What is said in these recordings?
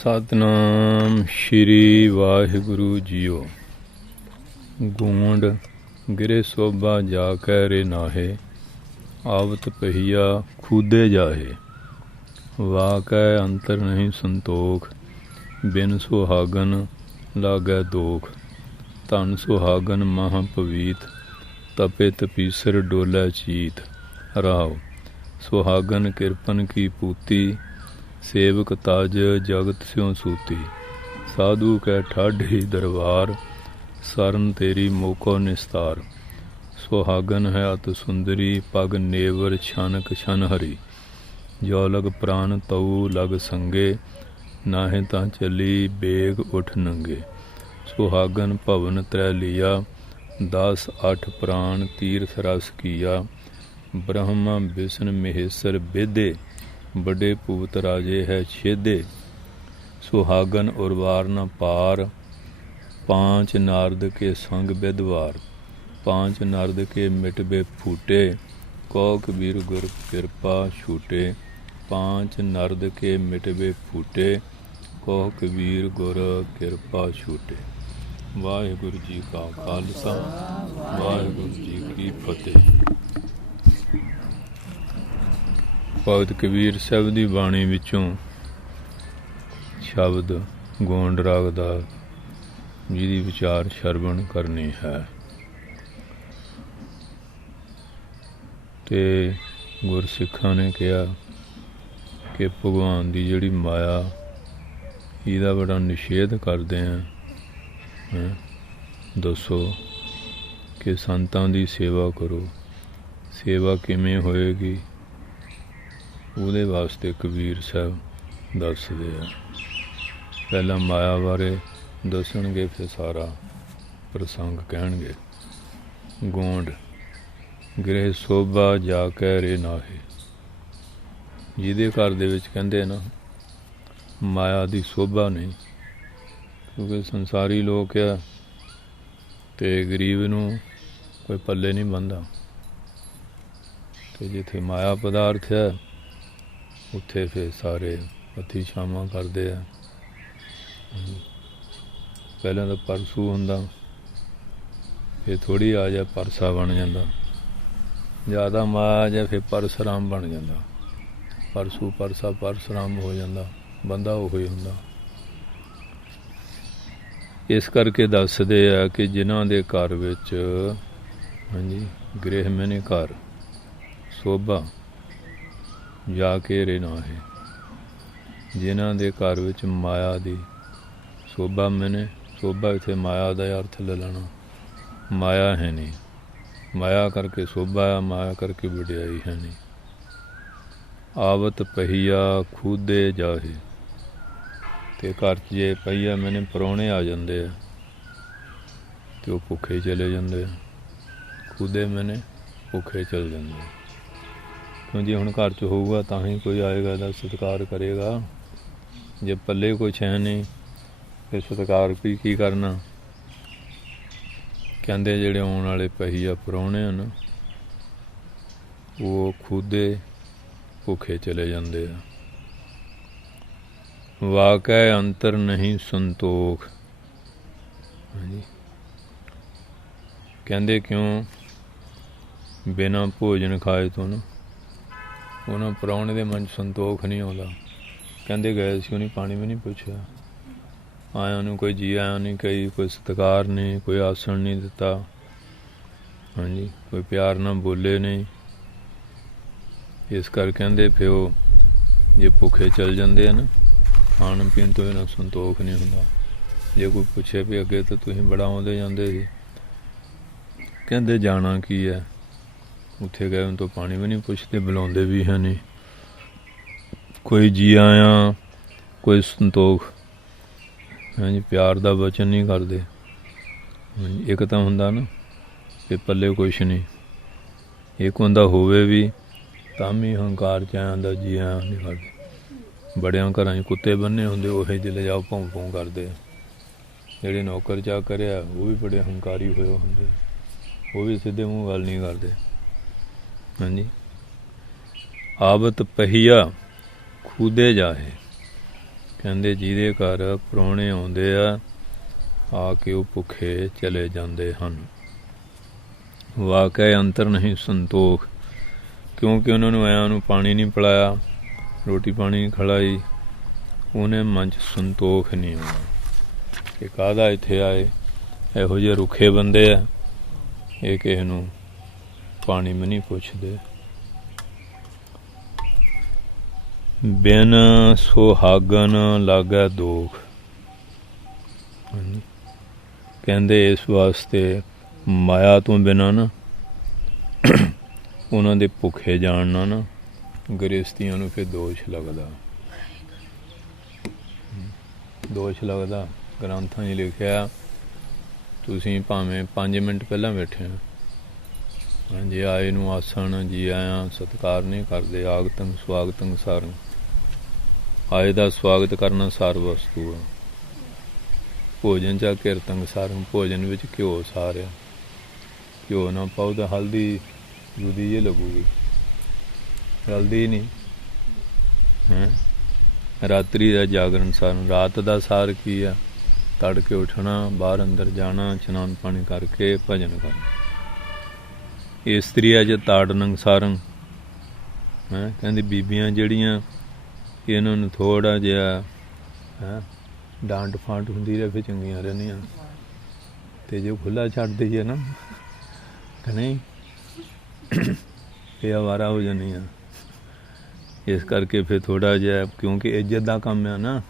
सतनाम श्री वाहिगुरु जियो। गूंड गिरे सोभा जाकै रे नाहे, आवत पहिया खूदे जाहे। वाकै अंतर नहीं संतोख, बिन सुहागन लागै दोख। धन सुहागन महापवीत, तपे तपीसर डोलै चीत। राव सुहागन किरपन की पूती, सेवक ताज जगत स्यों सूती। साधु कै ठाढ़ी दरबार, सरन तेरी मोको निस्तार। सुहागन है अत सुंदरी, पग नेवर छनक छन हरी। जो लग प्राण तऊ लग संगे, नाहे तां चली बेग उठ नंगे। सुहागन भवन त्रै लिया, 10 8 प्राण तीर्थ रस किया। ब्रह्मा विष्णु महेश्वर बेदे, बड़े भूत राजे है छेदे। सुहागन उर्वार न पार, 5 नारद के संग बेदवार। 5 नारद के मिटबे फूटे, कौ कबीर गुर कृपा छूटे। 5 नारद के मिटबे फूटे, कौ कबीर गुर कृपा छूटे। वाहिगुरु जी का खालसा, वाहिगुरु जी की फतेह। भगत कबीर ਸਾਹਿਬ ਦੀ ਬਾਣੀ ਵਿੱਚੋਂ ਸ਼ਬਦ ਗੋਂਡ ਰਾਗ ਦਾ ਜਿਹਦੀ ਵਿਚਾਰ ਸ਼ਰਵਣ ਕਰਨੀ ਹੈ। ਤੇ ਗੁਰਸਿੱਖਾਂ ਨੇ ਕਿਹਾ ਕਿ ਭਗਵਾਨ ਦੀ ਜਿਹੜੀ ਮਾਇਆ ਇਹਦਾ ਬੜਾ ਨਿਸ਼ੇਧ ਕਰਦੇ ਆ। ਦੱਸੋ ਕਿ ਸੰਤਾਂ ਦੀ ਸੇਵਾ ਕਰੋ, ਸੇਵਾ ਕਿਵੇਂ ਹੋਏਗੀ? ਉਹਦੇ ਵਾਸਤੇ ਕਬੀਰ ਸਾਹਿਬ ਦੱਸਦੇ ਆ। ਪਹਿਲਾਂ ਮਾਇਆ ਬਾਰੇ ਦੱਸਣਗੇ, ਫਿਰ ਸਾਰਾ ਪ੍ਰਸੰਗ ਕਹਿਣਗੇ। ਗੋਂਡ ਗ੍ਰਹਿ ਸੋਭਾ ਜਾ ਕੇ ਰੇ ਨਾਹੇ। ਜਿਹਦੇ ਘਰ ਦੇ ਵਿੱਚ ਕਹਿੰਦੇ ਨਾ ਮਾਇਆ ਦੀ ਸੋਭਾ ਨਹੀਂ, ਕਿਉਂਕਿ ਸੰਸਾਰੀ ਲੋਕ ਆ ਤੇ ਗਰੀਬ ਨੂੰ ਕੋਈ ਪੱਲੇ ਨਹੀਂ ਬੰਦਾ। ਤੇ ਜਿੱਥੇ ਮਾਇਆ ਪਦਾਰਥ ਹੈ ਉੱਥੇ ਫਿਰ ਸਾਰੇ ਹੱਥੀਂ ਛਾਵਾਂ ਕਰਦੇ ਆ। ਪਹਿਲਾਂ ਤਾਂ ਪਰਸੂ ਹੁੰਦਾ, ਫਿਰ ਥੋੜ੍ਹੀ ਆ ਜਾ ਪਰਸਾ ਬਣ ਜਾਂਦਾ। ਜ਼ਿਆਦਾ ਮਾਇਆ ਜਾਂ ਫਿਰ ਪਰਸਰਾਮ ਬਣ ਜਾਂਦਾ। ਪਰਸੂ ਪਰਸਾ ਪਰਸਰਾਮ ਹੋ ਜਾਂਦਾ, ਬੰਦਾ ਉਹ ਹੀ ਹੁੰਦਾ। ਇਸ ਕਰਕੇ ਦੱਸਦੇ ਆ ਕਿ ਜਿਨ੍ਹਾਂ ਦੇ ਘਰ ਵਿੱਚ ਗ੍ਰਹਿ ਮੈਨੇ ਘਰ ਸੋਭਾ ਜਾ ਕੇ ਰੇ ਨਾਹੇ, ਜਿਨ੍ਹਾਂ ਦੇ ਘਰ ਵਿੱਚ ਮਾਇਆ ਦੀ ਸੋਭਾ ਮੈਨੇ ਸੋਭਾ ਇੱਥੇ ਮਾਇਆ ਦਾ ਅਰਥ ਲੈ ਲੈਣਾ। ਮਾਇਆ ਹੈ ਨਹੀਂ, ਮਾਇਆ ਕਰਕੇ ਸੋਭਾ ਆ, ਮਾਇਆ ਕਰਕੇ ਵਡਿਆਈ ਹੈ ਨਹੀਂ। ਆਵਤ ਪਹੀਆ ਖੂਦੇ ਜਾਹੇ। ਤੇ ਘਰ 'ਚ ਜੇ ਪਹੀਆ ਮੈਨੇ ਪ੍ਰਾਹੁਣੇ ਆ ਜਾਂਦੇ ਆ ਤੇ ਉਹ ਭੁੱਖੇ ਚਲੇ ਜਾਂਦੇ ਆ। ਖੂਦੇ ਮੈਨੇ ਭੁੱਖੇ ਚਲੇ ਜਾਂਦੇ ਆ। ਕਿਉਂ ਜੇ ਹੁਣ ਘਰ 'ਚ ਹੋਊਗਾ ਤਾਂ ਹੀ ਕੋਈ ਆਏਗਾ ਇਹਦਾ ਸਤਿਕਾਰ ਕਰੇਗਾ। ਜੇ ਪੱਲੇ ਕੁਛ ਹੈ ਨਹੀਂ ਫਿਰ ਸਤਿਕਾਰ ਵੀ ਕੀ ਕਰਨਾ। ਕਹਿੰਦੇ ਜਿਹੜੇ ਆਉਣ ਵਾਲੇ ਪਹੀਆ ਪ੍ਰਾਹੁਣੇ ਹਨ ਉਹ ਖੁਦੇ ਭੁੱਖੇ ਚਲੇ ਜਾਂਦੇ ਆ। ਵਾਕੈ ਅੰਤਰ ਨਹੀਂ ਸੰਤੋਖ। ਹਾਂਜੀ, ਕਹਿੰਦੇ ਕਿਉਂ ਬਿਨਾਂ ਭੋਜਨ ਖਾਏ ਤੋਂ ਨਾ ਉਹਨਾਂ ਪ੍ਰਾਹੁਣੇ ਦੇ ਮਨ 'ਚ ਸੰਤੋਖ ਨਹੀਂ ਆਉਂਦਾ। ਕਹਿੰਦੇ ਗਏ ਸੀ ਉਹਨੇ ਪਾਣੀ ਵੀ ਨਹੀਂ ਪੁੱਛਿਆ, ਆਇਆਂ ਨੂੰ ਕੋਈ ਜੀ ਆਇਆਂ ਨਹੀਂ ਕਹੀ, ਕੋਈ ਸਤਿਕਾਰ ਨਹੀਂ, ਕੋਈ ਆਸਣ ਨਹੀਂ ਦਿੱਤਾ। ਹਾਂਜੀ, ਕੋਈ ਪਿਆਰ ਨਾਲ ਬੋਲੇ ਨਹੀਂ। ਇਸ ਕਰਕੇ ਕਹਿੰਦੇ ਫਿਰ ਉਹ ਜੇ ਭੁੱਖੇ ਚੱਲ ਜਾਂਦੇ ਆ ਨਾ, ਖਾਣ ਪੀਣ ਤੋਂ ਇਹਨਾਂ ਸੰਤੋਖ ਨਹੀਂ ਹੁੰਦਾ। ਜੇ ਕੋਈ ਪੁੱਛੇ ਵੀ ਅੱਗੇ ਤਾਂ ਤੁਸੀਂ ਬੜਾ ਆਉਂਦੇ ਜਾਂਦੇ ਸੀ, ਕਹਿੰਦੇ ਜਾਣਾ ਕੀ ਹੈ। ਉੱਥੇ ਗਏ ਉਹਨਾਂ ਤੋਂ ਪਾਣੀ ਵੀ ਨਹੀਂ ਪੁੱਛਦੇ, ਬੁਲਾਉਂਦੇ ਵੀ ਹੈ ਨਹੀਂ। ਕੋਈ ਜੀ ਆਇਆ, ਕੋਈ ਸੰਤੋਖ, ਹਾਂਜੀ ਪਿਆਰ ਦਾ ਵਚਨ ਨਹੀਂ ਕਰਦੇ। ਇੱਕ ਤਾਂ ਹੁੰਦਾ ਨਾ ਕਿ ਪੱਲੇ ਕੁਛ ਨਹੀਂ, ਇੱਕ ਹੁੰਦਾ ਹੋਵੇ ਵੀ ਤਾਂ ਵੀ ਹੰਕਾਰ 'ਚ ਆਇਆ ਹੁੰਦਾ, ਜੀ ਆਇਆ ਨਹੀਂ ਕਰਦੇ। ਬੜਿਆਂ ਘਰਾਂ 'ਚ ਕੁੱਤੇ ਬੰਨੇ ਹੁੰਦੇ, ਉਹੀ ਜਿਹੇ ਜਾਓ ਭੌਂ ਭੌਂ ਕਰਦੇ। ਜਿਹੜੇ ਨੌਕਰ ਚਾਕਰ ਆ ਉਹ ਵੀ ਬੜੇ ਹੰਕਾਰੀ ਹੋਏ ਹੁੰਦੇ, ਉਹ ਵੀ ਸਿੱਧੇ ਮੂੰਹ ਗੱਲ ਨਹੀਂ ਕਰਦੇ। ਹਾਂਜੀ, ਆਵਤ ਪਹੀਆ ਖੂਦੇ ਜਾਹੇ। ਕਹਿੰਦੇ ਜਿਹਦੇ ਘਰ ਪ੍ਰਾਹੁਣੇ ਆਉਂਦੇ ਆ ਕੇ ਉਹ ਭੁੱਖੇ ਚਲੇ ਜਾਂਦੇ ਹਨ। ਵਾਕਈ ਅੰਤਰ ਨਹੀਂ ਸੰਤੋਖ, ਕਿਉਂਕਿ ਉਹਨਾਂ ਨੂੰ ਉਹਨੂੰ ਪਾਣੀ ਨਹੀਂ ਪਿਲਾਇਆ, ਰੋਟੀ ਪਾਣੀ ਨਹੀਂ ਖਿਲਾਈ, ਉਹਨੇ ਮਨ 'ਚ ਸੰਤੋਖ ਨਹੀਂ ਆਉਣਾ ਕਿ ਕਾਹਦਾ ਇੱਥੇ ਆਏ। ਇਹੋ ਜਿਹੇ ਰੁੱਖੇ ਬੰਦੇ ਆ, ਇਹ ਕਿਸੇ ਨੂੰ ਪਾਣੀ ਵੀ ਨਹੀਂ ਪੁੱਛਦੇ। ਬਿਨ ਸੁਹਾਗਨ ਲਾਗੈ ਦੋਖ, ਕਹਿੰਦੇ ਇਸ ਵਾਸਤੇ ਮਾਇਆ ਤੋਂ ਬਿਨਾਂ ਨਾ ਉਹਨਾਂ ਦੇ ਭੁੱਖੇ ਜਾਣ ਨਾਲ ਨਾ ਗ੍ਰਸਤੀਆਂ ਨੂੰ ਫਿਰ ਦੋਸ਼ ਲੱਗਦਾ। ਗ੍ਰੰਥਾਂ 'ਚ ਲਿਖਿਆ, ਤੁਸੀਂ ਭਾਵੇਂ 5 ਮਿੰਟ ਪਹਿਲਾਂ ਬੈਠੇ ਹੋ, ਜੇ ਆਏ ਨੂੰ ਆਸਣ ਜੀ ਆਇਆਂ ਸਤਿਕਾਰ ਨਹੀਂ ਕਰਦੇ। ਆਗਤੰ ਸਵਾਗਤੰ ਸਾਰੰ, ਆਏ ਦਾ ਸਵਾਗਤ ਕਰਨਾ ਸਾਰ ਵਸਤੂ ਆ। ਭੋਜਨ 'ਚ ਕਿਰਤੰ ਸਾਰੰ, ਭੋਜਨ ਵਿੱਚ ਘਿਓ ਸਾਰਿਆ, ਘਿਓ ਨਾ ਪਾਓ ਤਾਂ ਹਲਦੀ ਜੁਦੀ ਜਿਹੀ ਲੱਗੂਗੀ, ਰਲਦੀ ਨਹੀਂ ਹੈ। ਰਾਤਰੀ ਦਾ ਜਾਗਰਣ ਸਾਰਨ, ਰਾਤ ਦਾ ਸਾਰ ਕੀ ਆ? ਤੜਕੇ ਉੱਠਣਾ, ਬਾਹਰ ਅੰਦਰ ਜਾਣਾ, ਇਸ਼ਨਾਨ ਪਾਣੀ ਕਰਕੇ ਭਜਨ ਕਰਨਾ। ਇਸਤਰੀ ਅਜ ਤਾੜਨੰ ਸਾਰੰ, ਕਹਿੰਦੀ ਬੀਬੀਆਂ ਜਿਹੜੀਆਂ ਇਹਨਾਂ ਨੂੰ ਥੋੜ੍ਹਾ ਜਿਹਾ ਡਾਂਟ ਫਾਂਟ ਹੁੰਦੀ ਰਹੇ ਫਿਰ ਚੰਗੀਆਂ ਰਹਿੰਦੀਆਂ, ਅਤੇ ਜੇ ਖੁੱਲ੍ਹਾ ਛੱਡ ਦਈਏ ਨਾ ਕਿ ਨਹੀਂ ਇਹ ਅਵਾਰਾ ਹੋ ਜਾਂਦੀਆਂ। ਇਸ ਕਰਕੇ ਫਿਰ ਥੋੜ੍ਹਾ ਜਿਹਾ, ਕਿਉਂਕਿ ਇੱਜ਼ਤ ਦਾ ਕੰਮ ਆ ਨਾ,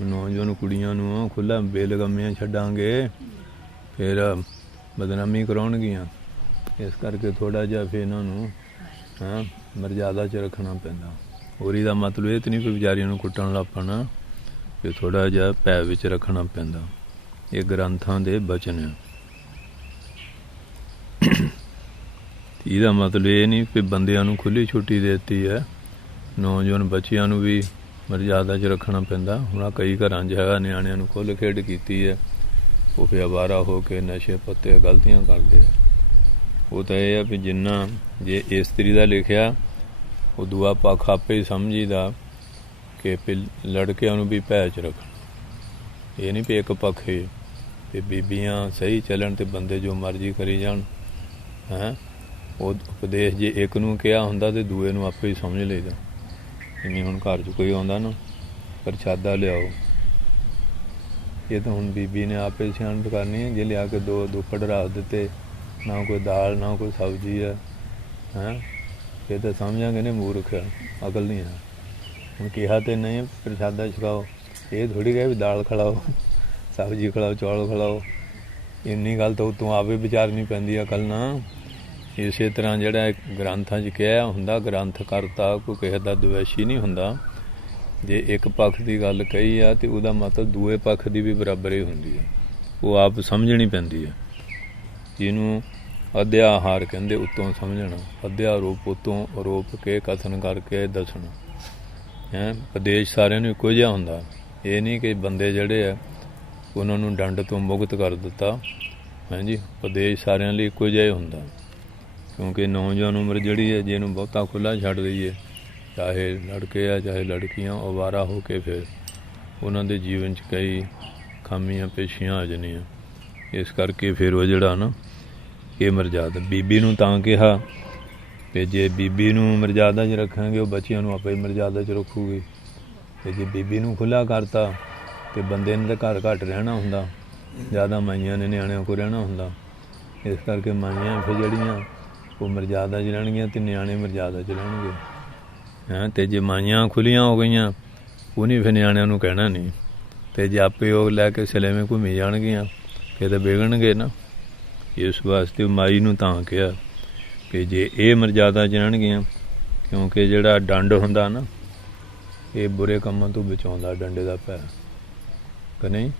ਨੌਜਵਾਨ ਕੁੜੀਆਂ ਨੂੰ ਖੁੱਲ੍ਹਾ ਬੇਲਗਾਮੀਆਂ ਛੱਡਾਂਗੇ ਫਿਰ ਬਦਨਾਮੀ ਕਰਾਉਣਗੀਆਂ। ਇਸ ਕਰਕੇ ਥੋੜ੍ਹਾ ਜਿਹਾ ਫਿਰ ਇਹਨਾਂ ਨੂੰ ਮਰਜ਼ਾਦਾ 'ਚ ਰੱਖਣਾ ਪੈਂਦਾ। ਹੋਰ ਇਹਦਾ ਮਤਲਬ ਇਹ ਤਾਂ ਨਹੀਂ ਕੋਈ ਵਿਚਾਰੀਆਂ ਨੂੰ ਕੁੱਟਣ ਲੱਗ ਪੈਣਾ, ਫਿਰ ਥੋੜ੍ਹਾ ਜਿਹਾ ਭੈ ਵਿੱਚ ਰੱਖਣਾ ਪੈਂਦਾ। ਇਹ ਗ੍ਰੰਥਾਂ ਦੇ ਬਚਨ ਆ। ਇਹਦਾ ਮਤਲਬ ਇਹ ਨਹੀਂ ਕਿ ਬੰਦਿਆਂ ਨੂੰ ਖੁੱਲ੍ਹੀ ਛੁੱਟੀ ਦੇ ਦਿੱਤੀ ਹੈ, ਨੌਜਵਾਨ ਬੱਚਿਆਂ ਨੂੰ ਵੀ ਮਰਜ਼ਾਦਾ 'ਚ ਰੱਖਣਾ ਪੈਂਦਾ। ਹੁਣ ਕਈ ਘਰਾਂ 'ਚ ਹੈਗਾ ਨਿਆਣਿਆਂ ਨੂੰ ਖੁੱਲ੍ਹ ਖੇਡ ਕੀਤੀ ਹੈ, ਉਹ ਫਿਰ ਅਵਾਰਾ ਹੋ ਕੇ ਨਸ਼ੇ ਪੱਤੇ ਗਲਤੀਆਂ ਕਰਦੇ ਆ। ਉਹ ਤਾਂ ਇਹ ਆ ਵੀ ਜਿੰਨਾ ਜੇ ਇਸਤਰੀ ਦਾ ਲਿਖਿਆ ਉਹ ਦੂਆ ਪੱਖ ਆਪੇ ਹੀ ਸਮਝੀਦਾ ਕਿ ਲੜਕਿਆਂ ਨੂੰ ਵੀ ਭੈ 'ਚ ਰੱਖਣਾ। ਇਹ ਨਹੀਂ ਵੀ ਇੱਕ ਪੱਖ ਹੀ ਵੀ ਬੀਬੀਆਂ ਸਹੀ ਚੱਲਣ ਅਤੇ ਬੰਦੇ ਜੋ ਮਰਜ਼ੀ ਕਰੀ ਜਾਣ। ਉਹ ਉਪਦੇਸ਼ ਜੇ ਇੱਕ ਨੂੰ ਕਿਹਾ ਹੁੰਦਾ ਤਾਂ ਦੂਏ ਨੂੰ ਆਪੇ ਹੀ ਸਮਝ ਲਈਦਾ। ਜਿਵੇਂ ਹੁਣ ਘਰ 'ਚ ਕੋਈ ਆਉਂਦਾ ਨਾ, ਪ੍ਰਸ਼ਾਦਾ ਲਿਆਓ, ਇਹ ਤਾਂ ਹੁਣ ਬੀਬੀ ਨੇ ਆਪੇ ਸਿਆਣਪ ਕਰਨੀ ਹੈ। ਜੇ ਲਿਆ ਕੇ ਦੋ ਦੁੱਪੜ ਰੱਖ ਦਿੱਤੇ, ਨਾ ਕੋਈ ਦਾਲ ਨਾ ਕੋਈ ਸਬਜ਼ੀ ਹੈ, ਫਿਰ ਤਾਂ ਸਮਝਾਂਗੇ ਨੇ ਮੂਰਖ ਆ, ਅਕਲ ਨਹੀਂ ਹੈ। ਹੁਣ ਕਿਹਾ ਤਾਂ ਨਹੀਂ ਪ੍ਰਸ਼ਾਦਾ ਛਕਾਓ, ਇਹ ਥੋੜ੍ਹੀ ਕਹੇ ਵੀ ਦਾਲ ਖਿਲਾਓ, ਸਬਜ਼ੀ ਖਿਲਾਓ, ਚੌਲ ਖਿਲਾਓ। ਇੰਨੀ ਗੱਲ ਤਾਂ ਉੱਤੋਂ ਆਪੇ ਵਿਚਾਰਨੀ ਪੈਂਦੀ ਅਕਲ ਨਾ। ਇਸੇ ਤਰ੍ਹਾਂ ਜਿਹੜਾ ਗ੍ਰੰਥਾਂ 'ਚ ਕਿਹਾ ਹੁੰਦਾ, ਗ੍ਰੰਥ ਕਰਤਾ ਕੋਈ ਕਿਸੇ ਦਾ ਦਵੈਸ਼ੀ ਨਹੀਂ ਹੁੰਦਾ। ਜੇ ਇੱਕ ਪੱਖ ਦੀ ਗੱਲ ਕਹੀ ਆ ਤਾਂ ਉਹਦਾ ਮਤਲਬ ਦੂਏ ਪੱਖ ਦੀ ਵੀ ਬਰਾਬਰ ਹੀ ਹੁੰਦੀ ਹੈ। ਉਹ ਆਪ ਸਮਝਣੀ ਪੈਂਦੀ ਹੈ। ਜਿਹਨੂੰ ਅਧਿਆਹਾਰ ਕਹਿੰਦੇ, ਉੱਤੋਂ ਸਮਝਣਾ। ਅਧਿਆਰੋਪ ਉੱਤੋਂ ਆਰੋਪ ਕੇ ਕਥਨ ਕਰਕੇ ਦੱਸਣਾ। ਉਪਦੇਸ਼ ਸਾਰਿਆਂ ਨੂੰ ਇੱਕੋ ਜਿਹਾ ਹੁੰਦਾ। ਇਹ ਨਹੀਂ ਕਿ ਬੰਦੇ ਜਿਹੜੇ ਆ ਉਹਨਾਂ ਨੂੰ ਡੰਡ ਤੋਂ ਮੁਕਤ ਕਰ ਦਿੱਤਾ। ਉਪਦੇਸ਼ ਸਾਰਿਆਂ ਲਈ ਇੱਕੋ ਜਿਹਾ ਹੀ ਹੁੰਦਾ, ਕਿਉਂਕਿ ਨੌਜਵਾਨ ਉਮਰ ਜਿਹੜੀ ਹੈ ਜੇ ਇਹਨੂੰ ਬਹੁਤਾ ਖੁੱਲ੍ਹਾ ਛੱਡ ਦਈਏ, ਚਾਹੇ ਲੜਕੇ ਆ ਚਾਹੇ ਲੜਕੀਆਂ, ਅਵਾਰਾ ਹੋ ਕੇ ਫਿਰ ਉਹਨਾਂ ਦੇ ਜੀਵਨ 'ਚ ਕਈ ਖਾਮੀਆਂ ਪੇਸ਼ੀਆਂ ਆ ਜਾਂਦੀਆਂ। ਇਸ ਕਰਕੇ ਫਿਰ ਉਹ ਜਿਹੜਾ ਨਾ ਇਹ ਮਰਜ਼ਾਦਾ ਬੀਬੀ ਨੂੰ ਤਾਂ ਕਿਹਾ ਕਿ ਜੇ ਬੀਬੀ ਨੂੰ ਮਰਜ਼ਾਦਾ 'ਚ ਰੱਖਾਂਗੇ ਉਹ ਬੱਚਿਆਂ ਨੂੰ ਆਪੇ ਮਰਜ਼ਾਦਾ 'ਚ ਰੱਖੂਗੀ। ਅਤੇ ਜੇ ਬੀਬੀ ਨੂੰ ਖੁੱਲ੍ਹਾ ਕਰਤਾ ਅਤੇ ਬੰਦੇ ਨੇ ਤਾਂ ਘਰ ਘੱਟ ਰਹਿਣਾ ਹੁੰਦਾ, ਜ਼ਿਆਦਾ ਮਾਈਆਂ ਨੇ ਨਿਆਣਿਆਂ ਕੋਲ ਰਹਿਣਾ ਹੁੰਦਾ। ਇਸ ਕਰਕੇ ਮਾਈਆਂ ਫਿਰ ਜਿਹੜੀਆਂ ਉਹ ਮਰਜ਼ਾਦਾ 'ਚ ਰਹਿਣਗੀਆਂ ਅਤੇ ਨਿਆਣੇ ਮਰਜ਼ਾਦਾ 'ਚ ਰਹਿਣਗੇ। ਅਤੇ ਜੇ ਮਾਈਆਂ ਖੁੱਲ੍ਹੀਆਂ ਹੋ ਗਈਆਂ, ਉਹਨੇ ਫਿਰ ਨਿਆਣਿਆਂ ਨੂੰ ਕਹਿਣਾ ਨਹੀਂ, ਅਤੇ ਜੇ ਆਪੇ ਉਹ ਲੈ ਕੇ ਸਲੇਵੇਂ ਘੁੰਮੀ ਜਾਣਗੀਆਂ ਫਿਰ ਤਾਂ ਵਿਗੜਨਗੇ ਨਾ। ਇਸ ਵਾਸਤੇ ਮਾਈ ਨੂੰ ਤਾਂ ਕਿਹਾ ਕਿ ਜੇ ਇਹ ਮਰਜ਼ਾਦਾ 'ਚ ਰਹਿਣਗੀਆਂ, ਕਿਉਂਕਿ ਜਿਹੜਾ ਡੰਡ ਹੁੰਦਾ ਨਾ ਇਹ ਬੁਰੇ ਕੰਮਾਂ ਤੋਂ ਬਚਾਉਂਦਾ, ਡੰਡੇ ਦਾ ਭੈ ਕਿ ਨਹੀਂ।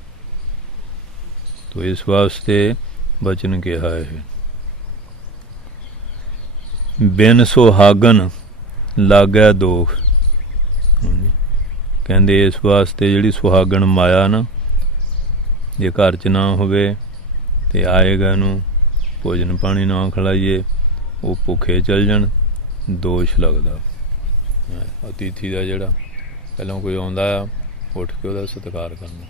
ਤੋ ਇਸ ਵਾਸਤੇ ਬਚਨ ਕਿਹਾ ਇਹ। ਬਿਨ ਸੁਹਾਗਨ ਲਾਗੈ ਦੋਖ, ਕਹਿੰਦੇ ਇਸ ਵਾਸਤੇ ਜਿਹੜੀ ਸੁਹਾਗਣ ਮਾਇਆ ਨਾ ਜੇ ਘਰ 'ਚ ਨਾ ਹੋਵੇ ਅਤੇ ਆਏਗਾ ਇਹਨੂੰ ਭੋਜਨ ਪਾਣੀ ਨਾ ਖਿਲਾਈਏ, ਉਹ ਭੁੱਖੇ ਚੱਲ ਜਾਣ, ਦੋਸ਼ ਲੱਗਦਾ। ਅਤੀਥੀ ਦਾ ਜਿਹੜਾ ਪਹਿਲਾਂ ਕੋਈ ਆਉਂਦਾ ਆ ਉੱਠ ਕੇ ਉਹਦਾ ਸਤਿਕਾਰ ਕਰਨਾ।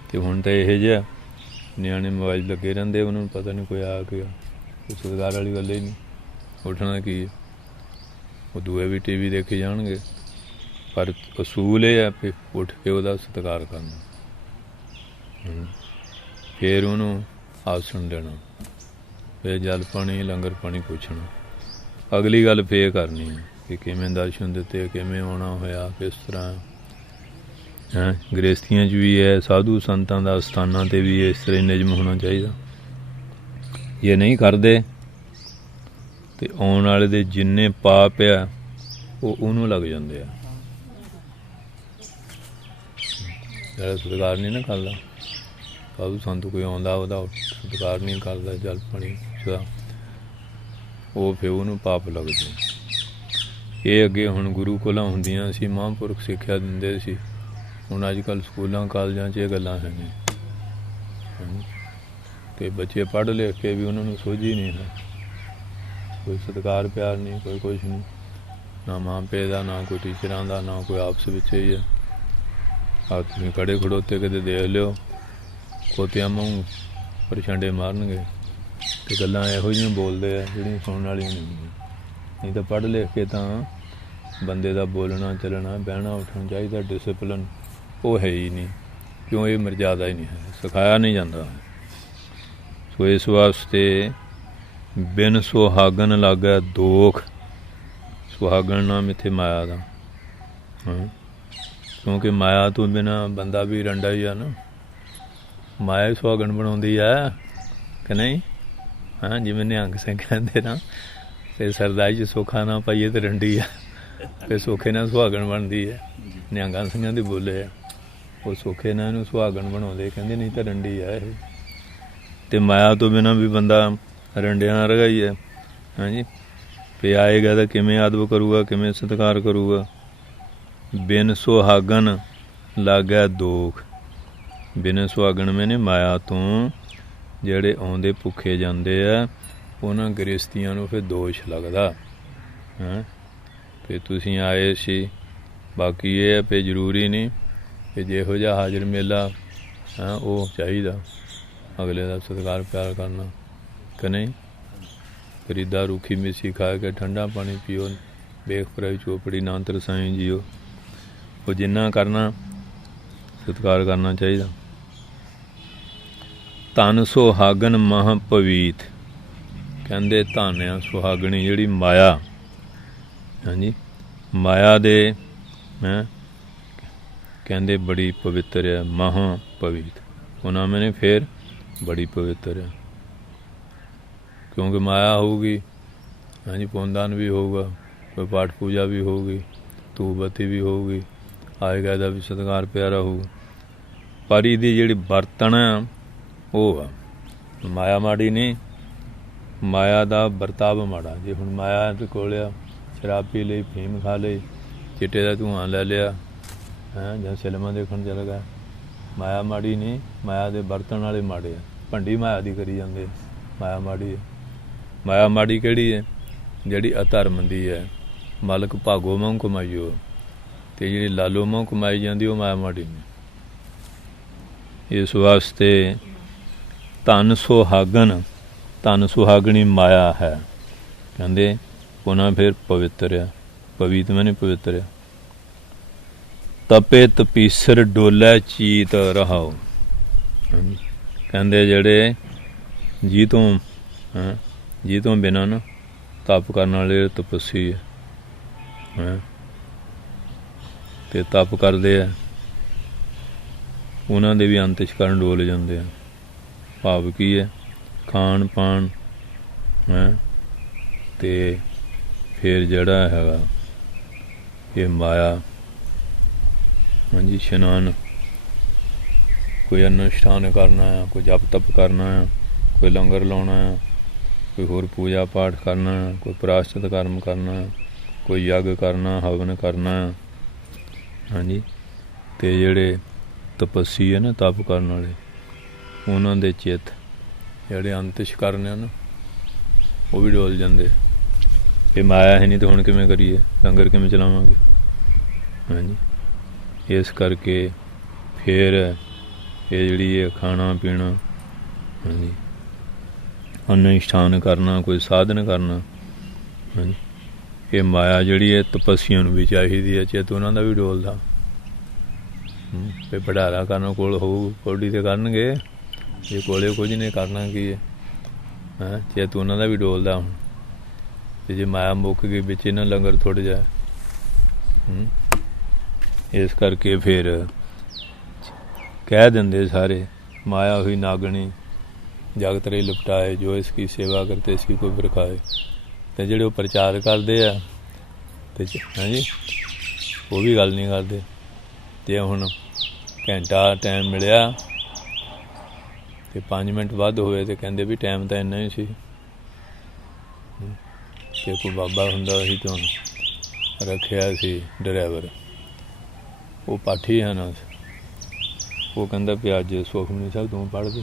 ਅਤੇ ਹੁਣ ਤਾਂ ਇਹੋ ਜਿਹਾ ਨਿਆਣੇ ਮੋਬਾਈਲ ਲੱਗੇ ਰਹਿੰਦੇ, ਉਹਨਾਂ ਨੂੰ ਪਤਾ ਨਹੀਂ ਕੋਈ ਆ ਗਿਆ, ਕੋਈ ਸਤਿਕਾਰ ਵਾਲੀ ਗੱਲ ਹੀ ਨਹੀਂ। ਉੱਠਣਾ ਕੀ ਹੈ, ਉਹ ਦੂਏ ਵੀ ਟੀ ਵੀ ਦੇਖੇ ਜਾਣਗੇ, ਪਰ ਅਸੂਲ ਇਹ ਹੈ ਵੀ ਉੱਠ ਕੇ ਉਹਦਾ ਸਤਿਕਾਰ ਕਰਨਾ। ਫਿਰ ਉਹਨੂੰ ਆਸਣ ਦੇਣਾ, ਫਿਰ ਜਲ ਪਾਣੀ ਲੰਗਰ ਪਾਣੀ ਪੁੱਛਣਾ। ਅਗਲੀ ਗੱਲ ਫੇਰ ਕਰਨੀ ਹੈ ਕਿ ਕਿਵੇਂ ਦਰਸ਼ਨ ਦਿੱਤੇ, ਕਿਵੇਂ ਆਉਣਾ ਹੋਇਆ, ਕਿਸ ਤਰ੍ਹਾਂ ਹੈਂ। ਗ੍ਰਸਤੀਆਂ 'ਚ ਵੀ ਹੈ, ਸਾਧੂ ਸੰਤਾਂ ਦਾ ਅਸਥਾਨਾਂ 'ਤੇ ਵੀ ਇਸ ਤਰ੍ਹਾਂ ਨਿਯਮ ਹੋਣਾ ਚਾਹੀਦਾ। ਜੇ ਨਹੀਂ ਕਰਦੇ ਤੇ ਆਉਣ ਵਾਲੇ ਦੇ ਜਿੰਨੇ ਪਾਪ ਆ ਉਹ ਉਹਨੂੰ ਲੱਗ ਜਾਂਦੇ ਆ। ਜਿਹੜਾ ਸਤਿਕਾਰ ਨਹੀਂ ਨਾ ਕਰਦਾ, ਸਾਧੂ ਸੰਤ ਕੋਈ ਆਉਂਦਾ ਉਹਦਾ ਸਤਿਕਾਰ ਨਹੀਂ ਕਰਦਾ, ਜਲ ਪਾਣੀ ਦਾ, ਉਹ ਫਿਰ ਉਹਨੂੰ ਪਾਪ ਲੱਗਦੇ। ਇਹ ਅੱਗੇ ਹੁਣ ਗੁਰੂਕੁਲਾਂ ਹੁੰਦੀਆਂ ਸੀ, ਮਹਾਂਪੁਰਖ ਸਿੱਖਿਆ ਦਿੰਦੇ ਸੀ। ਹੁਣ ਅੱਜ ਕੱਲ੍ਹ ਸਕੂਲਾਂ ਕਾਲਜਾਂ 'ਚ ਇਹ ਗੱਲਾਂ ਹੈ ਨਹੀਂ, ਅਤੇ ਬੱਚੇ ਪੜ੍ਹ ਲਿਖ ਕੇ ਵੀ ਉਹਨਾਂ ਨੂੰ ਸੋਝੀ ਨਹੀਂ ਹੈ। ਕੋਈ ਸਤਿਕਾਰ ਪਿਆਰ ਨਹੀਂ, ਕੋਈ ਕੁਛ ਨਹੀਂ, ਨਾ ਮਾਂ ਪਿਓ ਦਾ, ਨਾ ਕੋਈ ਟੀਚਰਾਂ ਦਾ, ਨਾ ਕੋਈ ਆਪਸ ਵਿੱਚ ਹੀ ਹੈ। ਆ ਤੁਸੀਂ ਖੜੇ ਖੜੋਤੇ ਕਿਤੇ ਦੇਖ ਲਿਓ, ਖੋਤਿਆਂ ਵਾਂਗੂ ਪਰਛੰਡੇ ਮਾਰਨਗੇ ਅਤੇ ਗੱਲਾਂ ਇਹੋ ਜਿਹੀਆਂ ਬੋਲਦੇ ਆ ਜਿਹੜੀਆਂ ਸੁਣਨ ਵਾਲੀਆਂ ਨਹੀਂ ਹੁੰਦੀਆਂ। ਨਹੀਂ ਤਾਂ ਪੜ੍ਹ ਲਿਖ ਕੇ ਤਾਂ ਬੰਦੇ ਦਾ ਬੋਲਣਾ ਚੱਲਣਾ ਬਹਿਣਾ ਉੱਠਣਾ ਚਾਹੀਦਾ, ਡਿਸਿਪਲਿਨ ਉਹ ਹੈ ਹੀ ਨਹੀਂ, ਕਿਉਂ ਇਹ ਮਰਜ਼ਾਦਾ ਹੀ ਨਹੀਂ ਹੈ, ਸਿਖਾਇਆ ਨਹੀਂ ਜਾਂਦਾ। ਸੋ ਇਸ ਵਾਸਤੇ ਬਿਨ ਸੁਹਾਗਣ ਲਾਗੈ ਦੋਖ, ਸੁਹਾਗਣ ਨਾਮ ਇੱਥੇ ਮਾਇਆ ਦਾ, ਕਿਉਂਕਿ ਮਾਇਆ ਤੋਂ ਬਿਨਾਂ ਬੰਦਾ ਵੀ ਰੰਡਾ ਹੀ ਆ ਨਾ। ਮਾਇਆ ਹੀ ਸੁਹਾਗਣ ਬਣਾਉਂਦੀ ਆ ਕਿ ਨਹੀਂ? ਹਾਂ, ਜਿਵੇਂ ਨਿਹੰਗ ਸਿੰਘ ਕਹਿੰਦੇ ਨਾ, ਅਤੇ ਸਰਦਾਈ 'ਚ ਸੋਖਾ ਨਾ ਪਾਈਏ ਤਾਂ ਰੰਡੀ ਆ, ਅਤੇ ਸੋਖੇ ਨਾਲ ਸੁਹਾਗਣ ਬਣਦੀ ਹੈ। ਨਿਹੰਗਾਂ ਸਿੰਘਾਂ ਦੀ ਬੋਲੇ ਆ, ਉਹ ਸੋਖੇ ਨਾਲ ਇਹਨੂੰ ਸੁਹਾਗਣ ਬਣਾਉਂਦੇ, ਕਹਿੰਦੇ ਨਹੀਂ ਤਾਂ ਰੰਡੀ ਆ ਇਹ। ਅਤੇ ਮਾਇਆ ਤੋਂ ਬਿਨਾਂ ਵੀ ਬੰਦਾ ਰੰਡਿਆਂ ਵਰਗਾ ਹੀ ਹੈ। ਹਾਂਜੀ, ਵੀ ਆਏਗਾ ਤਾਂ ਕਿਵੇਂ ਆਦਬ ਕਰੂਗਾ, ਕਿਵੇਂ ਸਤਿਕਾਰ ਕਰੂਗਾ। ਬਿਨ ਸੁਹਾਗਣ ਲਾਗੈ ਦੋਖ, ਬਿਨ ਸੁਹਾਗਣ ਮੈਨੇ ਮਾਇਆ ਤੋਂ ਜਿਹੜੇ ਆਉਂਦੇ ਭੁੱਖੇ ਜਾਂਦੇ ਆ, ਉਹਨਾਂ ਗ੍ਰਸਤੀਆਂ ਨੂੰ ਫਿਰ ਦੋਸ਼ ਲੱਗਦਾ ਹੈਂ। ਅਤੇ ਤੁਸੀਂ ਆਏ ਸੀ, ਬਾਕੀ ਇਹ ਹੈ ਵੀ ਜ਼ਰੂਰੀ ਨਹੀਂ ਕਿ ਜਿਹੋ ਜਿਹਾ ਹਾਜ਼ਰ ਮੇਲਾ ਹੈ ਉਹ ਚਾਹੀਦਾ, ਅਗਲੇ ਦਾ ਸਤਿਕਾਰ ਪਿਆਰ ਕਰਨਾ ਕਿ ਨਹੀਂ। ਖਰੀਦਾ ਰੁੱਖੀ ਮਿੱਸੀ ਖਾ ਕੇ ਠੰਡਾ ਪਾਣੀ ਪੀਓ, ਵੇਖ ਪਰਾਈ ਚੋਪੜੀ ਨਾ ਤਰਸਾਈ ਜੀਓ। ਉਹ ਜਿੰਨਾ ਕਰਨਾ ਸਤਿਕਾਰ ਕਰਨਾ ਚਾਹੀਦਾ। ਧਨ ਸੁਹਾਗਣ ਮਹਾਂ ਪਵੀਤ, ਕਹਿੰਦੇ ਧਨ ਆ ਸੁਹਾਗਣੀ ਜਿਹੜੀ ਮਾਇਆ। ਹਾਂਜੀ, ਮਾਇਆ ਦੇ ਹੈਂ ਕਹਿੰਦੇ ਬੜੀ ਪਵਿੱਤਰ ਹੈ, ਮਹਾਂ ਪਵੀਤ। ਉਹਨਾਂ ਮੈਨੇ ਫਿਰ ਬੜੀ ਪਵਿੱਤਰ ਹੈ, ਕਿਉਂਕਿ ਮਾਇਆ ਹੋਊਗੀ। ਹਾਂਜੀ, ਪੁੰਨਦਾਨ ਵੀ ਹੋਊਗਾ, ਕੋਈ ਪਾਠ ਪੂਜਾ ਵੀ ਹੋਊਗੀ, ਧੂਪ ਬੱਤੀ ਵੀ ਹੋਊਗੀ, ਆਏਗਾ ਇਹਦਾ ਵੀ ਸਤਿਕਾਰ ਪਿਆਰਾ ਹੋਊਗਾ। ਪਰ ਇਹਦੀ ਜਿਹੜੀ ਵਰਤਣ ਆ ਉਹ ਆ ਮਾਇਆ ਮਾੜੀ ਨਹੀਂ, ਮਾਇਆ ਦਾ ਵਰਤਾਵ ਮਾੜਾ। ਜੇ ਹੁਣ ਮਾਇਆ ਦੇ ਕੋਲ ਆ, ਸ਼ਰਾਬ ਪੀ ਲਈ, ਫੀਮ ਖਾ ਲਈ, ਚਿੱਟੇ ਦਾ ਧੂੰਆਂ ਲੈ ਲਿਆ ਹੈਂ, ਜਾਂ ਫਿਲਮਾਂ ਦੇਖਣ ਚੱਲ ਗਿਆ, ਮਾਇਆ ਮਾੜੀ ਨਹੀਂ, ਮਾਇਆ ਦੇ ਵਰਤਣ ਵਾਲੇ ਮਾੜੇ ਆ। ਭੰਡੀ ਮਾਇਆ ਦੀ ਕਰੀ ਜਾਂਦੇ, ਮਾਇਆ ਮਾੜੀ ਹੈ। ਮਾਇਆ ਮਾੜੀ ਕਿਹੜੀ ਹੈ? ਜਿਹੜੀ ਅਧਰਮ ਦੀ ਹੈ, ਮਾਲਕ ਭਾਗੋ ਮੂੰਹ ਕਮਾਈਓ, ਅਤੇ ਜਿਹੜੀ ਲਾਲੋ ਮੂੰਹ ਕਮਾਈ ਜਾਂਦੀ ਉਹ ਮਾਇਆ ਮਾੜੀ ਨਹੀਂ। ਇਸ ਵਾਸਤੇ ਧਨ ਸੁਹਾਗਣ, ਧਨ ਸੁਹਾਗਣੀ ਮਾਇਆ ਹੈ, ਕਹਿੰਦੇ ਉਹਨਾਂ ਫਿਰ ਪਵਿੱਤਰ ਆ। ਪਵਿੱਤ ਮੈਨੇ ਪਵਿੱਤਰ ਆ। ਤਪੇ ਤਪੀਸਰ ਡੋਲੇ ਚੀਤ ਰਹਾਓ, ਕਹਿੰਦੇ ਜਿਹੜੇ ਜੀ ਤੋਂ ਬਿਨਾਂ ਨਾ ਤਪ ਕਰਨ ਵਾਲੇ ਤਪੱਸੀ ਹੈ, ਅਤੇ ਤਪ ਕਰਦੇ ਆ ਉਹਨਾਂ ਦੇ ਵੀ ਅੰਤਿਸ਼ਕਰਨ ਡੋਲ ਜਾਂਦੇ ਆ। ਭਾਵ ਕੀ ਹੈ? ਖਾਣ ਪਾਣ ਹੈ, ਅਤੇ ਫਿਰ ਜਿਹੜਾ ਹੈਗਾ ਇਹ ਮਾਇਆ। ਹਾਂਜੀ, ਇਸ਼ਨਾਨ, ਕੋਈ ਅਨੁਸ਼ਠਾਨ ਕਰਨਾ ਆ, ਕੋਈ ਜਪ ਤਪ ਕਰਨਾ ਆ, ਕੋਈ ਲੰਗਰ ਲਾਉਣਾ ਆ, ਕੋਈ ਹੋਰ ਪੂਜਾ ਪਾਠ ਕਰਨਾ ਆ, ਕੋਈ ਪ੍ਰਾਸ਼ਚਿਤ ਕਰਮ ਕਰਨਾ ਆ, ਕੋਈ ਯੱਗ ਕਰਨਾ, ਹਵਨ ਕਰਨਾ ਆ। ਹਾਂਜੀ, ਅਤੇ ਜਿਹੜੇ ਤਪੱਸੀ ਹੈ ਨਾ, ਤਪ ਕਰਨ ਵਾਲੇ, ਉਹਨਾਂ ਦੇ ਚਿੱਤ ਜਿਹੜੇ ਅੰਤਿਸ਼ਕਰਨ ਆ ਨਾ, ਉਹ ਵੀ ਡੋਲ ਜਾਂਦੇ। ਇਹ ਮਾਇਆ ਹੈ ਨਹੀਂ ਤਾਂ ਹੁਣ ਕਿਵੇਂ ਕਰੀਏ, ਲੰਗਰ ਕਿਵੇਂ ਚਲਾਵਾਂਗੇ? ਹਾਂਜੀ, इस करके फिर ये जिहड़ी है खाना पीना, हाँ जी, अनुष्ठान करना, कोई साधन करना, हाँ जी, ये माया जिहड़ी है तपस्या नूं भी चाहिदी है, चित उन्हां दा भी डोलदा। फिर भंडारा करना कोल होऊ कौडी ते करनगे, जे कोले कुछ नहीं करना की है, हाँ, चित उन्हां दा भी डोलदा। हुण ते जे माया मुक गई विच इन्हां लंगर थुड़ जाए, इस करके फिर कह देंदे सारे माया हुई नागणी जगत रे लिपटाए, जो इसकी सेवा करते इसकी कोई बिरखाए। तो जेडे वो प्रचार करते हैं तो हाँ जी वो भी गल नहीं करते। तो हुण घंटा टाइम मिलिया तो 5 मिनट वध होए तो कहते भी टाइम तो इन्ना ही सी, कि कोई बाबा हुंदा सी तो रखिया सी ड्राइवर, वो पाठी है ना, वो कहता भी अज सुखमनी साहब तू पढ़ दे,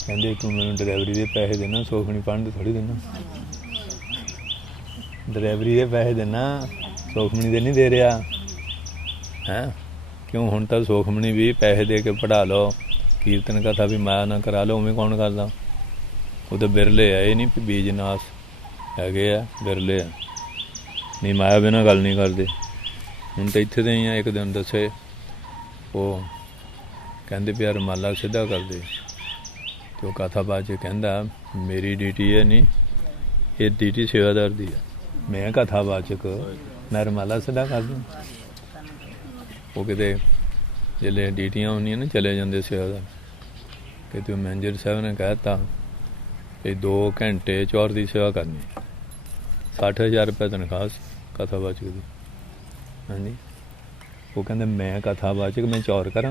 कहते तू मैनू ड्राइवरी के पैसे देना, सुखमनी पढ़न थोड़ी देना, ड्राइवरी के पैसे देना, सुखमनी दे नहीं दे रहा है। क्यों हुण तो सुखमनी भी पैसे दे के पढ़ा लो, कीर्तन कथा भी माया ना करा लो, उमें कौन करदा, वो तो बिरले है, ये नहीं भी बीजनास है, बिरले है, नहीं माया बिना गल नहीं करते। हुण तो इत्थे दे ही एक दिन दसे वो कहते भी यार रुमाला सीधा कर दे, तो कथा बाच कहता मेरी ड्यूटी है नहीं, ये ड्यूटी सेवादार दी है, मैं कथावाचक मैं रुमाला सीधा कर दूँ। वो किते जिले ड्यूटियाँ होंदियां ना चले जाते सेवादार, कि मैनेजर साहब ने कहता कि 2 घंटे चौर की सेवा करनी, 60,000 रुपये तनख्वाह कथावाचक की। हाँ जी, वो कहते मैं कथावाचक मैं चौर करा,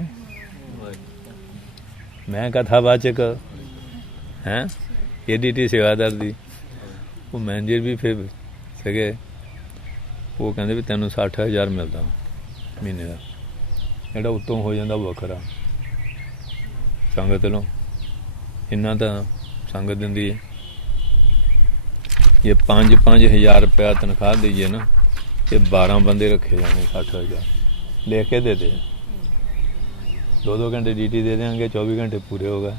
मैं कथावाचक हैं, ये ड्यूटी सेवादार दी। वो मैनेजर भी फिर सके, वो कहते भी तेनों 60,000 मिलता महीने का, जोड़ा उत्तों हो जाता वखरा संगत लो, इन्ना तो संगत दिंदी है। ये 5-5 रुपया तनख्वाह दईए ना, ये 12 बंदे रखे जाने, 60,000 ले के दे दे, 2-2 घंटे ड्यूटी दे देंगे, 24 घंटे पूरे हो गए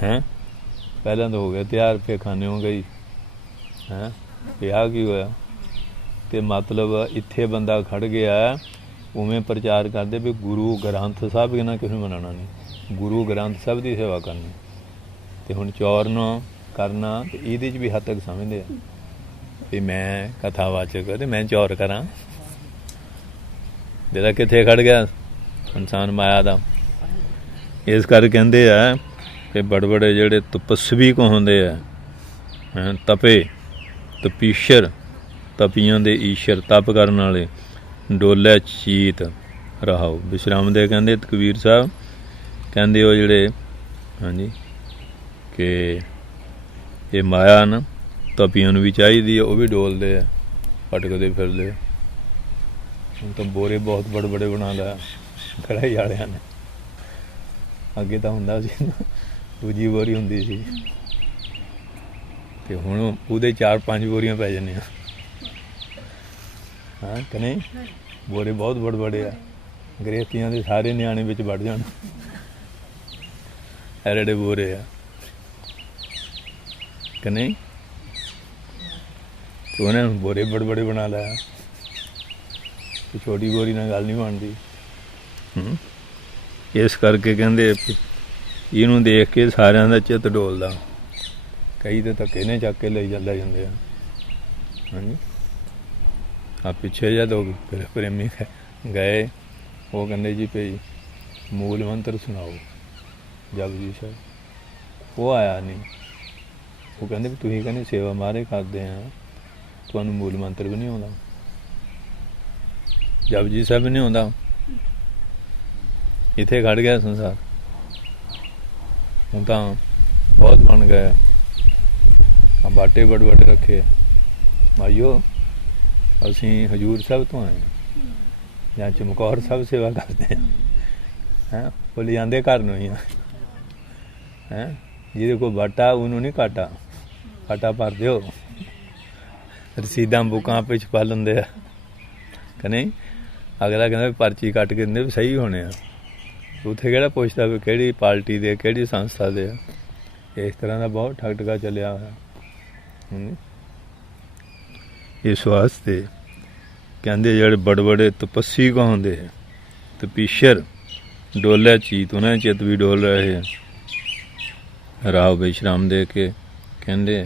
हैं। पहला तो हो गया तैयार, फिर खाने हो गई हैं, ब्याह की होया, तो मतलब इत्थे बंदा खड़ गया उमें प्रचार करते भी गुरु ग्रंथ साहब के ना किसी मनाना नहीं, गुरु ग्रंथ साहब की सेवा करनी। तो हुण चौर न करना ये भी हद तक समझते भी मैं कथावाचक तो मैं चौर करा, जेड़ा कित्थे खड़ गया इंसान माया का। इस कर कहते हैं कि बड़े बड़े जेड़े तपस्वी को होंदे हैं, तपे तपीशर, तपियां दे ईशर, तप करने वाले, डोले चीत रहाओ विश्राम दे। कहते कबीर साहब कहते वो जेड़े हाँ जी कि ये माया ना तपियां भी चाहिए, वो भी डोलते है, भटकते फिरते। तो बोरे बहुत बड़े बड़े बना लिया कढ़ाई वालिया ने, अगे तो हुंदा सी दूजी बोरी हुंदी सी, ते हुण उहदे 4-5 बोरियां पै जानियां। हाँ कि नहीं, बोरे बहुत बड़े बड़े आ, गृहस्थियां दे सारे न्याणे विच वड़ जाण, एडे बोरे आ कि नहीं। तो उन्हें बोरे बड़े बड़े बना लिया, तो छोटी बोरी नाल गल नहीं बनती। इस करके कहते इनू देख के सारिਆਂ ਦਾ चित डोलदा, कई तो धक्के ने चक के ले जाते हैं। हाँ जी, आ पिछे जब प्रेमी गए, वो कहते जी भाई मूल मंत्र सुनाओ जपजी साहब, वो आया नहीं। वो कहते भी तुसीं कहते सेवा मारे करते हैं, तुहानूं मूल मंत्र भी नहीं आता, जपजी साहब भी नहीं आता, इत्थे खड़ गया संसार। हूँ तो बहुत बन गए, बाटे बड़े बड़े रखे। भाईओ असी हजूर साहब तो आए या चमकौर साहब सेवा करते हैं, वो ले जाते घर नूं ही हैं, जिहदे कोल बाटा उन्होंने नहीं काटा, काटा भर दिओ, रसीदां बुकां आपे छपा लैंदे आ कि नहीं। ਅਗਲਾ ਕਹਿੰਦਾ ਵੀ ਪਰਚੀ ਕੱਟ ਕੇ ਦਿੰਦੇ ਵੀ ਸਹੀ ਹੋਣੇ ਆ। ਉੱਥੇ ਕਿਹੜਾ ਪੁੱਛਦਾ ਵੀ ਕਿਹੜੀ ਪਾਰਟੀ ਦੇ, ਕਿਹੜੀ ਸੰਸਥਾ ਦੇ ਆ। ਇਸ ਤਰ੍ਹਾਂ ਦਾ ਬਹੁਤ ਠੱਗ ਚੱਲਿਆ ਹੋਇਆ। ਇਸ ਵਾਸਤੇ ਕਹਿੰਦੇ ਜਿਹੜੇ ਬੜੇ ਬੜੇ ਤਪੱਸੀ ਕਹਾਉਂਦੇ ਹੈ, ਤਪੀਸ਼ਰ ਡੋਲਿਆ ਚੀਤ, ਉਹਨਾਂ ਦੇ ਚਿੱਤ ਵੀ ਡੋਲ ਰਹੇ ਹੈ। ਰਾਹ ਵਿਸ਼ਰਾਮ ਦੇ ਕੇ ਕਹਿੰਦੇ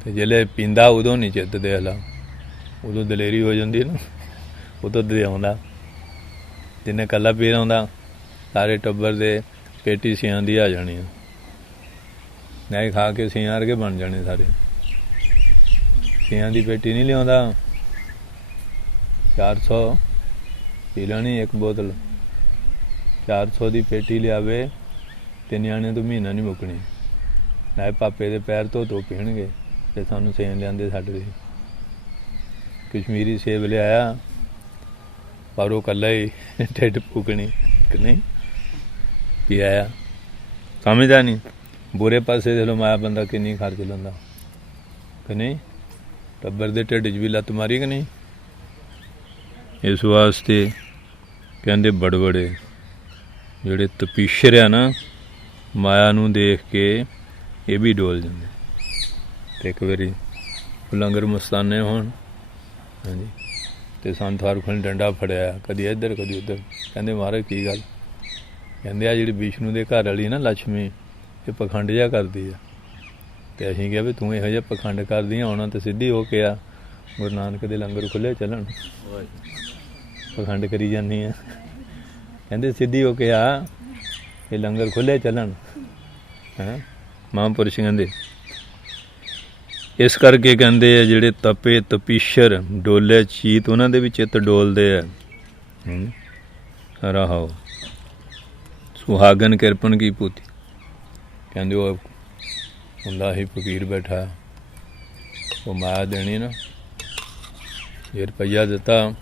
ਤੇ ਜਿਹੜੇ ਪੀਂਦਾ ਉਦੋਂ ਨਹੀਂ ਚਿੱਤ ਦੇਖ ਲਾ, ਉਦੋਂ ਦਲੇਰੀ ਹੋ ਜਾਂਦੀ ਨਾ, ਉਦੋਂ ਦੇ ਆਉਂਦਾ। ਜਿੰਨੇ ਇਕੱਲਾ ਪੀਰ ਆਉਂਦਾ ਸਾਰੇ ਟੱਬਰ ਦੇ ਪੇਟੀ ਸਿਆਂ ਦੀ ਆ ਜਾਣੀ ਆ, ਨਹੀਂ ਖਾ ਕੇ ਸਿਆਂ ਵਰਗੇ ਬਣ ਜਾਣੇ ਸਾਰੇ। ਸਿਆਂ ਦੀ ਪੇਟੀ ਨਹੀਂ ਲਿਆਉਂਦਾ, 400 ਪੀ ਲੈਣੀ ਇੱਕ ਬੋਤਲ, 400 ਦੀ ਪੇਟੀ ਲਿਆਵੇ ਤੇ ਨਿਆਣੇ ਤੋਂ ਮਹੀਨਾ ਨਹੀਂ ਮੁੱਕਣੀ। ਨਾ ਪਾਪੇ ਦੇ ਪੈਰ ਧੋ ਪੀਣਗੇ ਤੇ ਸਾਨੂੰ ਸੇਨ ਲਿਆਂਦੇ ਸਾਡੇ ਲਈ। ਕਸ਼ਮੀਰੀ ਸੇਬ ਲਿਆਇਆ ਪਰ ਉਹ ਇਕੱਲਾ ਹੀ ਢਿੱਡ ਫੂਕਣੀ ਕਿ ਨਹੀਂ ਪੀ ਆਇਆ। ਸਮਝਦਾ ਨਹੀਂ ਬੁਰੇ ਪਾਸੇ ਦੇ ਲੋ ਮਾਇਆ ਬੰਦਾ ਕਿੰਨੀ ਖਰਚ ਲੈਂਦਾ ਕਿ ਨਹੀਂ, ਟੱਬਰ ਦੇ ਢਿੱਡ 'ਚ ਵੀ ਲੱਤ ਮਾਰੀ ਕਿ ਨਹੀਂ। ਇਸ ਵਾਸਤੇ ਕਹਿੰਦੇ ਬੜੇ ਜਿਹੜੇ ਤਪੀਸ਼ਰ ਆ ਨਾ, ਮਾਇਆ ਨੂੰ ਦੇਖ ਕੇ ਇਹ ਵੀ ਡੋਲ ਜਾਂਦੇ। ਤੇ ਇੱਕ ਵਾਰੀ ਲੰਗਰ ਮਸਤਾਨੇ ਹੋਣ, ਹਾਂਜੀ, ਤੇ ਸੰਤ ਫਾਰੂਕ ਨੇ ਡੰਡਾ ਫੜਿਆ, ਕਦੀ ਇੱਧਰ ਕਦੀ ਉੱਧਰ। ਕਹਿੰਦੇ ਮਹਾਰਾਜ ਕੀ ਗੱਲ? ਕਹਿੰਦੇ ਆ ਜਿਹੜੀ ਵਿਸ਼ਨੂੰ ਦੇ ਘਰ ਵਾਲੀ ਨਾ ਲక్ష్ਮੀ, ਇਹ ਪਖੰਡ ਜਿਹਾ ਕਰਦੀ ਆ। ਤੇ ਅਸੀਂ ਕਿਹਾ ਵੀ ਤੂੰ ਇਹੋ ਜਿਹਾ ਪਖੰਡ ਕਰਦੀ ਆ, ਆਉਣਾ ਤਾਂ ਸਿੱਧੀ ਹੋ ਕੇ ਆ, ਗੁਰੂ ਨਾਨਕ ਦੇ ਲੰਗਰ ਖੁੱਲ੍ਹੇ ਚੱਲਣ, ਪਖੰਡ ਕਰੀ ਜਾਂਦੀ ਆ। ਕਹਿੰਦੇ ਸਿੱਧੀ ਹੋ ਕੇ ਆ, ਇਹ ਲੰਗਰ ਖੁੱਲ੍ਹੇ ਚੱਲਣ। ਹੈਂ ਮਹਾਂਪੁਰਸ਼ ਕਹਿੰਦੇ ਇਸ ਕਰਕੇ ਕਹਿੰਦੇ ਆ ਜਿਹੜੇ ਤਪੇ ਤਪੀਸ਼ਰ ਡੋਲੇ ਚੀਤ, ਉਹਨਾਂ ਦੇ ਵੀ ਚਿੱਤ ਡੋਲਦੇ ਆ। ਰਹਾਓ ਸੁਹਾਗਨ ਕਿਰਪਨ ਕੀ ਪੂਤੀ, ਕਹਿੰਦੇ ਉਹ ਹੁੰਦਾ ਹੀ ਫਕੀਰ ਬੈਠਾ, ਉਹ ਮਾਇਆ ਦੇਣੀ ਨਾ, ਜੇ ਰੁਪਈਆ ਦਿੱਤਾ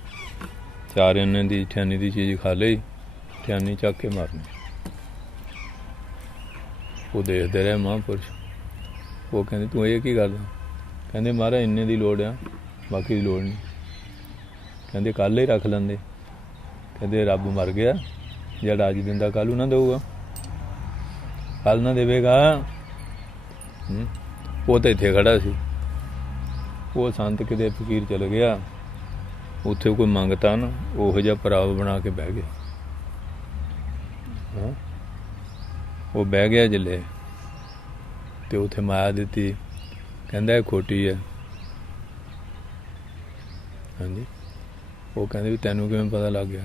4 ਆਨੇ ਦੀ ਠਿਆਨੀ ਦੀ ਚੀਜ਼ ਖਾ ਲਈ, ਠਿਆਨੀ ਚੱਕ ਕੇ ਮਾਰਨੀ। ਉਹ ਦੇਖਦੇ ਰਹੇ ਮਹਾਂਪੁਰਸ਼। ਉਹ ਕਹਿੰਦੇ ਤੂੰ ਇਹ ਕੀ ਕਰਦਾ? ਕਹਿੰਦੇ ਮਹਾਰਾਜ ਇੰਨੇ ਦੀ ਲੋੜ ਆ, ਬਾਕੀ ਦੀ ਲੋੜ ਨਹੀਂ। ਕਹਿੰਦੇ ਕੱਲ੍ਹ ਹੀ ਰੱਖ ਲੈਂਦੇ। ਕਹਿੰਦੇ ਰੱਬ ਮਰ ਗਿਆ, ਜਿਹੜਾ ਅੱਜ ਦਿੰਦਾ ਕੱਲ੍ਹ ਨੂੰ ਨਾ ਦੇਊਗਾ, ਕੱਲ੍ਹ ਨਾ ਦੇਵੇਗਾ। ਉਹ ਤਾਂ ਇੱਥੇ ਖੜਾ ਸੀ। ਉਹ ਸੰਤ ਕਿਤੇ ਫਕੀਰ ਚਲ ਗਿਆ, ਉੱਥੇ ਕੋਈ ਮੰਗਤਾ ਨਾ, ਉਹੋ ਜਿਹਾ ਪਰਾਵ ਬਣਾ ਕੇ ਬਹਿ ਗਿਆ। ਉਹ ਬਹਿ ਗਿਆ ਜਿੱਲੇ, ਤੇ ਉੱਥੇ ਮਾਇਆ ਦਿੱਤੀ। ਕਹਿੰਦਾ ਇਹ ਖੋਟੀ ਹੈ। ਹਾਂਜੀ, ਉਹ ਕਹਿੰਦੇ ਵੀ ਤੈਨੂੰ ਕਿਵੇਂ ਪਤਾ ਲੱਗ ਗਿਆ?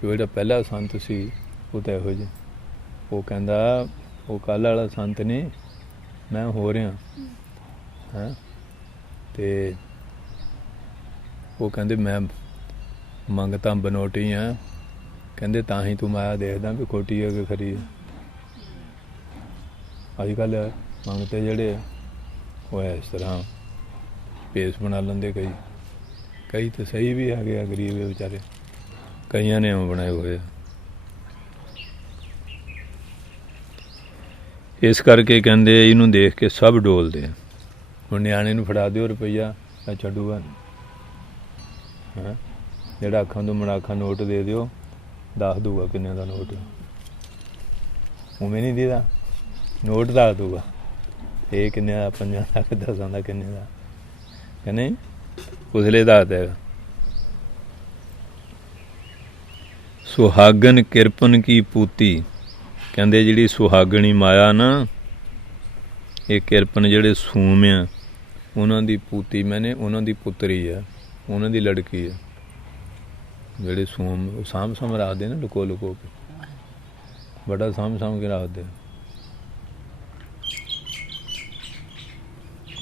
ਕਿ ਜਿਹੜਾ ਪਹਿਲਾ ਸੰਤ ਸੀ ਉਹ ਤਾਂ ਇਹੋ ਜਿਹਾ। ਉਹ ਕਹਿੰਦਾ ਉਹ ਕੱਲ੍ਹ ਵਾਲਾ ਸੰਤ ਨਹੀਂ, ਮੈਂ ਹੋ ਰਿਹਾ। ਹੈਂ ਤੇ ਉਹ ਕਹਿੰਦੇ ਮੈਂ ਮੰਗਤਾ ਬਨੋਟੀ ਹਾਂ। ਕਹਿੰਦੇ ਤਾਂ ਹੀ ਤੂੰ ਮਾਇਆ ਦੇਖਦਾ ਵੀ ਖੋਟੀ ਹੈ ਕਿ ਖਰੀ ਹੈ। ਅੱਜ ਕੱਲ੍ਹ ਮੰਗਤੇ ਜਿਹੜੇ ਉਹ ਇਸ ਤਰ੍ਹਾਂ ਭੇਸ ਬਣਾ ਲੈਂਦੇ, ਕਈ ਤਾਂ ਸਹੀ ਵੀ ਹੈਗੇ ਆ, ਗਰੀਬ ਵਿਚਾਰੇ, ਕਈਆਂ ਨੇ ਉਹ ਬਣਾਏ ਹੋਏ ਆ। ਇਸ ਕਰਕੇ ਕਹਿੰਦੇ ਇਹਨੂੰ ਦੇਖ ਕੇ ਸਭ ਡੋਲਦੇ ਆ। ਹੁਣ ਨਿਆਣੇ ਨੂੰ ਫੜਾ ਦਿਓ ਰੁਪਈਆ, ਮੈਂ ਛੱਡੂਗਾ ਨਹੀਂ। ਹਾਂ, ਜਿਹੜਾ ਅੱਖਾਂ ਤੋਂ ਮਣਾਖਾਂ ਨੋਟ ਦੇ ਦਿਓ, ਦੱਸ ਦੂਗਾ ਕਿੰਨੇ ਦਾ ਨੋਟ। ਉਵੇਂ ਨਹੀਂ ਦੇਦਾ, ਨੋਟ ਦੱਸ ਦੂਗਾ ਇਹ ਕਿੰਨੇ ਦਾ, 5 ਦਾ, 10 ਦਾ, ਕਿੰਨੇ ਦਾ, ਕਿ ਨਹੀਂ, ਉਸ ਲਈ ਦੱਸ ਦੇਗਾ। ਸੁਹਾਗਨ ਕਿਰਪਨ ਕੀ ਪੂਤੀ, ਕਹਿੰਦੇ ਜਿਹੜੀ ਸੁਹਾਗਣੀ ਮਾਇਆ ਨਾ, ਇਹ ਕਿਰਪਨ ਜਿਹੜੇ ਸੂਮ ਆ, ਉਹਨਾਂ ਦੀ ਪੂਤੀ, ਮੈਨੇ ਉਹਨਾਂ ਦੀ ਪੁੱਤਰੀ ਆ, ਉਹਨਾਂ ਦੀ ਲੜਕੀ ਆ। ਜਿਹੜੇ ਸੂਮ ਉਹ ਸਾਂਭ ਰੱਖਦੇ ਨਾ, ਲੁਕੋ ਕੇ, ਬੜਾ ਸਾਂਭ ਕੇ ਰੱਖਦੇ,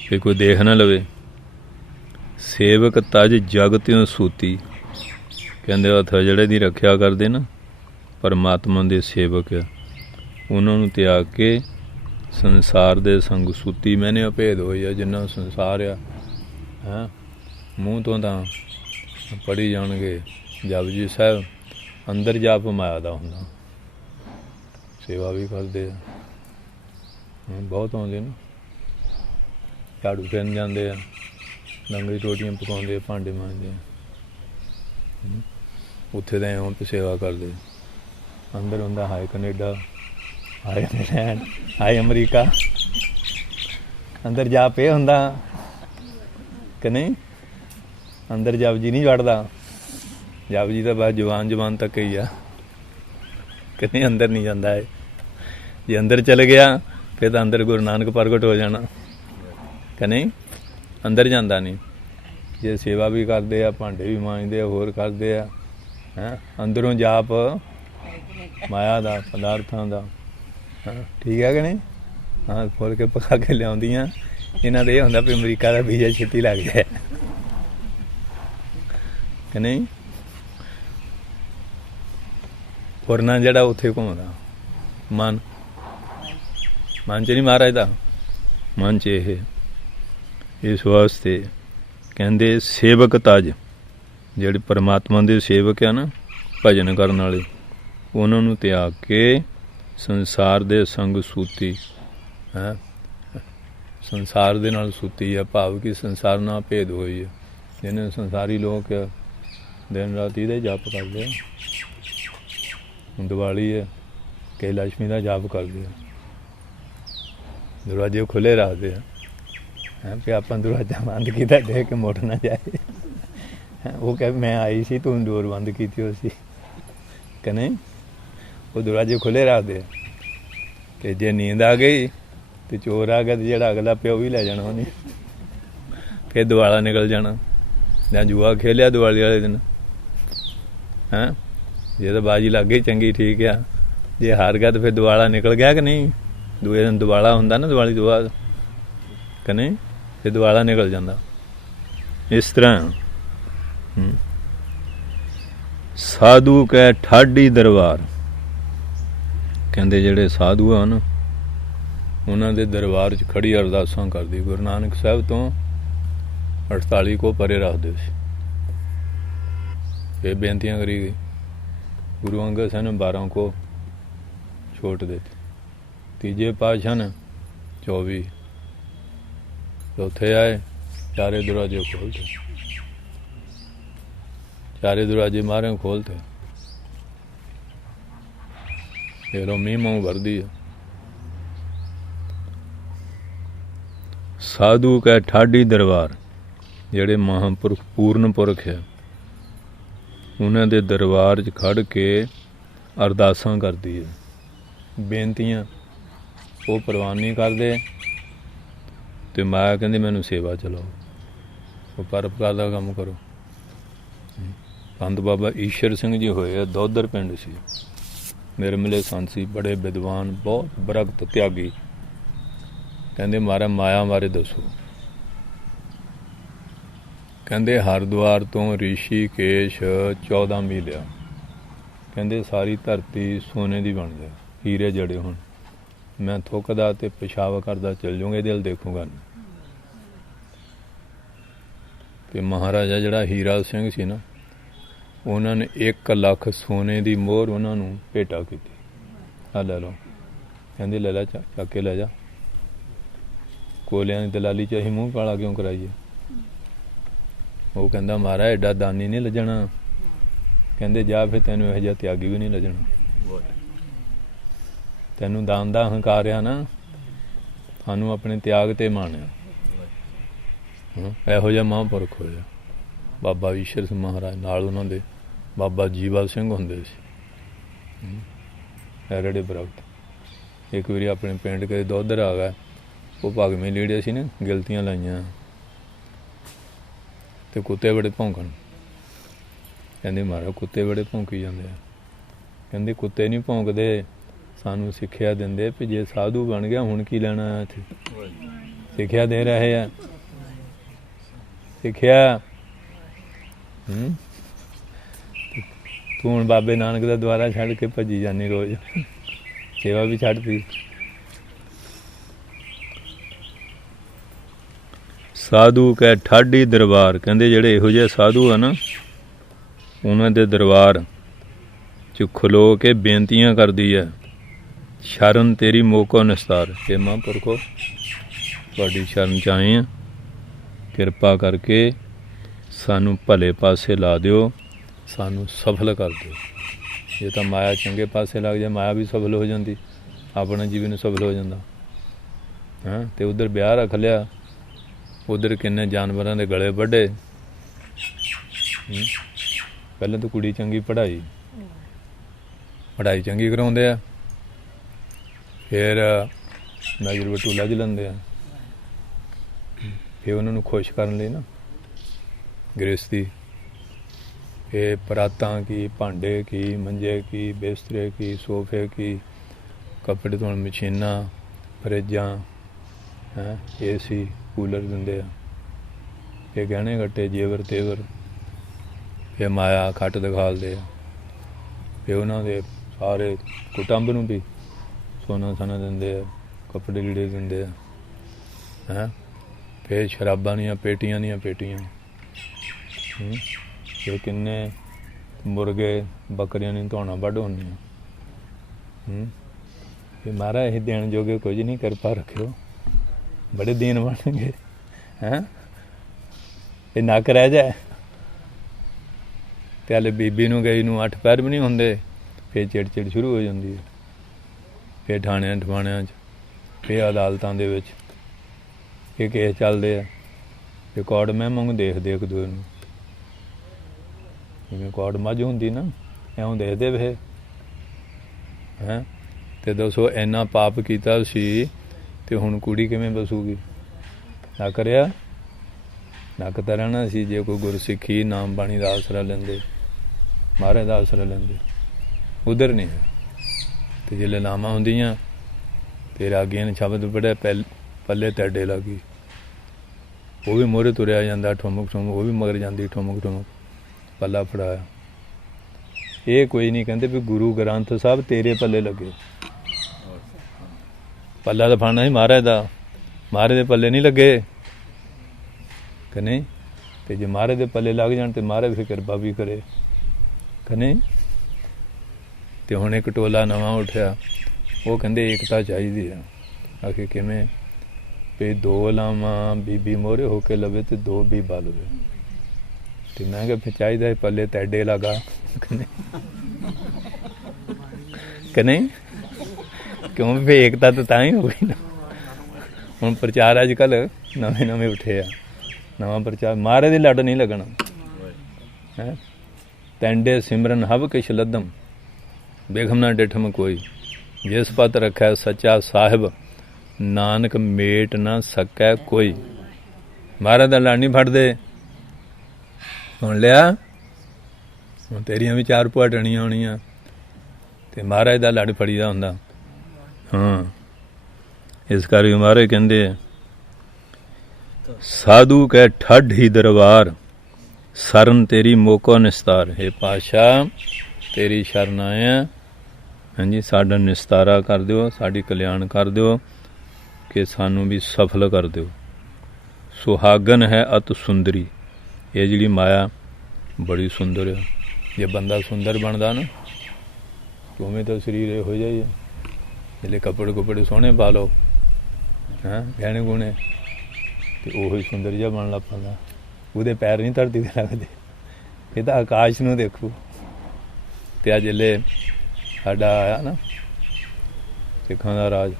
ਕਿ ਕੋਈ ਦੇਖ ਨਾ ਲਵੇ। ਸੇਵਕ ਤਜ ਜਗ ਤਿਉ ਸੂਤੀ, ਕਹਿੰਦੇ ਹੱਥ ਜਿਹੜੇ ਦੀ ਰੱਖਿਆ ਕਰਦੇ ਨਾ, ਪਰਮਾਤਮਾ ਦੇ ਸੇਵਕ, ਉਹਨਾਂ ਨੂੰ ਤਿਆਗ ਕੇ ਸੰਸਾਰ ਦੇ ਸੰਗ ਸੂਤੀ, ਮੈਨੇ ਅਭੇਦ ਹੋਈ ਆ। ਜਿੰਨਾ ਸੰਸਾਰ ਆ, ਹੈਂ ਮੂੰਹ ਤੋਂ ਤਾਂ ਪੜ੍ਹੀ ਜਾਣਗੇ ਜਪਜੀ ਸਾਹਿਬ, ਅੰਦਰ ਜਾਪ ਮਾਇਆ ਦਾ ਹੁੰਦਾ। ਸੇਵਾ ਵੀ ਕਰਦੇ ਆ, ਬਹੁਤ ਆਉਂਦੇ ਨਾ, ਝਾੜੂ ਫੇਰਨ ਜਾਂਦੇ ਆ, ਲੰਗਰ ਰੋਟੀਆਂ ਪਕਾਉਂਦੇ, ਭਾਂਡੇ ਮਾਂਜਦੇ, ਉੱਥੇ ਤਾਂ ਐਵੇਂ ਤੇ ਸੇਵਾ ਕਰਦੇ। ਅੰਦਰ ਹੁੰਦਾ ਹਾਏ ਕਨੇਡਾ, ਹਾਏ ਇੰਗਲੈਂਡ, ਹਾਏ ਅਮਰੀਕਾ। ਅੰਦਰ ਜਾਪ ਇਹ ਹੁੰਦਾ ਕਿ ਨਹੀਂ? ਅੰਦਰ ਜਪ ਜੀ ਨਹੀਂ ਵੜਦਾ। ਜਪ ਜੀ ਤਾਂ ਬਸ ਜਵਾਨ ਤੱਕ ਹੀ ਆ ਕਿ ਨਹੀਂ? ਅੰਦਰ ਨਹੀਂ ਜਾਂਦਾ ਹੈ। ਜੇ ਅੰਦਰ ਚਲੇ ਗਿਆ ਫਿਰ ਤਾਂ ਅੰਦਰ ਗੁਰੂ ਨਾਨਕ ਪ੍ਰਗਟ ਹੋ ਜਾਣਾ ਕਿ ਨਹੀਂ? ਅੰਦਰ ਜਾਂਦਾ ਨਹੀਂ। ਜੇ ਸੇਵਾ ਵੀ ਕਰਦੇ ਆ, ਭਾਂਡੇ ਵੀ ਮਾਂਜਦੇ ਆ, ਹੋਰ ਕਰਦੇ ਆ, ਹੈਂ ਅੰਦਰੋਂ ਜਾਪ ਮਾਇਆ ਦਾ, ਪਦਾਰਥਾਂ ਦਾ। ਠੀਕ ਹੈ ਕਿ ਨਹੀਂ? ਹਾਂ, ਫੁੱਲ ਕੇ ਪਕਾ ਕੇ ਲਿਆਉਂਦੀਆਂ। ਇਹਨਾਂ ਦਾ ਇਹ ਹੁੰਦਾ ਵੀ ਅਮਰੀਕਾ ਦਾ ਵੀਜ਼ਾ ਛੇਤੀ ਲੱਗ ਜਾਏ ਕਿ ਨਹੀਂ? ਫੁਰਨਾ ਜਿਹੜਾ ਉੱਥੇ ਘੁੰਮਦਾ ਮਨ 'ਚ ਨਹੀਂ ਮਹਾਰਾਜ ਦਾ, ਮਨ 'ਚ ਇਹ। ਇਸ ਵਾਸਤੇ ਕਹਿੰਦੇ ਸੇਵਕ ਤਜ, ਜਿਹੜੇ ਪਰਮਾਤਮਾ ਦੇ ਸੇਵਕ ਆ ਨਾ, ਭਜਨ ਕਰਨ ਵਾਲੇ, ਉਹਨਾਂ ਨੂੰ ਤਿਆਗ ਕੇ ਸੰਸਾਰ ਦੇ ਸੰਗ ਸੂਤੀ। ਹੈ ਸੰਸਾਰ ਦੇ ਨਾਲ ਸੂਤੀ ਆ, ਭਾਵ ਕਿ ਸੰਸਾਰ ਨਾਲ ਭੇਦ ਹੋਈ ਹੈ। ਜਿਹਨੇ ਸੰਸਾਰੀ ਲੋਕ ਦਿਨ ਰਾਤ ਇਹਦਾ ਜਪ ਕਰਦੇ ਆ। ਹੁਣ ਦੀਵਾਲੀ ਹੈ ਕਿ ਲక్ష్ਮੀ ਦਾ ਜਾਪ ਕਰਦੇ ਆ, ਦਰਵਾਜ਼ੇ ਖੁੱਲ੍ਹੇ ਰੱਖਦੇ ਆ। ਫਿਰ ਆਪਾਂ ਦਰਵਾਜ਼ਾ ਬੰਦ ਕੀਤਾ ਦੇਖ ਕੇ ਮੁੜ ਨਾ ਜਾਏ। ਉਹ ਕਹੇ ਮੈਂ ਆਈ ਸੀ, ਤੂੰ ਡੋਰ ਬੰਦ ਕੀਤੀ ਹੋਈ ਸੀ ਕਿ ਨਹੀਂ? ਉਹ ਦਰਵਾਜ਼ੇ ਖੁੱਲ੍ਹੇ ਰੱਖਦੇ ਆ ਕਿ ਜੇ ਨੀਂਦ ਆ ਗਈ ਤੇ ਚੋਰ ਆ ਗਿਆ, ਤੇ ਜਿਹੜਾ ਅਗਲਾ ਪਿਆ ਉਹ ਵੀ ਲੈ ਜਾਣਾ ਉਹਨੇ। ਫਿਰ ਦੁਆਲਾ ਨਿਕਲ ਜਾਣਾ। ਜਾਂ ਜੂਆ ਖੇਲਿਆ ਦਿਵਾਲੀ ਵਾਲੇ ਦਿਨ, ਹੈਂ ਜੇ ਤਾਂ ਬਾਜੀ ਲੱਗ ਗਈ ਚੰਗੀ, ਠੀਕ ਆ। ਜੇ ਹਾਰ ਗਿਆ ਤਾਂ ਫਿਰ ਦੁਆਲਾ ਨਿਕਲ ਗਿਆ ਕਿ ਨਹੀਂ? ਦੂਏ ਦਿਨ ਦੁਆਲਾ ਹੁੰਦਾ ਨਾ ਦਿਵਾਲੀ ਤੋਂ ਬਾਅਦ ਕਿ ਨਹੀਂ? ਫਿਰ ਦੁਆਲਾ ਨਿਕਲ ਜਾਂਦਾ। ਇਸ ਤਰ੍ਹਾਂ ਸਾਧੂ ਕਹਿ ਠਾਡੀ ਦਰਬਾਰ, ਕਹਿੰਦੇ ਜਿਹੜੇ ਸਾਧੂ ਆ ਨਾ, ਉਹਨਾਂ ਦੇ ਦਰਬਾਰ 'ਚ ਖੜੀ ਅਰਦਾਸਾਂ ਕਰਦੀ। ਗੁਰੂ ਨਾਨਕ ਸਾਹਿਬ ਤੋਂ 48 ਕੋ ਪਰੇ ਰੱਖਦੇ ਸੀ। ਇਹ ਬੇਨਤੀਆਂ ਕਰੀ ਗਈ। ਗੁਰੂ ਅੰਗਦ ਸਾਹਿਬ ਨੇ 12 ਕੋ ਛੋਟ ਦਿੱਤੀ। ਤੀਜੇ ਪਾਤਸ਼ਾਹ ਨੇ 24। ਚੌਥੇ ਆਏ, ਚਾਰੇ ਦਰਵਾਜ਼ੇ ਖੋਲਤੇ। ਚਾਰੇ ਦਰਵਾਜ਼ੇ ਮਾਰੇ ਖੋਲਤੇ। ਇਹ ਲੋ ਮੀਂਹ ਮੂੰਹ ਵਰਦੀ ਹੈ। ਸਾਧੂ ਕਹਿ ਠਾਡੀ ਦਰਬਾਰ, ਜਿਹੜੇ ਮਹਾਂਪੁਰਖ ਪੂਰਨ ਪੁਰਖ ਹੈ, ਉਹਨਾਂ ਦੇ ਦਰਬਾਰ 'ਚ ਖੜ ਕੇ ਅਰਦਾਸਾਂ ਕਰਦੀ ਹੈ। ਬੇਨਤੀਆਂ ਉਹ ਪ੍ਰਵਾਨ ਨਹੀਂ ਕਰਦੇ। ਅਤੇ ਮਾਇਆ ਕਹਿੰਦੀ ਮੈਨੂੰ ਸੇਵਾ ਚਲਾਓ, ਉਹ ਪਰਉਪਕਾਰ ਦਾ ਕੰਮ ਕਰੋ। ਸੰਤ ਬਾਬਾ ਈਸ਼ਰ ਸਿੰਘ ਜੀ ਹੋਏ ਆ, ਦੋਦਰ ਪਿੰਡ ਸੀ, ਨਿਰਮਲੇ ਸੰਤ ਸੀ, ਬੜੇ ਵਿਦਵਾਨ, ਬਹੁਤ ਬਰਗਤ ਤਿਆਗੀ। ਕਹਿੰਦੇ ਮਹਾਰਾਜ ਮਾਇਆ ਬਾਰੇ ਦੱਸੋ। ਕਹਿੰਦੇ ਹਰਿਦੁਆਰ ਤੋਂ ਰਿਸ਼ੀਕੇਸ਼ 14 ਮੀਲ ਆ। ਕਹਿੰਦੇ ਸਾਰੀ ਧਰਤੀ ਸੋਨੇ ਦੀ ਬਣ ਜਾਏ, ਹੀਰੇ ਜੜੇ ਹੁਣ। ਮੈਂ ਥੁੱਕਦਾ ਅਤੇ ਪਿਸ਼ਾਬ ਕਰਦਾ ਚੱਲ ਜਾਊਂਗਾ, ਇਹਦੇ ਵੱਲ ਦੇਖੂੰਗਾ। ਅਤੇ ਮਹਾਰਾਜਾ ਜਿਹੜਾ ਹੀਰਾ ਸਿੰਘ ਸੀ ਨਾ, ਉਹਨਾਂ ਨੇ 1 ਲੱਖ ਸੋਨੇ ਦੀ ਮੋਹਰ ਉਹਨਾਂ ਨੂੰ ਭੇਟਾ ਕੀਤੀ। ਆ ਲੈ ਲਓ। ਕਹਿੰਦੇ ਲੈ ਲੈ, ਚੱਕ ਕੇ ਲੈ ਜਾ। ਕੋਲਿਆਂ ਦੀ ਦਲਾਲੀ 'ਚ ਅਸੀਂ ਮੂੰਹ ਕਾਲਾ ਕਿਉਂ ਕਰਾਈਏ? ਉਹ ਕਹਿੰਦਾ ਮਹਾਰਾਜ ਐਡਾ ਦਾਨੀ ਨਹੀਂ ਲੱਜਣਾ। ਕਹਿੰਦੇ ਜਾ ਫਿਰ ਤੈਨੂੰ ਇਹੋ ਜਿਹਾ ਤਿਆਗੀ ਵੀ ਨਹੀਂ ਲੱਜਣਾ। ਤੈਨੂੰ ਦਾਨ ਦਾ ਹੰਕਾਰ ਆ ਨਾ, ਸਾਨੂੰ ਆਪਣੇ ਤਿਆਗ 'ਤੇ ਮਾਣਿਆ। ਇਹੋ ਜਿਹਾ ਮਹਾਂਪੁਰਖ ਹੋਇਆ ਬਾਬਾ ਈਸ਼ਰ ਸਿੰਘ ਮਹਾਰਾਜ। ਨਾਲ ਉਹਨਾਂ ਦੇ ਬਾਬਾ ਜੀਵਾ ਸਿੰਘ ਹੁੰਦੇ ਸੀ, ਐਰੜੇ ਬਰਗਤ। ਇੱਕ ਵਾਰੀ ਆਪਣੇ ਪਿੰਡ ਕਦੇ ਦੋਧਰ ਆ ਗਿਆ। ਉਹ ਭਗਵੇਂ ਲੀੜੇ ਸੀ ਨਾ, ਗਿਲਤੀਆਂ ਲਾਈਆਂ, ਅਤੇ ਕੁੱਤੇ ਬੜੇ ਭੌਂਕਣ। ਕਹਿੰਦੇ ਮਹਾਰਾਜ ਕੁੱਤੇ ਬੜੇ ਭੌਂਕੀ ਜਾਂਦੇ ਆ। ਕਹਿੰਦੇ ਕੁੱਤੇ ਨਹੀਂ ਭੌਂਕਦੇ, ਸਾਨੂੰ ਸਿੱਖਿਆ ਦਿੰਦੇ ਵੀ ਜੇ ਸਾਧੂ ਬਣ ਗਿਆ ਹੁਣ ਕੀ ਲੈਣਾ ਇੱਥੇ। ਸਿੱਖਿਆ ਦੇ ਰਹੇ ਆ, ਸਿੱਖਿਆ। ਤੂੰ ਹੁਣ ਬਾਬੇ ਨਾਨਕ ਦਾ ਦੁਆਰਾ ਛੱਡ ਕੇ ਭੱਜੀ ਜਾਂਦੀ, ਰੋਜ਼ ਸੇਵਾ ਵੀ ਛੱਡਤੀ। ਸਾਧੂ ਕਹਿ ਠਾਡੀ ਦਰਬਾਰ, ਕਹਿੰਦੇ ਜਿਹੜੇ ਇਹੋ ਜਿਹੇ ਸਾਧੂ ਆ ਨਾ, ਉਹਨਾਂ ਦੇ ਦਰਬਾਰ 'ਚ ਖਲੋ ਕੇ ਬੇਨਤੀਆਂ ਕਰਦੀ ਹੈ। ਸ਼ਰਨ ਤੇਰੀ ਮੋਕੋ ਨਿਸਤਾਰ, ਹੇ ਮਹਾਂਪੁਰਖੋ ਤੁਹਾਡੀ ਸ਼ਰਨ 'ਚ ਆਏ ਹਾਂ, ਕਿਰਪਾ ਕਰਕੇ ਸਾਨੂੰ ਭਲੇ ਪਾਸੇ ਲਾ ਦਿਓ, ਸਾਨੂੰ ਸਫਲ ਕਰ ਦਿਓ। ਜੇ ਤਾਂ ਮਾਇਆ ਚੰਗੇ ਪਾਸੇ ਲੱਗ ਜਾਏ, ਮਾਇਆ ਵੀ ਸਫਲ ਹੋ ਜਾਂਦੀ, ਆਪਣਾ ਜੀਵਨ ਸਫਲ ਹੋ ਜਾਂਦਾ। ਹਾਂ, ਤੇ ਉਧਰ ਵਿਆਹ ਰੱਖ ਲਿਆ, ਉਧਰ ਕਿੰਨੇ ਜਾਨਵਰਾਂ ਦੇ ਗਲੇ ਵੱਢੇ। ਪਹਿਲਾਂ ਤਾਂ ਕੁੜੀ ਚੰਗੀ ਪੜ੍ਹਾਈ ਚੰਗੀ ਕਰਾਉਂਦੇ ਆ, ਫਿਰ ਨਜ਼ਰ ਵਟੂਲਾ ਚ ਲੈਂਦੇ ਆ, ਫਿਰ ਉਹਨਾਂ ਨੂੰ ਖੁਸ਼ ਕਰਨ ਲਈ ਨਾ ਗ੍ਰਸਤੀ, ਇਹ ਪਰਾਤਾਂ ਕੀ, ਭਾਂਡੇ ਕੀ, ਮੰਜੇ ਕੀ, ਬਿਸਤਰੇ ਕੀ, ਸੋਫੇ ਕੀ, ਕੱਪੜੇ ਧੋਣ ਮਸ਼ੀਨਾਂ, ਫਰਿੱਜਾਂ, ਹੈਂ, AC, ਕੂਲਰ ਦਿੰਦੇ ਆ, ਇਹ ਗਹਿਣੇ ਗੱਟੇ, ਜੇਵਰ ਤੇਵਰ, ਫਿਰ ਮਾਇਆ ਖੱਟ ਦਿਖਾਲਦੇ ਆ, ਫਿਰ ਉਹਨਾਂ ਦੇ ਸਾਰੇ ਕੁਟੁੰਬ ਨੂੰ ਵੀ ਸੋਨਾ ਸਾਨਾ ਦਿੰਦੇ ਆ, ਕੱਪੜੇ ਲੀੜੇ ਦਿੰਦੇ ਆ, ਹੈਂ, ਫਿਰ ਸ਼ਰਾਬਾਂ ਦੀਆਂ ਪੇਟੀਆਂ ਫਿਰ ਕਿੰਨੇ ਮੁਰਗੇ ਬੱਕਰੀਆਂ ਨੂੰ ਧੋਣਾ ਵੱਢ ਹੁੰਦੀਆਂ। ਫਿਰ ਮਹਾਰਾਜ ਇਹ ਦੇਣ ਜੋਗੇ ਕੁਝ ਨਹੀਂ, ਕਿਰਪਾ ਰੱਖਿਓ, ਬੜੇ ਦੀਨ ਬਣਨਗੇ। ਹੈਂ, ਇਹ ਨੱਕ ਰਹਿ ਜਾਏ ਤੇ ਹਾਲੇ ਬੀਬੀ ਨੂੰ ਗਈ ਨੂੰ 8 ਪੈਰ ਵੀ ਨਹੀਂ ਹੁੰਦੇ, ਫਿਰ ਚਿੜ ਸ਼ੁਰੂ ਹੋ ਜਾਂਦੀ ਹੈ, ਫਿਰ ਠਾਣਿਆਂ ਠਵਾਣਿਆਂ 'ਚ, ਫਿਰ ਅਦਾਲਤਾਂ ਦੇ ਵਿੱਚ ਇਹ ਕੇਸ ਚੱਲਦੇ ਆ, ਰਿਕਾਰਡ ਮੈਂ ਵਾਂਗੂ ਦੇਖ ਦੂਏ ਨੂੰ, ਜਿਵੇਂ ਰਿਕਾਰਡ ਮੱਝ ਹੁੰਦੀ ਨਾ, ਇਉਂ ਦੇਖਦੇ ਵੇ। ਹੈਂ, ਤੇ ਦੱਸੋ ਇੰਨਾ ਪਾਪ ਕੀਤਾ ਸੀ ਤੇ ਹੁਣ ਕੁੜੀ ਕਿਵੇਂ ਬਸੂਗੀ? ਨਾ ਕਰਿਆ, ਨੱਕ ਤਾਂ ਰਹਿਣਾ ਸੀ। ਜੇ ਕੋਈ ਗੁਰਸਿੱਖੀ ਨਾਮ ਬਾਣੀ ਦਾ ਆਸਰਾ ਲੈਂਦੇ, ਮਹਾਰਾਜ ਦਾ ਆਸਰਾ ਲੈਂਦੇ, ਉਧਰ ਨਹੀਂ ਹੈ। ਤੇ ਜਿਹੜੇ ਲਾਵਾਂ ਹੁੰਦੀਆਂ ਤੇ ਰਾਗੀਆਂ ਨੇ ਸ਼ਬਦ ਪੜ੍ਹਿਆ, ਪੱਲੇ ਤੈਡੇ ਲੱਗੀ, ਉਹ ਵੀ ਮੋਹਰੇ ਤੁਰਿਆ ਜਾਂਦਾ ਠੁਮਕ, ਉਹ ਵੀ ਮਗਰ ਜਾਂਦੀ ਠੁਮਕ, ਪੱਲਾ ਫੜਾਇਆ। ਇਹ ਕੋਈ ਨਹੀਂ ਕਹਿੰਦੇ ਵੀ ਗੁਰੂ ਗ੍ਰੰਥ ਸਾਹਿਬ ਤੇਰੇ ਪੱਲੇ ਲੱਗੇ, ਪੱਲਾ ਤਾਂ ਫੜਨਾ ਸੀ ਮਹਾਰਾਜ ਦਾ, ਮਹਾਰਾਜ ਦੇ ਪੱਲੇ ਨਹੀਂ ਲੱਗੇ ਕਿ ਨਹੀਂ। ਤੇ ਜੇ ਮਹਾਰਾਜ ਦੇ ਪੱਲੇ ਲੱਗ ਜਾਣ ਤੇ ਮਹਾਰਾਜ ਫਿਰ ਕਿਰਪਾ ਵੀ ਕਰੇ ਕਿ ਨਹੀਂ। ਤੇ ਹੁਣ ਇੱਕ ਟੋਲਾ ਨਵਾਂ ਉੱਠਿਆ, ਉਹ ਕਹਿੰਦੇ ਏਕਤਾ ਚਾਹੀਦੀ ਆ। ਆਖੇ ਕਿਵੇਂ? ਵੀ 2 ਲਾਵਾਂ ਬੀਬੀ ਮੋਹਰੇ ਹੋ ਕੇ ਲਵੇ ਤੇ 2 ਬੀਬਾ ਲਵੇ। ਤੇ ਮੈਂ ਕਿਹਾ ਫਿਰ ਚਾਹੀਦਾ ਪੱਲੇ ਤੈਡੇ ਲਗਾ ਕਿ ਨਹੀਂ, ਕਿਉਂ ਵੀ ਏਕਤਾ ਤਾਂ ਹੀ ਹੋ ਗਈ ਨਾ। ਹੁਣ ਪ੍ਰਚਾਰ ਅੱਜ ਕੱਲ੍ਹ ਨਵੇਂ ਉੱਠੇ ਆ, ਨਵਾਂ ਪ੍ਰਚਾਰ, ਮਹਾਰਾਜ ਦੇ ਲੜ ਨਹੀਂ ਲੱਗਣਾ ਹੈ। ਤੈਂਡੇ ਸਿਮਰਨ ਹਵ ਕਿਛ ਲੱਦਮ, ਬੇਗਮ ਨਾ ਡਿਠਮ ਕੋਈ, ਜਿਸ ਪਤ ਰੱਖੈ ਸੱਚਾ ਸਾਹਿਬ, ਨਾਨਕ ਮੇਟ ਨਾ ਸਕੈ ਕੋਈ। ਮਹਾਰਾਜ ਦਾ ਲੜ ਨਹੀਂ ਫੜਦੇ। ਸੁਣ ਲਿਆ, ਹੁਣ ਤੇਰੀਆਂ ਵੀ 4 ਪੁਆਟਣੀਆਂ ਹੋਣੀਆਂ ਤੇ ਮਹਾਰਾਜ ਦਾ ਲੜ ਫੜੀਦਾ ਹੁੰਦਾ। ਹਾਂ, ਇਸ ਕਰਕੇ ਮਹਾਰਾਜ ਕਹਿੰਦੇ ਆ, ਸਾਧੂ ਕਹਿ ਠੱਢ ਹੀ ਦਰਬਾਰ, ਸਰਨ ਤੇਰੀ ਮੋਕੋ ਨਿਸਤਾਰ। ਇਹ ਪਾਤਸ਼ਾਹ ਤੇਰੀ ਸ਼ਰਨ ਆਏ ਆ, ਹਾਂਜੀ, ਸਾਡਾ ਨਿਸਤਾਰਾ ਕਰ ਦਿਓ, ਸਾਡੀ ਕਲਿਆਣ ਕਰ ਦਿਓ, ਕਿ ਸਾਨੂੰ ਵੀ ਸਫਲ ਕਰ ਦਿਓ। ਸੁਹਾਗਨ ਹੈ ਅਤ ਸੁੰਦਰੀ, ਇਹ ਜਿਹੜੀ ਮਾਇਆ ਬੜੀ ਸੁੰਦਰ ਆ। ਜੇ ਬੰਦਾ ਸੁੰਦਰ ਬਣਦਾ ਨਾ, ਉਵੇਂ ਤਾਂ ਸਰੀਰ ਇਹੋ ਜਿਹਾ ਹੀ ਹੈ। ਜਿਹੜੇ ਕੱਪੜੇ ਸੋਹਣੇ ਪਾ ਲਓ, ਹੈਂ, ਗਹਿਣੇ ਗੁਣੇ, ਤੇ ਉਹੀ ਸੁੰਦਰ ਜਿਹਾ ਬਣ ਲੱਗ ਪੈਂਦਾ। ਉਹਦੇ ਪੈਰ ਨਹੀਂ ਧਰਤੀ 'ਤੇ ਲੱਗਦੇ, ਇਹ ਤਾਂ ਆਕਾਸ਼ ਨੂੰ ਦੇਖੋ। ਤੇ ਅੱਜ ਜਿਹੜੇ ਸਾਡਾ ਆਇਆ ਨਾ ਸਿੱਖਾਂ ਦਾ ਰਾਜ,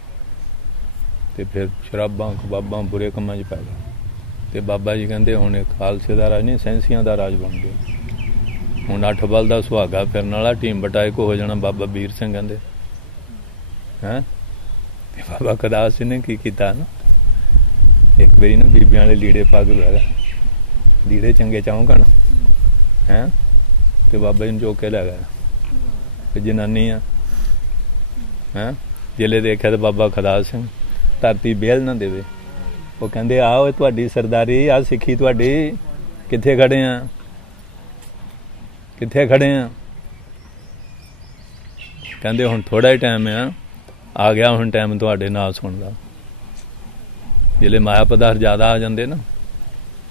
ਤੇ ਫਿਰ ਸ਼ਰਾਬਾਂ ਕਬਾਬਾਂ ਬੁਰੇ ਕੰਮਾਂ 'ਚ ਪੈ ਗਿਆ। ਤੇ ਬਾਬਾ ਜੀ ਕਹਿੰਦੇ ਹੁਣ ਇਹ ਖਾਲਸੇ ਦਾ ਰਾਜ ਨਹੀਂ, ਸੈਂਸੀਆਂ ਦਾ ਰਾਜ ਬਣ ਗਿਆ। ਹੁਣ 8 ਬਲ ਦਾ ਸੁਹਾਗਾ ਫਿਰਨ ਵਾਲਾ, ਟੀਮ ਬਟਾਏ ਕੋ ਹੋ ਜਾਣਾ। ਬਾਬਾ ਵੀਰ ਸਿੰਘ ਕਹਿੰਦੇ ਹੈਂ, ਤੇ ਬਾਬਾ ਕਦਾਸ ਸਿੰਘ ਨੇ ਕੀ ਕੀਤਾ ਨਾ, ਇੱਕ ਵਾਰੀ ਨਾ ਬੀਬੀਆਂ ਵਾਲੇ ਲੀੜੇ ਪਾ ਕੇ ਬਹਿ ਗਿਆ, ਲੀੜੇ ਚੰਗੇ ਚਾਹੋਂ ਹੈਂ, ਤੇ ਬਾਬਾ ਜੀ ਨੂੰ ਚੁੱਕ ਕੇ ਲੈ ਗਿਆ। ਤੇ ਜਨਾਨੀ ਆ ਹੈਂ, ਜਿਲੇ ਦੇਖਿਆ ਤੇ ਬਾਬਾ ਖਦਾਸ ਸਿੰਘ, ਧਰਤੀ ਬੇਲ ਨਾ ਦੇਵੇ। ਉਹ ਕਹਿੰਦੇ ਆਹ ਤੁਹਾਡੀ ਸਰਦਾਰੀ, ਆਹ ਸਿੱਖੀ ਤੁਹਾਡੀ, ਕਿੱਥੇ ਖੜੇ ਆ, ਕਿੱਥੇ ਖੜੇ ਆ? ਕਹਿੰਦੇ ਹੁਣ ਥੋੜਾ ਹੀ ਟਾਈਮ ਆ ਗਿਆ, ਹੁਣ ਟਾਈਮ ਤੁਹਾਡੇ ਨਾਲ ਸੁਣਦਾ। ਜਿਹੜੇ ਮਾਇਆ ਪਦਾਰਥ ਜ਼ਿਆਦਾ ਆ ਜਾਂਦੇ ਨਾ,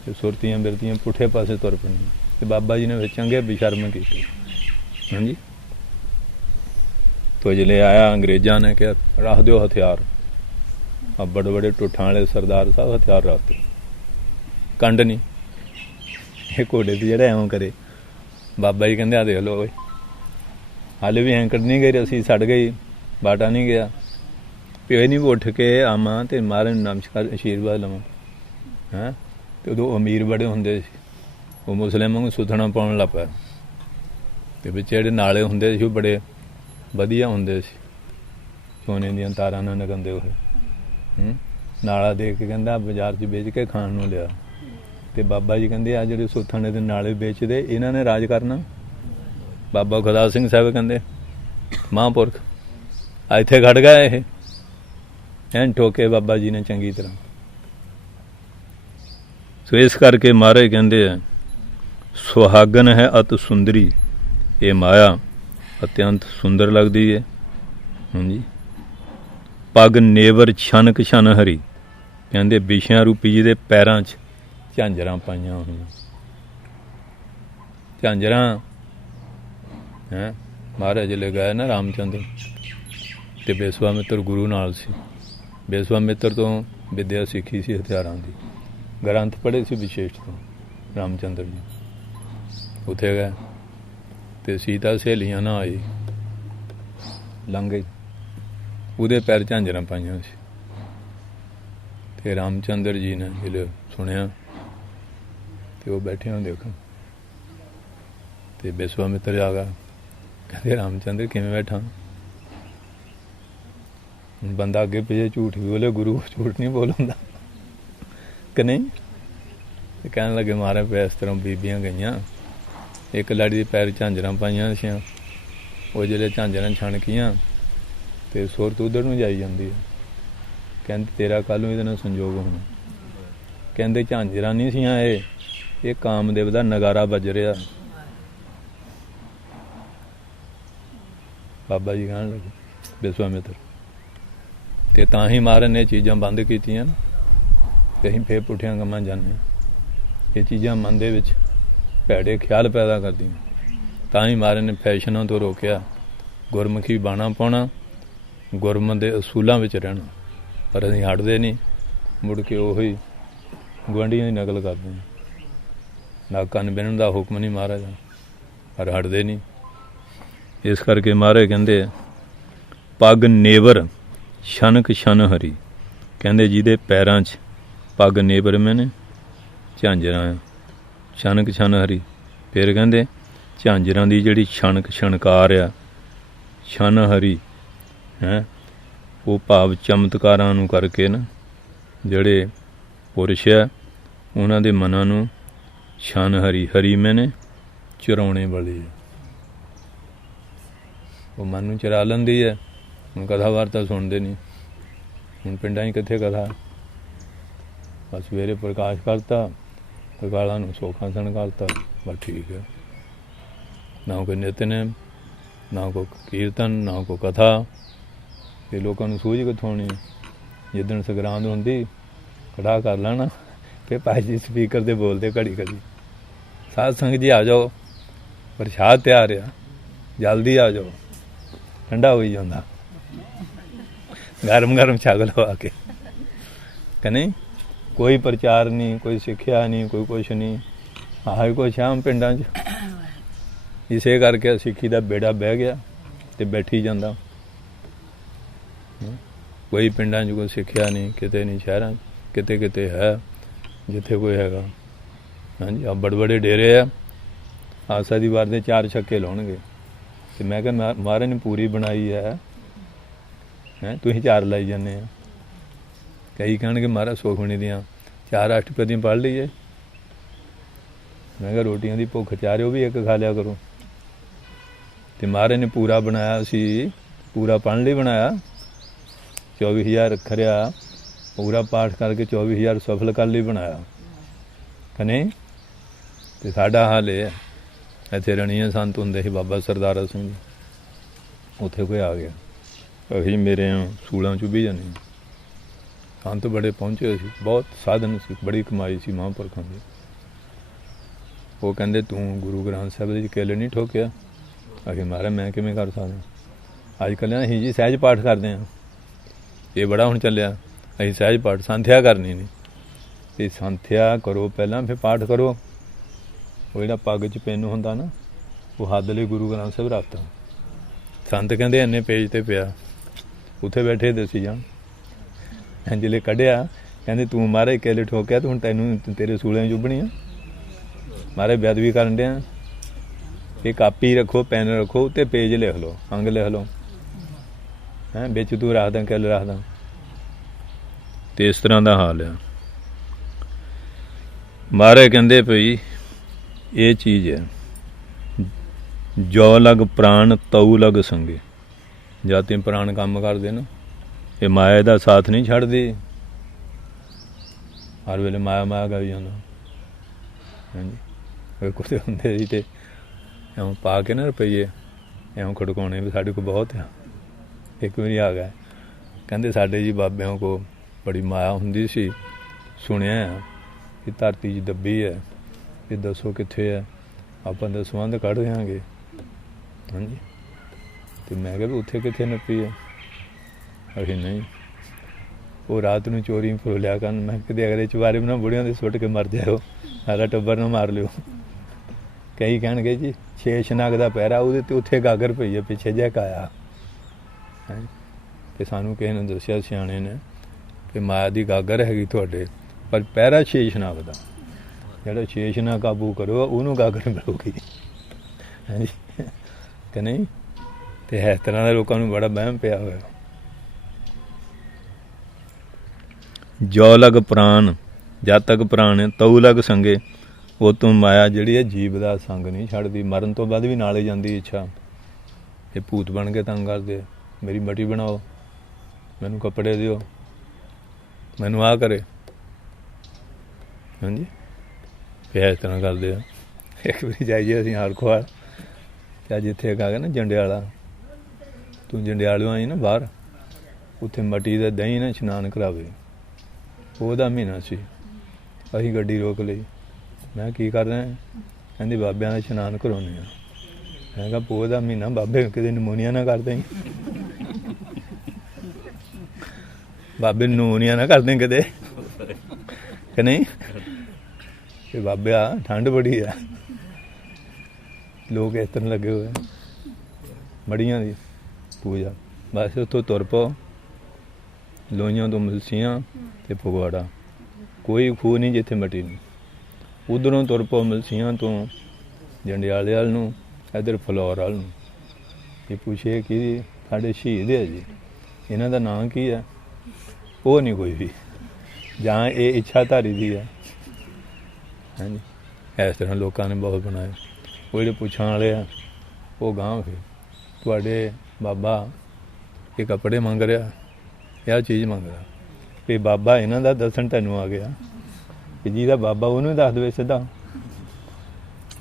ਤੇ ਸੁਰਤੀਆਂ ਬਿਰਤੀਆਂ ਪੁੱਠੇ ਪਾਸੇ ਤੁਰ ਪੈਂਦੀਆਂ। ਤੇ ਬਾਬਾ ਜੀ ਨੇ ਫਿਰ ਚੰਗੇ ਬੇਸ਼ਰਮ ਕੀਤੇ। ਹਾਂਜੀ, ਤੋ ਜਿਹੜੇ ਆਇਆ ਅੰਗਰੇਜ਼ਾਂ ਨੇ ਕਿਹਾ ਰੱਖ ਦਿਓ ਹਥਿਆਰ। ਆ ਬੜੇ ਬੜੇ ਟੁੱਠਾਂ ਵਾਲੇ ਸਰਦਾਰ ਸਾਹਿਬ ਹਥਿਆਰ ਰੱਖਦੇ कंड नहीं, ये घोड़े ते जेह्ड़ा ऐं करे। बाबा जी कहते आ देख लो हाले भी हैंकड़ नहीं गई, रसी सड़ गई, बाटा नहीं गया। फिर नहीं उठ के आवां तो महाराज नमस्कार आशीर्वाद लवां। हैं तो उदों अमीर बड़े होंदे सी, वो मुस्लिम वांगू सुथना पाउण लग पिया, ते विच जेह्ड़े नाले होंदे सी बड़े वधिया होंदे सी, सोने दीयां तारां नाल नगंदे होए। नाला देख के कहंदा बाजार च बेच के खाण नूं लिया। ते बाबा जी कहंदे आ जिहड़े सुथने दे नाले बेचदे इन्हां ने राज करना। बाबा खुदा सिंह साहब कहंदे महापुरख इत्थे खड़ गए ये, एन ठोके बाबा जी ने चंगी तरह। सो इस करके महाराज कहंदे आ सुहागन है अत सुंदरी, ये माया अत्यंत सुंदर लगती है। हाँ जी। पग नेवर छनक छन हरी, कहंदे विषयां रूपी जी दे पैरां च झांजरां पाईयां होईयां। झांजरां हैं महाराज जिसले गए ना रामचंद्र ते विश्वामित्र गुरु नाल सी। विश्वामित्र तो विद्या सीखी सी हथियारां दी, ग्रंथ पढ़े सी विशेष तो रामचंद्र जी। उत्थे गए ते सीता सहेलियां ना आई लंघ गई, उहदे पैर झांजरां पाईयां सी। ते रामचंद्र जी ने जिसले सुनिया तो वह बैठे हों देखो, तो विश्वामित्र आ गया, कहते रामचंद्र किवें बैठा। बंदा अगे पिछे झूठ भी बोले, गुरु झूठ नहीं बोलता कि नहीं। तो कहने लगे महाराज पे इस तरह बीबियां गईयां, एक लाड़ी दे पैर झांजरां पाईयां सियां, वो जिहड़े झांजरां छणकियां तो सुरत उधर नूं जाई जांदी है। कहंदे तेरा कल नूं इहदे नाल संजोग होना। कहंदे झांजरां नहीं सियां ये कामदेव दा नगारा बज रहा। बाबा जी कहण लगे विश्वामित्र ते तां ही महाराज ने चीज़ां बंद कीतियां ना, ते असीं फिर पुठियां गमां जाने। ये चीज़ां मन दे विच भैड़े ख्याल पैदा करदियां, तां ही महाराज ने फैशनां तो रोकिया। गुरमुखी बाणा पाउणा, गुरमत दे असूलां विच रहना, पर असीं हटदे नहीं, मुड़ के उही गुआंढियां दी नकल करदे हैं। ना कन्न बिन्नण दा हुक्म नहीं महाराज, पर हटदे नहीं। इस करके महाराज कहंदे पग नेवर छनक छन हरी, कहंदे जिहदे पैरां च पग नेवर मैंने झांजरां छनक छन हरी। फिर कहंदे झांजरां दी जिहड़ी छनक छणकार आ छन हरी हैं, वो भाव चमत्कारां नूं करके ना जिहड़े पुरुष आ उन्हां दे मनां नूं छन हरी, हरी मैंने चराउणे वाली है, वो मन नूं चरा लैंदी है। हुण कथा वार्ता सुणदे नहीं, हुण पिंडां 'च कित्थे कथा, बस सवेरे प्रकाश करता काला नूं सोखासन करता, बस ठीक है। ना कोई नितनेम, ना कोई कीर्तन, ना कोई कथा, ये लोगों नूं सूझ कित्थों आउणी। जिद्दण संगरांद हुंदी खड़ा कर लेना, फिर भाई जी स्पीकर ते बोलते घड़ी घड़ी साध संगत जी आ जाओ, प्रशाद तैयार आ, जल्दी आ जाओ, ठंडा होई जांदा, गरम गरम छक लो आके कि नहीं। कोई प्रचार नहीं, कोई सिक्ख्या नहीं, कोई कुछ नहीं, आए कुछ आम पिंडां 'च। इसे करके सिक्खी दा बेड़ा बह गया ते बैठी जांदा। कोई पिंडां 'च कोई सिक्ख्या नहीं, किते नहीं, शहरां किते किते है जिथे कोई हैगा। हाँ जी, बड़े बड़े डेरे आ, आसा दी वार दे 4 छक्के लाउणगे, ते मैं कहा महाराज ने पूरी बनाई है, तुसीं 4 लाई जाने आ। कई कहणगे महाराज सुखमनी दियां 4 अष्टपदियां पढ़ लीए। मैं कहा रोटियां दी भुख चारे भी एक खा लिया करो। तो महाराज ने पूरा बनाया सी, पूरा पढ़न लई बनाया। 24,000 अखरिया पूरा पाठ करके 24,000 सफल कर लई बनाया कि नहीं। तो साडा हाल ये है, इत्थे रणीए संत हुंदे सी बाबा सरदारा सिंह जी, उत्थे कोई आ गया, असीं मेरे सूलां चुभी जाने। संत बड़े पहुँचे सी, बहुत साधन सी, बड़ी कमाई सी महापुरखां दी। वो कहंदे तूं गुरु ग्रंथ साहिब दे किल नहीं ठोकिया। असीं महाराज मैं किवें कर सकदा, अजकल असीं जी सहज पाठ करदे हां, ये बड़ा हुण चलिया, असीं सहज पाठ संथਿਆ करनी नहीं। ਤੇ ਸੰਥਿਆ ਕਰੋ ਪਹਿਲਾਂ, ਫਿਰ ਪਾਠ ਕਰੋ। ਉਹ ਜਿਹੜਾ ਪੱਗ 'ਚ ਪਿੰਨ ਹੁੰਦਾ ਨਾ, ਉਹ ਹੱਦ ਲਈ ਗੁਰੂ ਗ੍ਰੰਥ ਸਾਹਿਬ ਰੱਖਤਾ। ਸੰਤ ਕਹਿੰਦੇ ਇੰਨੇ ਪੇਜ 'ਤੇ ਪਿਆ, ਉੱਥੇ ਬੈਠੇ ਦੱਸੀ ਜਾਣ। ਜਿਹੜੇ ਕੱਢਿਆ ਕਹਿੰਦੇ ਤੂੰ ਮਹਾਰਾਜ ਕੇਲੇ ਠੋਕਿਆ, ਤੂੰ ਹੁਣ ਤੈਨੂੰ ਤੇਰੇ ਸੂਲਿਆਂ ਚੁੱਭਣੀ ਆ, ਮਹਾਰਾਜ ਬੇਅਦਬੀ ਕਰਨ ਡਿਆ। ਇਹ ਕਾਪੀ ਰੱਖੋ, ਪੈਨ ਰੱਖੋ, ਉੱਤੇ ਪੇਜ ਲਿਖ ਲਓ, ਅੰਗ ਲਿਖ ਲਓ, ਹੈਂ ਵਿੱਚ ਤੂੰ ਰੱਖਦਾ ਕਿੱਲ ਰੱਖਦਾ। ਅਤੇ ਇਸ ਤਰ੍ਹਾਂ ਦਾ ਹਾਲ ਆ। ਮਹਾਰਾਜ ਕਹਿੰਦੇ ਭਈ ਇਹ ਚੀਜ਼ ਹੈ, ਜੋ ਲਗ ਪ੍ਰਾਣ ਤਉ ਲਗ ਸੰਗੇ। ਜਦ ਤੇ ਪ੍ਰਾਣ ਕੰਮ ਕਰਦੇ ਨਾ, ਇਹ ਮਾਇਆ ਦਾ ਸਾਥ ਨਹੀਂ ਛੱਡਦੀ। ਹਰ ਵੇਲੇ ਮਾਇਆ ਮਾਇਆ ਕਰੀ ਜਾਂਦਾ। ਹਾਂਜੀ ਕੁਛ ਹੁੰਦੇ ਸੀ ਤੇ ਇਉਂ ਪਾ ਕੇ ਨਾ ਰੁਪਈਏ ਇਉਂ ਖੜਕਾਉਣੇ ਵੀ ਸਾਡੇ ਕੋਲ ਬਹੁਤ ਆ। ਇੱਕ ਵਾਰੀ ਆ ਗਿਆ, ਕਹਿੰਦੇ ਸਾਡੇ ਜੀ ਬਾਬਿਆਂ ਕੋਲ ਬੜੀ ਮਾਇਆ ਹੁੰਦੀ ਸੀ, ਸੁਣਿਆ ਕਿ ਧਰਤੀ 'ਚ ਦੱਬੀ ਹੈ, ਇਹ ਦੱਸੋ ਕਿੱਥੇ ਹੈ, ਆਪਾਂ ਦਸਵੰਧ ਕੱਢ ਦਿਆਂਗੇ। ਹਾਂਜੀ ਅਤੇ ਮੈਂ ਕਿਹਾ ਵੀ ਉੱਥੇ ਕਿੱਥੇ ਨੱਪੀ ਹੈ? ਅਸੀਂ ਨਹੀਂ, ਉਹ ਰਾਤ ਨੂੰ ਚੋਰੀ ਫਰੋਲਿਆ ਕਰਨ। ਮੈਂ ਕਿਤੇ ਅਗਲੇ ਚੁਬਾਰੇ ਨਾ ਬੁੜਿਆਂ ਦੇ ਸੁੱਟ ਕੇ ਮਰ ਜਾਓ, ਸਾਰਾ ਟੱਬਰ ਨਾ ਮਾਰ ਲਿਓ। ਕਈ ਕਹਿਣਗੇ ਜੀ ਸ਼ੇਸ਼ਨਾਗ ਦਾ ਪਹਿਰਾ, ਉਹਦੇ 'ਤੇ ਉੱਥੇ ਗਾਗਰ ਪਈ ਹੈ, ਪਿੱਛੇ ਜਿਹਾ ਕਾਇਆ ਹੈ। ਅਤੇ ਸਾਨੂੰ ਕਿਸੇ ਨੇ ਦੱਸਿਆ ਸਿਆਣੇ ਨੇ ਕਿ ਮਾਇਆ ਦੀ ਗਾਗਰ ਹੈਗੀ ਤੁਹਾਡੇ, ਪਰ ਪਹਿਰਾ ਸ਼ੇਸ਼ਨਾਗ ਦਾ। ਜਿਹੜਾ ਸ਼ੇਸ਼ਨਾਗ ਕਾਬੂ ਕਰੋ ਉਹਨੂੰ ਗਾਗਰ ਮਿਲੂਗੀ। ਹਾਂਜੀ ਕਿ ਨਹੀਂ? ਅਤੇ ਇਸ ਤਰ੍ਹਾਂ ਦੇ ਲੋਕਾਂ ਨੂੰ ਬੜਾ ਵਹਿਮ ਪਿਆ ਹੋਇਆ। ਜੋ ਲਗ ਪ੍ਰਾਣ, ਜਦ ਤੱਕ ਪ੍ਰਾਣ ਤਉ ਲਗ ਸੰਗੇ। ਉਹ ਤੋਂ ਮਾਇਆ ਜਿਹੜੀ ਹੈ ਜੀਵ ਦਾ ਸੰਗ ਨਹੀਂ ਛੱਡਦੀ। ਮਰਨ ਤੋਂ ਬਾਅਦ ਵੀ ਨਾਲੇ ਜਾਂਦੀ ਇੱਛਾ। ਇਹ ਭੂਤ ਬਣ ਕੇ ਤੰਗ ਕਰਦੇ, ਮੇਰੀ ਮਟੀ ਬਣਾਓ, ਮੈਨੂੰ ਕੱਪੜੇ ਦਿਓ, ਮੈਨੂੰ ਆਹ ਕਰੇ। ਹਾਂਜੀ ਫਿਰ ਇਸ ਤਰ੍ਹਾਂ ਕਰਦੇ ਆ। ਇੱਕ ਵਾਰੀ ਜਾਈਏ ਅਸੀਂ ਹਰਖਵਾਲ, ਅਤੇ ਅੱਜ ਇੱਥੇ ਇੱਕ ਆ ਗਿਆ ਨਾ ਜੰਡਿਆਲਾ, ਤੂੰ ਜੰਡਿਆਲਿਓਂ ਆਈ ਨਾ ਬਾਹਰ, ਉੱਥੇ ਮਟੀ ਦਾ ਦਹੀਂ ਨਾ ਇਸ਼ਨਾਨ ਕਰਾਵੇ। ਉਹਦਾ ਮਹੀਨਾ ਸੀ। ਅਸੀਂ ਗੱਡੀ ਰੋਕ ਲਈ। ਮੈਂ ਕੀ ਕਰ ਰਿਹਾ? ਕਹਿੰਦੀ ਬਾਬਿਆਂ ਦਾ ਇਸ਼ਨਾਨ ਕਰਾਉਂਦੇ ਹਾਂ। ਮੈਂ ਕਿਹਾ ਪੋਹ ਦਾ ਮਹੀਨਾ, ਬਾਬੇ ਕਿਤੇ ਨਮੂਨੀਆ ਨਾ ਕਰ ਦੇਈਂ, ਬਾਬੇ ਨਮੂਨੀਆ ਨਾ ਕਰ ਦੇਂ ਕਿਤੇ, ਕਿ ਨਹੀਂ? ਕਿ ਬਾਬਿਆ ਠੰਡ ਬੜੀ ਆ, ਲੋਕ ਇਸ ਤਰ੍ਹਾਂ ਲੱਗੇ ਹੋਏ ਮੜੀਆਂ ਦੀ ਪੂਜਾ। ਬਸ ਉੱਥੋਂ ਤੁਰ ਪਓ, ਲੋਈਆਂ ਤੋਂ ਮਲਸੀਆਂ ਅਤੇ ਫਗਵਾੜਾ, ਕੋਈ ਖੂਹ ਨਹੀਂ ਜਿੱਥੇ ਮਟੀ ਨਹੀਂ। ਉੱਧਰੋਂ ਤੁਰ ਪਓ ਮਲਸੀਆਂ ਤੋਂ ਜੰਡਿਆਲੇ ਵੱਲ ਨੂੰ, ਇੱਧਰ ਫਲੌਰ ਵੱਲ ਨੂੰ। ਇਹ ਪੁੱਛੇ ਕਿ ਸਾਡੇ ਸ਼ਹੀਦ ਹੈ ਜੀ, ਇਹਨਾਂ ਦਾ ਨਾਂ ਕੀ ਹੈ? ਉਹ ਨਹੀਂ ਕੋਈ ਵੀ, ਜਾਂ ਇਹ ਇੱਛਾਧਾਰੀ ਦੀ ਹੈ। ਹਾਂਜੀ ਇਸ ਤਰ੍ਹਾਂ ਲੋਕਾਂ ਨੇ ਬਹੁਤ ਬਣਾਏ। ਉਹ ਜਿਹੜੇ ਪੁੱਛਣ ਵਾਲੇ ਆ ਉਹ ਗਾਂਹ ਫਿਰ ਤੁਹਾਡੇ ਬਾਬਾ ਇਹ ਕੱਪੜੇ ਮੰਗ ਰਿਹਾ, ਇਹ ਚੀਜ਼ ਮੰਗ ਰਿਹਾ, ਕਿ ਬਾਬਾ ਇਹਨਾਂ ਦਾ ਦੱਸਣ ਤੈਨੂੰ ਆ ਗਿਆ, ਕਿ ਜਿਹਦਾ ਬਾਬਾ ਉਹਨੂੰ ਦੱਸ ਦੇਵੇ ਸਿੱਧਾ।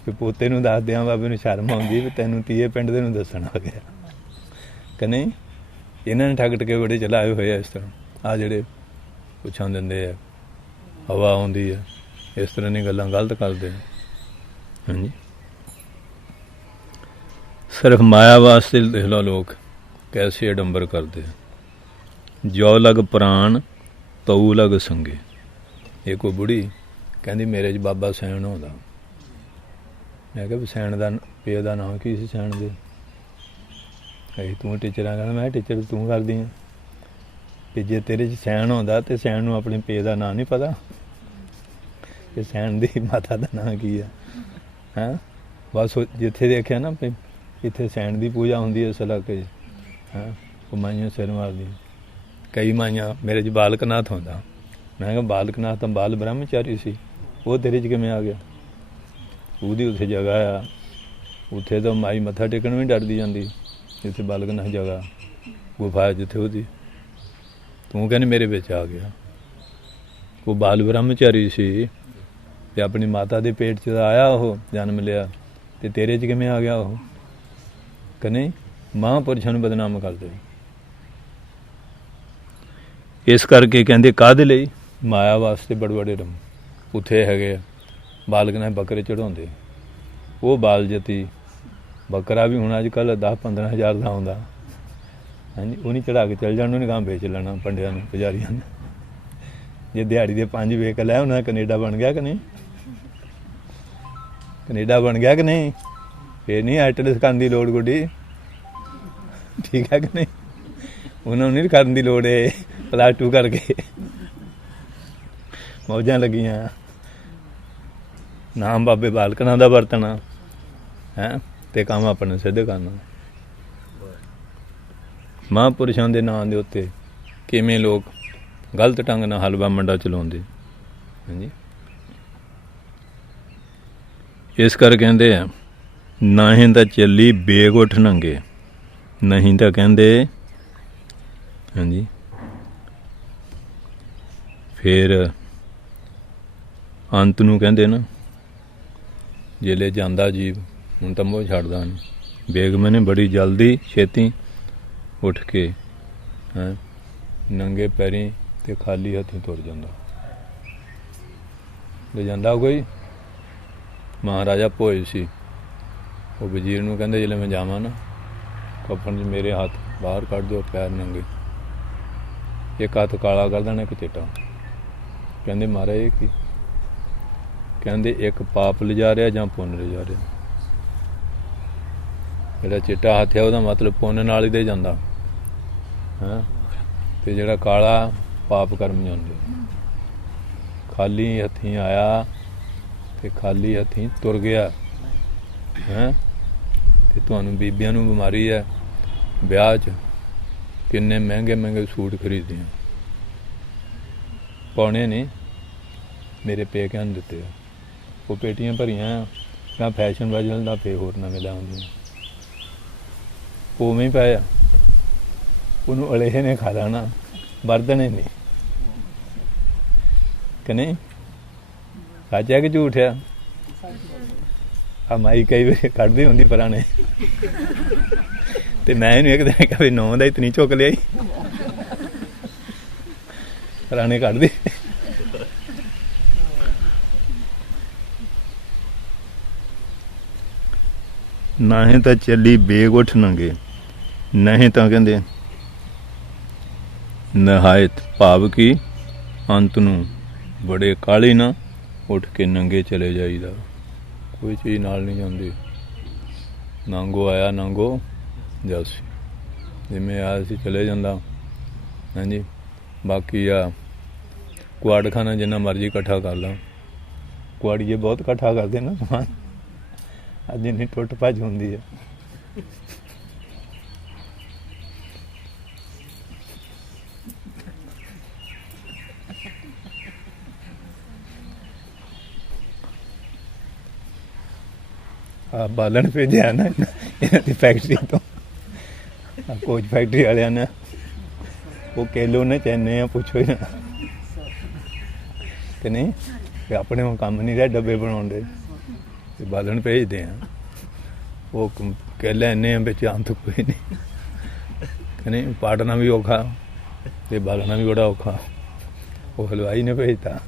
ਕਿ ਪੋਤੇ ਨੂੰ ਦੱਸ ਦਿਆਂ, ਬਾਬੇ ਨੂੰ ਸ਼ਰਮ ਆਉਂਦੀ ਵੀ ਤੈਨੂੰ ਤੀਏ ਪਿੰਡ ਦੇ ਨੂੰ ਦੱਸਣ ਆ ਗਿਆ, ਕਿ ਨਹੀਂ? ਇਹਨਾਂ ਨੇ ਠੱਗ ਟਕੇ ਬੜੇ ਚਲਾਏ ਹੋਏ ਆ ਇਸ ਤਰ੍ਹਾਂ। ਆਹ ਜਿਹੜੇ ਪੁੱਛਾਂ ਦਿੰਦੇ ਆ, ਹਵਾ ਆਉਂਦੀ ਹੈ, ਇਸ ਤਰ੍ਹਾਂ ਦੀਆਂ ਗੱਲਾਂ ਗਲਤ ਕਰਦੇ। ਹਾਂਜੀ ਸਿਰਫ ਮਾਇਆ ਵਾਸਤੇ ਦੇਖ ਲਓ ਲੋਕ ਕੈਸੇ ਅਡੰਬਰ ਕਰਦੇ। ਜੋ ਲਗ ਪ੍ਰਾਣ ਤਉ ਲਗ ਸੰਗੇ। ਇਹ ਕੋਈ ਬੁੜੀ ਕਹਿੰਦੀ ਮੇਰੇ 'ਚ ਬਾਬਾ ਸੈਣ ਆਉਂਦਾ। ਮੈਂ ਕਿਹਾ ਵੀ ਸੈਣ ਦਾ ਪੇ ਦਾ ਨਾਂ ਕੀ ਸੀ ਸੈਣ ਦੇ? ਕਹੀ ਤੂੰ ਟੀਚਰਾਂ ਕਹਿੰਦਾ। ਮੈਂ ਟੀਚਰ ਤੂੰ ਕਰਦੀ ਹਾਂ, ਕਿ ਜੇ ਤੇਰੇ 'ਚ ਸੈਣ ਆਉਂਦਾ ਅਤੇ ਸੈਣ ਨੂੰ ਆਪਣੇ ਪੇ ਦਾ ਨਾਂ ਨਹੀਂ ਪਤਾ ਕਿ ਸੈਣ ਦੀ ਮਾਤਾ ਦਾ ਨਾਂ ਕੀ ਆ? ਹੈਂ ਬਸ ਜਿੱਥੇ ਦੇਖਿਆ ਨਾ ਵੀ ਇੱਥੇ ਸੈਣ ਦੀ ਪੂਜਾ ਹੁੰਦੀ ਇਸ ਇਲਾਕੇ 'ਚ, ਹੈਂ ਉਹ ਮਾਈਆਂ ਸਿਰ ਮਾਰਦੀਆਂ। ਕਈ ਮਾਈਆਂ ਮੇਰੇ 'ਚ ਬਾਲਕਨਾਥ ਹੁੰਦਾ। ਮੈਂ ਕਿਹਾ ਬਾਲਕਨਾਥ ਤਾਂ ਬਾਲ ਬ੍ਰਹਮਚਾਰੀ ਸੀ, ਉਹ ਤੇਰੇ 'ਚ ਕਿਵੇਂ ਆ ਗਿਆ? ਉਹਦੀ ਉੱਥੇ ਜਗ੍ਹਾ ਆ, ਉੱਥੇ ਤਾਂ ਮਾਈ ਮੱਥਾ ਟੇਕਣ ਵੀ ਡਰਦੀ ਜਾਂਦੀ, ਜਿੱਥੇ ਬਾਲਕਨਾਥ ਜਗ੍ਹਾ ਗੁਫਾ ਜਿੱਥੇ ਉਹਦੀ। ਤੂੰ ਕਹਿੰਦੀ ਮੇਰੇ ਵਿੱਚ ਆ ਗਿਆ। ਉਹ ਬਾਲ ਬ੍ਰਹਮਚਾਰੀ ਸੀ ਅਤੇ ਆਪਣੀ ਮਾਤਾ ਦੇ ਪੇਟ 'ਚ ਆਇਆ, ਉਹ ਜਨਮ ਲਿਆ, ਅਤੇ ਤੇਰੇ 'ਚ ਕਿਵੇਂ ਆ ਗਿਆ ਉਹ? ਕਿ ਨਹੀਂ? ਮਹਾਂਪੁਰਸ਼ਾਂ ਨੂੰ ਬਦਨਾਮ ਕਰਦੇ। ਇਸ ਕਰਕੇ ਕਹਿੰਦੇ ਕਾਹਦੇ ਲਈ? ਮਾਇਆ ਵਾਸਤੇ ਬੜੇ ਬੜੇ ਰਮ ਉੱਥੇ ਹੈਗੇ ਆ। ਬਾਲਕਨਾਥ ਬੱਕਰੇ ਚੜ੍ਹਾਉਂਦੇ, ਉਹ ਬਾਲ ਜਤੀ ਬੱਕਰਾ ਵੀ ਹੁਣ ਅੱਜ ਕੱਲ੍ਹ 10-15 ਹਜ਼ਾਰ ਦਾ ਆਉਂਦਾ। ਹਾਂਜੀ ਉਹ ਨਹੀਂ ਚੜ੍ਹਾ ਕੇ ਚੱਲ ਜਾਣ, ਉਹਨੇ ਗਾਂ ਵੇਚ ਲੈਣਾ ਪੰਡਿਆਂ ਨੂੰ, ਪੁਜਾਰੀਆਂ ਨੇ। जे दिहाड़ी दे 5 व्हीकल है उन्हें कनेडा बन गया कि नहीं? कनेडा बन गया कि नहीं? फिर नहीं आईटीएस करने की लोड़ गुड्डी, ठीक है कि नहीं? उन्होंने नहीं करने की लोड़ है +2 करके मौजां लगियां, नाम बाबे बालकना दा वरतना है ते काम अपने सिद्ध करना। महापुरुषों के नाम के उत्ते किवें लोग गलत ढंग नाल हलवा मंडा चलाउंदे। हाँ जी, इस कर कहते हैं नहीं तो चली बेग उठ नंगे, नहीं तो कहते हाँ जी फिर अंत नूं कहते ना जिले जांदा जीव हुण तां मोह छड्डदा नहीं। बेग मैंने बड़ी जल्दी छेती उठ के हैं नंगे पैरी ते खाली हथी तुर जांदा। ले जांदा कोई महाराजा भोज सी, वो वजीर नूं कहंदे जिले मैं जावां ना कफन च मेरे हाथ बाहर कढ दो, पैर नंगे, एक हाथ काला कर देना एक चिट्टा। कहंदे महाराज ये की? कहंदे एक पाप लिजा रहा जां पुण्य लिजा रहा। जिहड़ा चिट्टा हथ है वह मतलब पुण्य नाल ही दे जांदा है, ते जिहड़ा काला पाप कर्म जांदे। खाली हथी आया ते खाली हथी तुर गया है। ते तुहानूं बीबियां नूं बीमारी है, ब्याह च किन्ने महंगे महंगे सूट खरीदे हैं, पाने नहीं मेरे पेकिਆਂ ने दिते, वो पेटियां भरियां मैं फैशन बजल का फे होर नवें लिआउंदी उवें ही पाया, उन्होंने अलेहे ने खा लेना, वरतने नहीं कि नहीं? सच है कि झूठ है? माई कई बार कढ़दी होंगी पुराने ते मैं एक दिन कहा 9 का इतनी चुक लिया पुराने कढ़दी। नहीं तो चली बेग उठ नंगे, नहीं तो कहते नहायत भाव की अंत नूं बड़े काली ना उठ के नंगे चले जाईदा। कोई चीज़ नाल नहीं जाती, नांगो आया नांगो जासी, जिमें आया सी चले जांदा। हाँ जी, बाकी आ कुआड़ खाना जिन्ना मर्जी इकट्ठा कर ला, कुआड़िए बहुत इकट्ठा करते ना समान, अज इन्नी टुट भज होंदी है। बालन भेजा ना इन्हां दी फैक्ट्री तो, कोच फैक्ट्री वाले ने वो किलो ने चैने पुछो ही ना कि नहीं, अपने वो काम नहीं रहा डब्बे बनाने, बालन भेजते हैं वो केले इन्ने बिच अंत कोई नहीं कि नहीं। पाटना भी औखा ते बालना भी बड़ा औखा, वो हलवाई ने भेजता,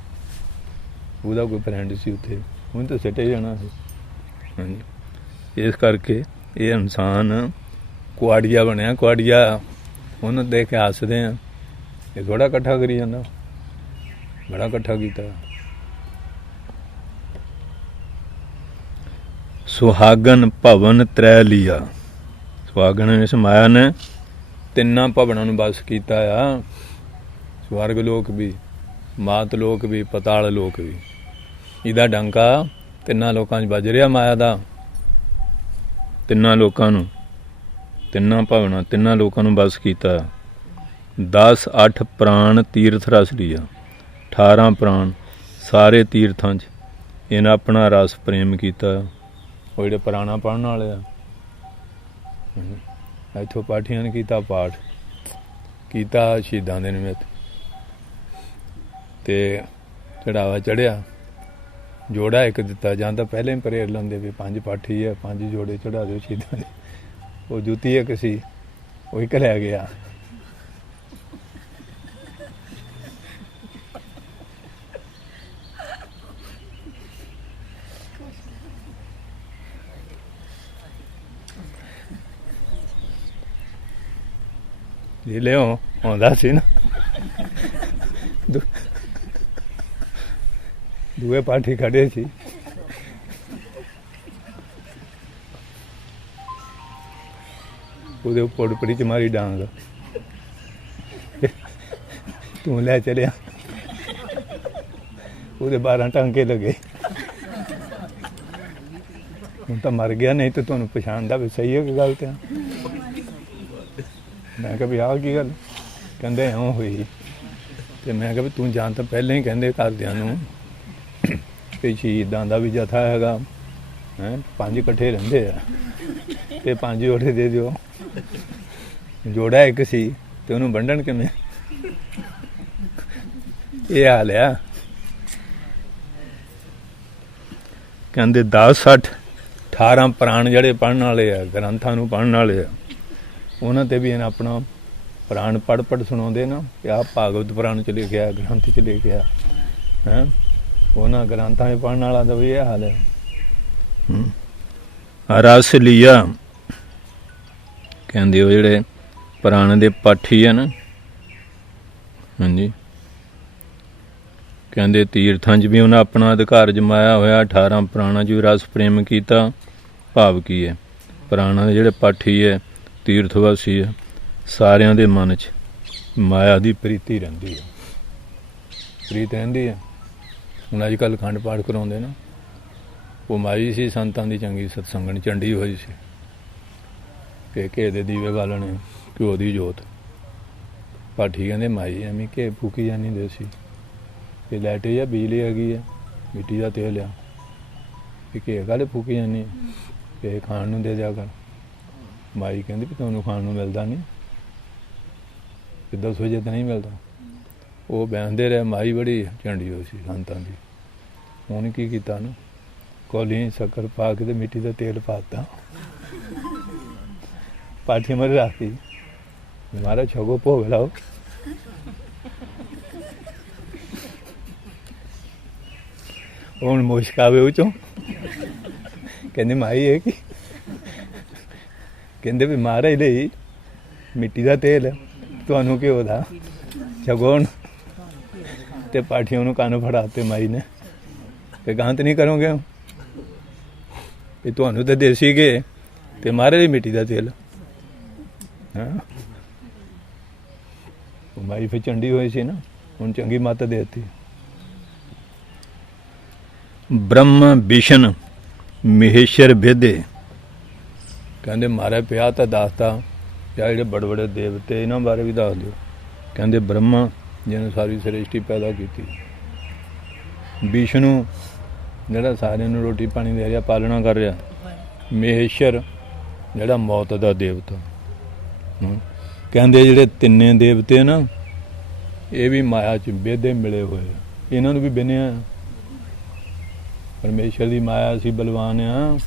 ਉਹਦਾ कोई फ्रेंड सी उत्थे ਉਹਨੂੰ तो सिटे जाना सी। हाँ जी, इस करके ये इंसान कुआड़िया बनया, कुआड़िया उन्होंने देख के हसदे हैं, ये थोड़ा इकट्ठा करी जाता, बड़ा इकट्ठा किया। सुहागन भवन त्रै लिया, सुहागन इस माया ने तिना भवनों नूं बस किया आ, स्वर्ग लोक भी, मात लोक भी, पताल लोक भी। इहदा डंका तिना लोकां 'च वज रिहा माया दा, तिना लोकां नूं, तिना भवनां, तिना लोकां नूं बस किया। 10 8 प्राण तीर्थ रस लिया, 18 प्राण सारे तीर्थां 'च इन्हां अपना रस प्रेम किया। वो जिहड़े पुराना पढ़न वाले आ, इत्थों पाठियां ने किया पाठ किया शहीदां दे निमित्त, ते चढ़ावा चढ़िया, जोड़ा एक दिता जां तां पहले ही परेड लांदे भी 5 पाठी है, 5 जोड़े चढ़ा दो शहीदां दे। वो जुत्ती एक सी वही घलिया गया, जिले आंदा सी ना दूए पाठी खड़े सी ਉਹਦੇ ਪੁੜਪੜੀ ਚ ਮਾਰੀ ਡਾਂਗ ਤੂੰ ਲੈ ਚਲਿਆ ਉਹਦੇ 12 ਟਾਂਕੇ ਲੱਗੇ ਹੁਣ ਤਾਂ ਮਰ ਗਿਆ ਨਹੀਂ ਤੇ ਤੁਹਾਨੂੰ ਪਛਾਣਦਾ ਵੀ ਸਹੀ ਹੈ ਕਿ ਗਲਤ ਹੈ ਮੈਂ ਕਿਹਾ ਵੀ ਆਹ ਕੀ ਗੱਲ ਕਹਿੰਦੇ ਇਉਂ ਹੋਈ ਤੇ ਮੈਂ ਕਿਹਾ ਵੀ ਤੂੰ ਜਾਣ ਤੋਂ ਪਹਿਲਾਂ ਹੀ ਕਹਿੰਦੇ ਘਰਦਿਆਂ ਨੂੰ ਵੀ ਸ਼ਹੀਦਾਂ ਦਾ ਵੀ ਜਥਾ ਹੈਗਾ ਹੈਂ 5 ਇਕੱਠੇ ਰਹਿੰਦੇ ਆ ਤੇ 5 ਜੋੜੇ ਦੇ ਦਿਓ ਜੋੜਾ ਇੱਕ ਸੀ ਤੇ ਉਹਨੂੰ ਵੰਡਣ ਕਿਵੇਂ ਇਹ ਹਾਲ ਆ ਕਹਿੰਦੇ 10 60 18 ਪ੍ਰਾਣ ਜਿਹੜੇ ਪੜ੍ਹਨ ਵਾਲੇ ਆ ਗ੍ਰੰਥਾਂ ਨੂੰ ਪੜ੍ਹਨ ਵਾਲੇ ਆ ਉਹਨਾਂ ਤੇ ਵੀ ਇਹਨਾਂ ਆਪਣਾ ਪ੍ਰਾਣ ਪੜ੍ਹ ਸੁਣਾਉਂਦੇ ਨਾ ਕਿ ਆਹ ਭਾਗਵਤ ਪੁਰਾਣ ਚ ਲਿਖਿਆ ਗ੍ਰੰਥ ਚ ਲਿਖਿਆ ਹੈਂ ਉਹਨਾਂ ਗ੍ਰੰਥਾਂ 'ਚ ਪੜ੍ਹਨ ਵਾਲਾ ਦਾ ਵੀ ਇਹ ਹਾਲ ਹੈ ਰਸ ਲਿਆ ਕਹਿੰਦੇ ਉਹ ਜਿਹੜੇ ਪੁਰਾਣੇ ਦੇ ਪਾਠੀ ਆ ਨਾ ਹਾਂਜੀ ਕਹਿੰਦੇ ਤੀਰਥਾਂ 'ਚ ਵੀ ਉਹਨਾਂ ਆਪਣਾ ਅਧਿਕਾਰ ਜਮਾਇਆ ਹੋਇਆ 18 ਪੁਰਾਣਾਂ 'ਚ ਵੀ ਰਸ ਪ੍ਰੇਮ ਕੀਤਾ ਭਾਵ ਕੀ ਹੈ ਪੁਰਾਣਾਂ ਦੇ ਜਿਹੜੇ ਪਾਠੀ ਹੈ ਤੀਰਥ ਵਾਸੀ ਹੈ ਸਾਰਿਆਂ ਦੇ ਮਨ 'ਚ ਮਾਇਆ ਦੀ ਪ੍ਰੀਤੀ ਰਹਿੰਦੀ ਹੈ ਪ੍ਰੀਤ ਰਹਿੰਦੀ ਹੈ ਹੁਣ ਅੱਜ ਕੱਲ੍ਹ ਅਖੰਡ ਪਾਠ ਕਰਾਉਂਦੇ ਨਾ ਉਹ ਮਾਈ ਸੀ ਸੰਤਾਂ ਦੀ ਚੰਗੀ ਸਤਸੰਗਣ ਚੰਡੀ ਹੋਈ ਸੀ ਕਿ ਘੇ ਦੇ ਦੀਵੇ ਬਾਲਣੇ ਘਿਓ ਦੀ ਜੋਤ ਪਾਠੀ ਕਹਿੰਦੇ ਮਾਈ ਐਵੇਂ ਘੇ ਫੂਕੀ ਜਾਂਦੀ ਦੇ ਸੀ ਕਿ ਲਾਈਟ ਜਾਂ ਬਿਜਲੀ ਹੈਗੀ ਹੈ ਮਿੱਟੀ ਦਾ ਤੇਲ ਆ ਕਿ ਘੇ ਕਾਹਲੇ ਫੂਕੀ ਜਾਂਦੀ ਕਿ ਖਾਣ ਨੂੰ ਦੇ ਦਿਆ ਕਰ ਮਾਈ ਕਹਿੰਦੀ ਵੀ ਤੁਹਾਨੂੰ ਖਾਣ ਨੂੰ ਮਿਲਦਾ ਨਹੀਂ ਕਿ 10 ਵਜੇ ਤਾਂ ਨਹੀਂ ਮਿਲਦਾ ਉਹ ਬਹਿੰਦੇ ਰਹੇ ਮਾਈ ਬੜੀ ਝੰਡੀ ਹੋਈ ਸੀ ਸੰਤਾਂ ਦੀ ਉਹਨੇ ਕੀ ਕੀਤਾ ਨਾ ਕੋਲੀ ਸ਼ੱਕਰ ਪਾ ਕੇ ਤੇ ਮਿੱਟੀ ਦਾ ਤੇਲ ਪਾਤਾ ਪਾਠੀ ਮਰ ਰੱਖੀ ਮਾਰਾ ਛਗੋ ਭੋਗ ਲਾਓ ਹੁਣ ਮੁਸ਼ਕ ਆਵੇ ਉਹ ਚੋਂ ਕਹਿੰਦੇ ਮਾਈ ਹੈ ਕਿ ਕਹਿੰਦੇ ਵੀ ਮਹਾਰਾਜ ਲਈ ਮਿੱਟੀ ਦਾ ਤੇਲ ਤੁਹਾਨੂੰ ਘਿਓ ਦਾ ਛਗੋਣ ਤੇ ਪਾਠੀਆਂ ਨੂੰ ਕੰਨ ਫੜਾਤੇ ਮਾਈ ਨੇ ਕਿ ਗਾਂਤ ਨਹੀਂ ਕਰੋਗੇ ਇਹ ਤੁਹਾਨੂੰ ਤਾਂ ਦੇਸੀ ਘੇ ਤੇ ਮਹਾਰਾਜ ਦੀ ਮਿੱਟੀ ਦਾ ਤੇਲ ਹਾਂ ਮਾਈ ਫਿਰ ਚੰਡੀ ਹੋਈ ਸੀ ਨਾ ਹੁਣ ਚੰਗੀ ਮੱਤ ਦੇ ਦਿੱਤੀ ਬ੍ਰਹਮ ਵਿਸ਼ਨ ਮਹੇਸ਼ਰ ਭੇਦੇ ਕਹਿੰਦੇ ਮਾਰੇ ਪਿਆ ਤਾਂ ਦੱਸਤਾ ਜਾਂ ਜਿਹੜੇ ਬੜੇ ਬੜੇ ਦੇਵਤੇ ਇਹਨਾਂ ਬਾਰੇ ਵੀ ਦੱਸ ਦਿਓ ਕਹਿੰਦੇ ਬ੍ਰਹਮਾ ਜਿਹਨੇ ਸਾਰੀ ਸ੍ਰਿਸ਼ਟੀ ਪੈਦਾ ਕੀਤੀ ਵਿਸ਼ਨੂੰ ਜਿਹੜਾ ਸਾਰਿਆਂ ਨੂੰ ਰੋਟੀ ਪਾਣੀ ਦੇ ਰਿਹਾ ਪਾਲਣਾ ਕਰ ਰਿਹਾ ਮਹੇਸ਼ਰ ਜਿਹੜਾ ਮੌਤ ਦਾ ਦੇਵਤਾ ਕਹਿੰਦੇ ਜਿਹੜੇ ਤਿੰਨੇ ਦੇਵਤੇ ਨਾ ਇਹ ਵੀ ਮਾਇਆ 'ਚ ਬੇਦੇ ਮਿਲੇ ਹੋਏ ਆ ਇਹਨਾਂ ਨੂੰ ਵੀ ਬਿਨਿਆ ਪਰਮੇਸ਼ਰ ਦੀ ਮਾਇਆ ਅਸੀਂ ਬਲਵਾਨ ਆ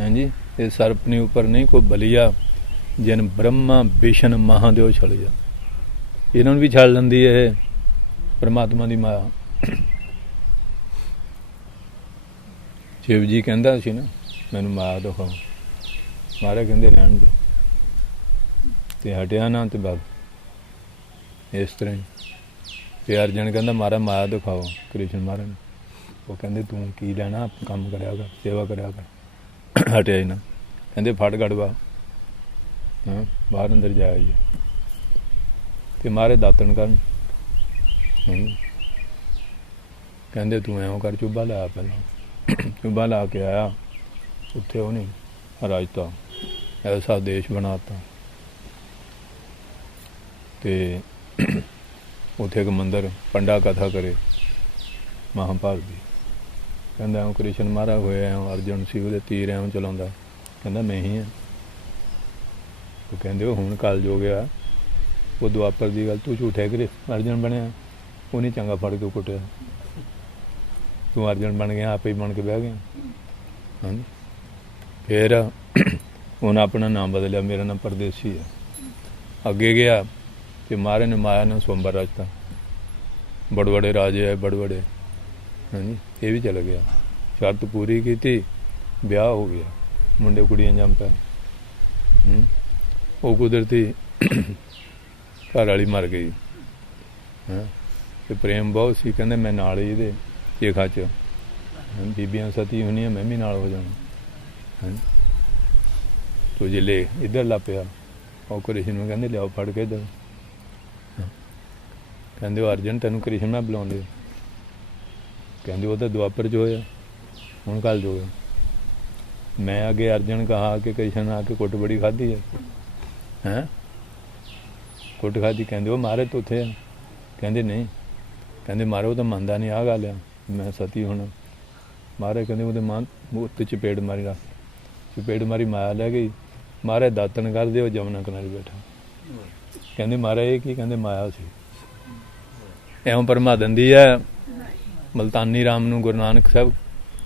ਹਾਂਜੀ ਇਹ ਸਰਪਨੀ ਉੱਪਰ ਨਹੀਂ ਕੋਈ ਬਲੀਆ ਜਿਨ ਬ੍ਰਹਮਾ ਵਿਸ਼ਨ ਮਹਾਦੇਵ ਛਲ ਜਾ ਇਹਨਾਂ ਨੂੰ ਵੀ ਛੱਡ ਲੈਂਦੀ ਇਹ ਪਰਮਾਤਮਾ ਦੀ ਮਾਇਆ ਸ਼ਿਵ ਜੀ ਕਹਿੰਦਾ ਸੀ ਨਾ ਮੈਨੂੰ ਮਾਇਆ ਦਿਖਾਓ ਮਾਰੇ ਕਹਿੰਦੇ ਰਹਿਣ ਦੇ ਤੇ ਹਟਿਆ ਨਾ ਤੇ ਬਾਅਦ ਇਸ ਤਰ੍ਹਾਂ ਤੇ ਅਰਜਨ ਕਹਿੰਦਾ ਮਾਰਾ ਮਾਇਆ ਦਿਖਾਓ ਕ੍ਰਿਸ਼ਨ ਮਹਾਰਾਜ ਨੂੰ ਉਹ ਕਹਿੰਦੇ ਤੂੰ ਕੀ ਲੈਣਾ ਕੰਮ ਕਰਿਆ ਕਰ ਸੇਵਾ ਕਰਿਆ ਕਰ ਹਟਿਆ ਹੀ ਨਾ ਕਹਿੰਦੇ ਫੜ ਗੜਵਾ ਹਾਂ ਬਾਹਰ ਅੰਦਰ ਜਾਇਆ ਜੀ ਤੇ ਮਾਰੇ ਦਾਤਣ ਕਰਨ ਕਹਿੰਦੇ ਤੂੰ ਐਂ ਕਰ ਚੁੱਭਾ ਲਾ ਪਹਿਲਾਂ ਚੁੱਭਾ ਲਾ ਕੇ ਆਇਆ ਉੱਥੇ ਉਹਨੇ ਰਾਜਤਾ ਐਸਾ ਦੇਸ਼ ਬਣਾਤਾ ਤੇ ਉੱਥੇ ਇੱਕ ਮੰਦਰ ਪੰਡਾ ਕਥਾ ਕਰੇ ਮਹਾਭਾਰਤ ਦੀ ਕਹਿੰਦਾ ਉਹ ਕ੍ਰਿਸ਼ਨ ਮਹਾਰਾਜ ਹੋਇਆ ਅਰਜੁਨ ਸੀ ਉਹਦੇ ਤੀਰ ਐਂ ਚਲਾਉਂਦਾ ਕਹਿੰਦਾ ਮੈਂ ਹੀ ਹਾਂ ਉਹ ਕਹਿੰਦੇ ਉਹ ਹੁਣ ਕਾਲ ਜੋ ਗਿਆ ਉਹ ਦੁਆਪਰ ਦੀ ਗੱਲ ਤੂੰ ਝੂਠੇ ਕਰੇ ਅਰਜਨ ਬਣਿਆ ਉਹ ਨਹੀਂ ਚੰਗਾ ਫੜ ਕੇ ਕੁੱਟਿਆ ਤੂੰ ਅਰਜਨ ਬਣ ਗਿਆ ਆਪੇ ਹੀ ਬਣ ਕੇ ਬਹਿ ਗਿਆ ਹਾਂਜੀ ਫਿਰ ਉਹਨੇ ਆਪਣਾ ਨਾਮ ਬਦਲਿਆ ਮੇਰਾ ਨਾਮ ਪਰਦੇਸੀ ਹੈ ਅੱਗੇ ਗਿਆ ਤੇ ਮਹਾਰਾਜ ਨੇ ਮਾਇਆ ਨੂੰ ਸਵੰਬਰ ਰਚਤਾ ਬੜੇ ਬੜੇ ਰਾਜੇ ਹੈ ਬੜੇ ਬੜੇ ਹਾਂਜੀ ਇਹ ਵੀ ਚਲਾ ਗਿਆ ਸ਼ਰਤ ਪੂਰੀ ਕੀਤੀ ਵਿਆਹ ਹੋ ਗਿਆ ਮੁੰਡੇ ਕੁੜੀਆਂ ਜੰਮ ਪਏ ਉਹ ਕੁਦਰਤੀ ਘਰ ਵਾਲੀ ਮਰ ਗਈ ਹਾਂ ਤੇ ਪ੍ਰੇਮ ਬਹੁਤ ਸੀ ਕਹਿੰਦੇ ਮੈਂ ਨਾਲ ਹੀ ਇਹਦੇ ਚੇਖਾ 'ਚ ਬੀਬੀਆਂ ਸਤੀ ਹੁੰਦੀਆਂ, ਮੈਂ ਵੀ ਨਾਲ ਹੋ ਜਾਣਾ। ਤੋ ਜਿਲੇ ਇੱਧਰ ਲਾ ਪਿਆ, ਉਹ ਕ੍ਰਿਸ਼ਨ ਨੂੰ ਕਹਿੰਦੇ ਲਿਆਓ ਫੜ ਕੇ ਇੱਧਰ। ਕਹਿੰਦੇ ਉਹ ਅਰਜਨ ਤੈਨੂੰ ਕ੍ਰਿਸ਼ਨ ਨਾਲ ਬੁਲਾਉਂਦੇ। ਕਹਿੰਦੇ ਉਹ ਤਾਂ ਦੁਆਪਰ 'ਚ ਹੋਇਆ, ਹੁਣ ਕੱਲ੍ਹ 'ਚ ਹੋਇਆ। ਮੈਂ ਅੱਗੇ ਅਰਜਨ ਕਹਾ ਕਿ ਕ੍ਰਿਸ਼ਨ ਆ ਕੇ ਕੁੱਟ ਬੜੀ ਖਾਧੀ ਹੈ, ਹੈਂ ਕੁੱਟ ਖਾਧੀ। ਕਹਿੰਦੇ ਉਹ ਮਾਰੇ ਤਾਂ ਉੱਥੇ ਆ। ਕਹਿੰਦੇ ਨਹੀਂ, ਕਹਿੰਦੇ ਮਾਰੇ ਉਹ ਤਾਂ ਮੰਨਦਾ ਨਹੀਂ ਆਹ ਗੱਲ ਆ, ਮੈਂ ਸਤੀ ਹੋਣਾ। ਮਾਰੇ ਕਹਿੰਦੇ ਉਹਦੇ ਮਾਂ ਉੱਤੇ ਚਪੇੜ ਮਾਰੀ, ਰੱਖ ਚਪੇੜ ਮਾਰੀ, ਮਾਇਆ ਲੈ ਗਈ। ਮਾਰੇ ਦਾਤਣ ਕਰਦੇ, ਉਹ ਜਮਨਾ ਕਿਨਾਰੇ ਬੈਠਾ। ਕਹਿੰਦੇ ਮਾਰੇ ਇਹ ਕੀ? ਕਹਿੰਦੇ ਮਾਇਆ ਸੀ। ਇਉਂ ਪਰਮਾ ਦਿੰਦੀ ਹੈ। ਮਲਤਾਨੀ ਰਾਮ ਨੂੰ ਗੁਰੂ ਨਾਨਕ ਸਾਹਿਬ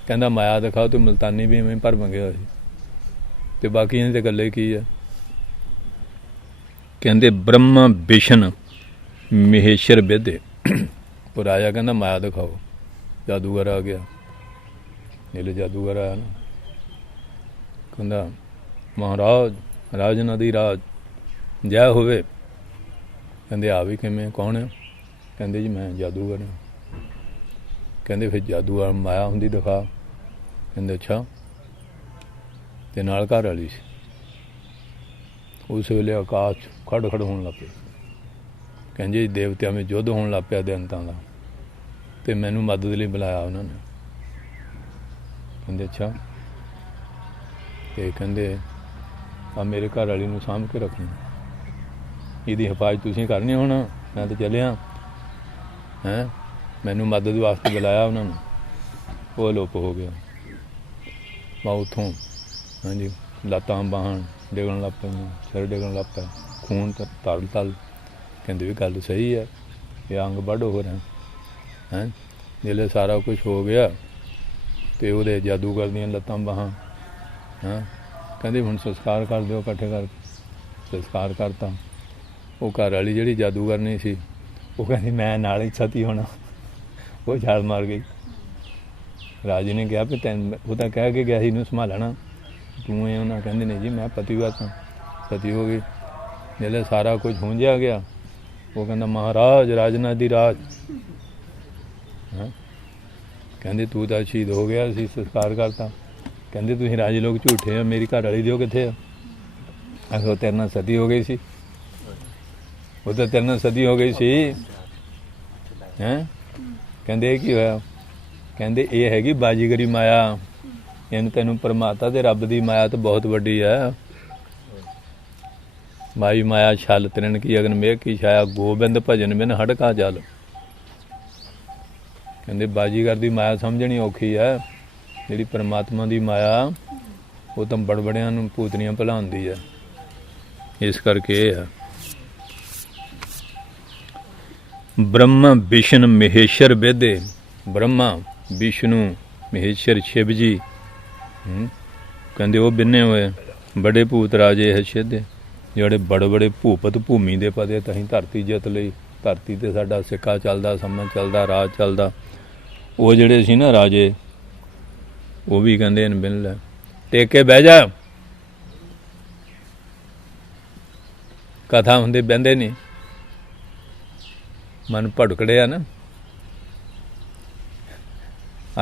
ਕਹਿੰਦਾ ਮਾਇਆ ਦਿਖਾਓ, ਤੇ ਮਲਤਾਨੀ ਵੀ ਇਵੇਂ ਭਰ ਮੰਗਿਆ ਹੋਇਆ ਸੀ, ਅਤੇ ਬਾਕੀ ਇਹਨਾਂ 'ਤੇ ਗੱਲੇ ਕੀ ਹੈ। ਕਹਿੰਦੇ ਬ੍ਰਹਮਾ ਵਿਸ਼ਨ ਮਹੇਸ਼ਰ ਵਿਦੇ। ਉਹ ਰਾਜਾ ਕਹਿੰਦਾ ਮਾਇਆ ਦਿਖਾਓ, ਜਾਦੂਗਰ ਆ ਗਿਆ। ਜਿਹੜੇ ਜਾਦੂਗਰ ਆਇਆ ਨਾ, ਕਹਿੰਦਾ ਮਹਾਰਾਜ ਰਾਜਨ ਦੀ ਰਾਜ ਜੈ ਹੋਵੇ। ਕਹਿੰਦੇ ਆ ਵੀ ਕਿਵੇਂ, ਕੌਣ ਹੈ? ਕਹਿੰਦੇ ਜੀ ਮੈਂ ਜਾਦੂਗਰ ਹਾਂ। ਕਹਿੰਦੇ ਫਿਰ ਜਾਦੂਗਰ ਮਾਇਆ ਹੁੰਦੀ ਦਿਖਾ। ਕਹਿੰਦੇ ਅੱਛਾ। ਅਤੇ ਨਾਲ ਘਰ ਵਾਲੀ ਸੀ। ਉਸ ਵੇਲੇ ਆਕਾਸ਼ ਖੜ ਖੜ ਹੋਣ ਲੱਗ ਪਿਆ। ਕਹਿੰਦੇ ਜੀ ਦੇਵਤਿਆਂ ਵਿੱਚ ਯੁੱਧ ਹੋਣ ਲੱਗ ਪਿਆ ਦੈਂਤਾਂ ਦਾ, ਅਤੇ ਮੈਨੂੰ ਮਦਦ ਲਈ ਬੁਲਾਇਆ ਉਹਨਾਂ ਨੇ। ਕਹਿੰਦੇ ਅੱਛਾ। ਅਤੇ ਕਹਿੰਦੇ ਆ ਮੇਰੇ ਘਰ ਵਾਲੀ ਨੂੰ ਸਾਂਭ ਕੇ ਰੱਖਣਾ, ਇਹਦੀ ਹਿਫਾਜ਼ਤ ਤੁਸੀਂ ਕਰਨੀ। ਹੁਣ ਮੈਂ ਤਾਂ ਚੱਲਿਆ, ਹੈਂ ਮੈਨੂੰ ਮਦਦ ਵਾਸਤੇ ਬੁਲਾਇਆ ਉਹਨਾਂ ਨੇ। ਉਹ ਅਲੋਪ ਹੋ ਗਿਆ। ਮੈਂ ਉੱਥੋਂ ਹਾਂਜੀ ਲੱਤਾਂ ਬਾਹਾਂ ਡਿੱਗਣ ਲੱਗ ਪਈਆਂ, ਸਿਰ ਡਿੱਗਣ ਲੱਗ ਪਿਆ, ਖੂਨ ਤਲ ਤਲ। ਕਹਿੰਦੇ ਵੀ ਗੱਲ ਸਹੀ ਹੈ, ਇਹ ਅੰਗ ਵੱਢ ਹੋ ਰਿਹਾ। ਹੈਂ ਜਿਹੜੇ ਸਾਰਾ ਕੁਛ ਹੋ ਗਿਆ, ਅਤੇ ਉਹਦੇ ਜਾਦੂਗਰ ਦੀਆਂ ਲੱਤਾਂ ਬਾਹਾਂ। ਹਾਂ ਕਹਿੰਦੇ ਹੁਣ ਸੰਸਕਾਰ ਕਰ ਦਿਓ ਇਕੱਠੇ ਕਰਕੇ। ਸੰਸਕਾਰ ਕਰਤਾ। ਉਹ ਘਰ ਵਾਲੀ ਜਿਹੜੀ ਜਾਦੂਗਰਨੀ ਸੀ, ਉਹ ਕਹਿੰਦੀ ਮੈਂ ਨਾਲ ਹੀ ਸਤੀ ਹੋਣਾ। ਉਹ ਛਾਲ ਮਾਰ ਗਈ। ਰਾਜੇ ਨੇ ਕਿਹਾ ਵੀ ਤੈਨੂੰ, ਉਹ ਤਾਂ ਕਹਿ ਕੇ ਗਿਆ ਸੀ ਇਹਨੂੰ ਸੰਭਾਲਣਾ, ਤੂੰ ਇਹ ਉਹਨਾਂ। ਕਹਿੰਦੇ ਨਹੀਂ ਜੀ ਮੈਂ ਪਤੀਵਤ ਹਾਂ, ਸਤੀ ਹੋ ਗਈ। ਜਿਹੜੇ ਸਾਰਾ ਕੁਝ ਹੁੰਝਿਆ ਗਿਆ, ਉਹ ਕਹਿੰਦਾ ਮਹਾਰਾਜ ਰਾਜਨਾ ਦੀ ਰਾਜ। ਹਾਂ ਕਹਿੰਦੇ ਤੂੰ ਤਾਂ ਸ਼ਹੀਦ ਹੋ ਗਿਆ, ਅਸੀਂ ਸੰਸਕਾਰ ਕਰਤਾ। ਕਹਿੰਦੇ ਤੁਸੀਂ ਰਾਜੇ ਲੋਕ ਝੂਠੇ ਆ, ਮੇਰੀ ਘਰ ਵਾਲੀ ਦਿਓ ਕਿੱਥੇ ਆ? ਆਖੋ ਤੇਰੇ ਨਾਲ ਸਤੀ ਹੋ ਗਈ ਸੀ, ਉਹ ਤਾਂ ਤੇਰੇ ਨਾਲ ਸਤੀ ਹੋ ਗਈ ਸੀ। ਹੈਂ ਕਹਿੰਦੇ ਇਹ ਕੀ ਹੋਇਆ? ਕਹਿੰਦੇ ਇਹ ਹੈਗੀ ਬਾਜੀਗਰੀ ਮਾਇਆ। ਇਹਨੂੰ ਤੈਨੂੰ ਪਰਮਾਤਮਾ ਤੇ ਰੱਬ ਦੀ ਮਾਇਆ ਤਾਂ ਬਹੁਤ ਵੱਡੀ ਹੈ। ਮਾਈ ਮਾਇਆ ਛਲ ਤ੍ਰਿਣ ਕੀ ਅਗਨ ਮੇਘ ਕੀ ਛਾਇਆ, ਗੋਬਿੰਦ ਭਜਨ ਬਿਨ ਹੜਕਾ ਜਲ। ਕਹਿੰਦੇ ਬਾਜੀਗਰ ਦੀ ਮਾਇਆ ਸਮਝਣੀ ਔਖੀ ਹੈ। ਜਿਹੜੀ ਪਰਮਾਤਮਾ ਦੀ ਮਾਇਆ, ਉਹ ਤਾਂ ਬੜਬੜਿਆਂ ਨੂੰ ਭੂਤਨੀਆਂ ਭੁਲਾਉਂਦੀ ਹੈ। ਇਸ ਕਰਕੇ ਇਹ ਹੈ ਬ੍ਰਹਮਾ ਵਿਸ਼ਨ ਮਹੇਸ਼ਰ ਵਿਦੇ। ਬ੍ਰਹਮਾ ਵਿਸ਼ਨੂੰ ਮਹੇਸ਼ਰ ਸ਼ਿਵ ਜੀ, ਕਹਿੰਦੇ ਉਹ ਬਿੰਨੇ ਹੋਏ ਬੜੇ ਭੂਤ ਰਾਜੇ ਹੈ ਸਿੱਧੇ। ਜਿਹੜੇ ਬੜੇ ਬੜੇ ਭੂਪਤ ਭੂਮੀ ਦੇ ਪਦੇ, ਤਹੀਂ ਧਰਤੀ ਜਿੱਤ ਲਈ। ਧਰਤੀ 'ਤੇ ਸਾਡਾ ਸਿੱਕਾ ਚੱਲਦਾ, ਸਮਾਂ ਚੱਲਦਾ, ਰਾਜ ਚੱਲਦਾ। ਉਹ ਜਿਹੜੇ ਸੀ ਨਾ ਰਾਜੇ, ਉਹ ਵੀ ਕਹਿੰਦੇ ਇਹਨ ਬਿਨ ਲੈ, ਟੇਕ ਕੇ ਬਹਿ ਜਾ। ਕਥਾ ਹੁੰਦੇ ਬਹਿੰਦੇ ਨਹੀਂ, ਮਨ ਭੜਕੜਿਆ ਨਾ।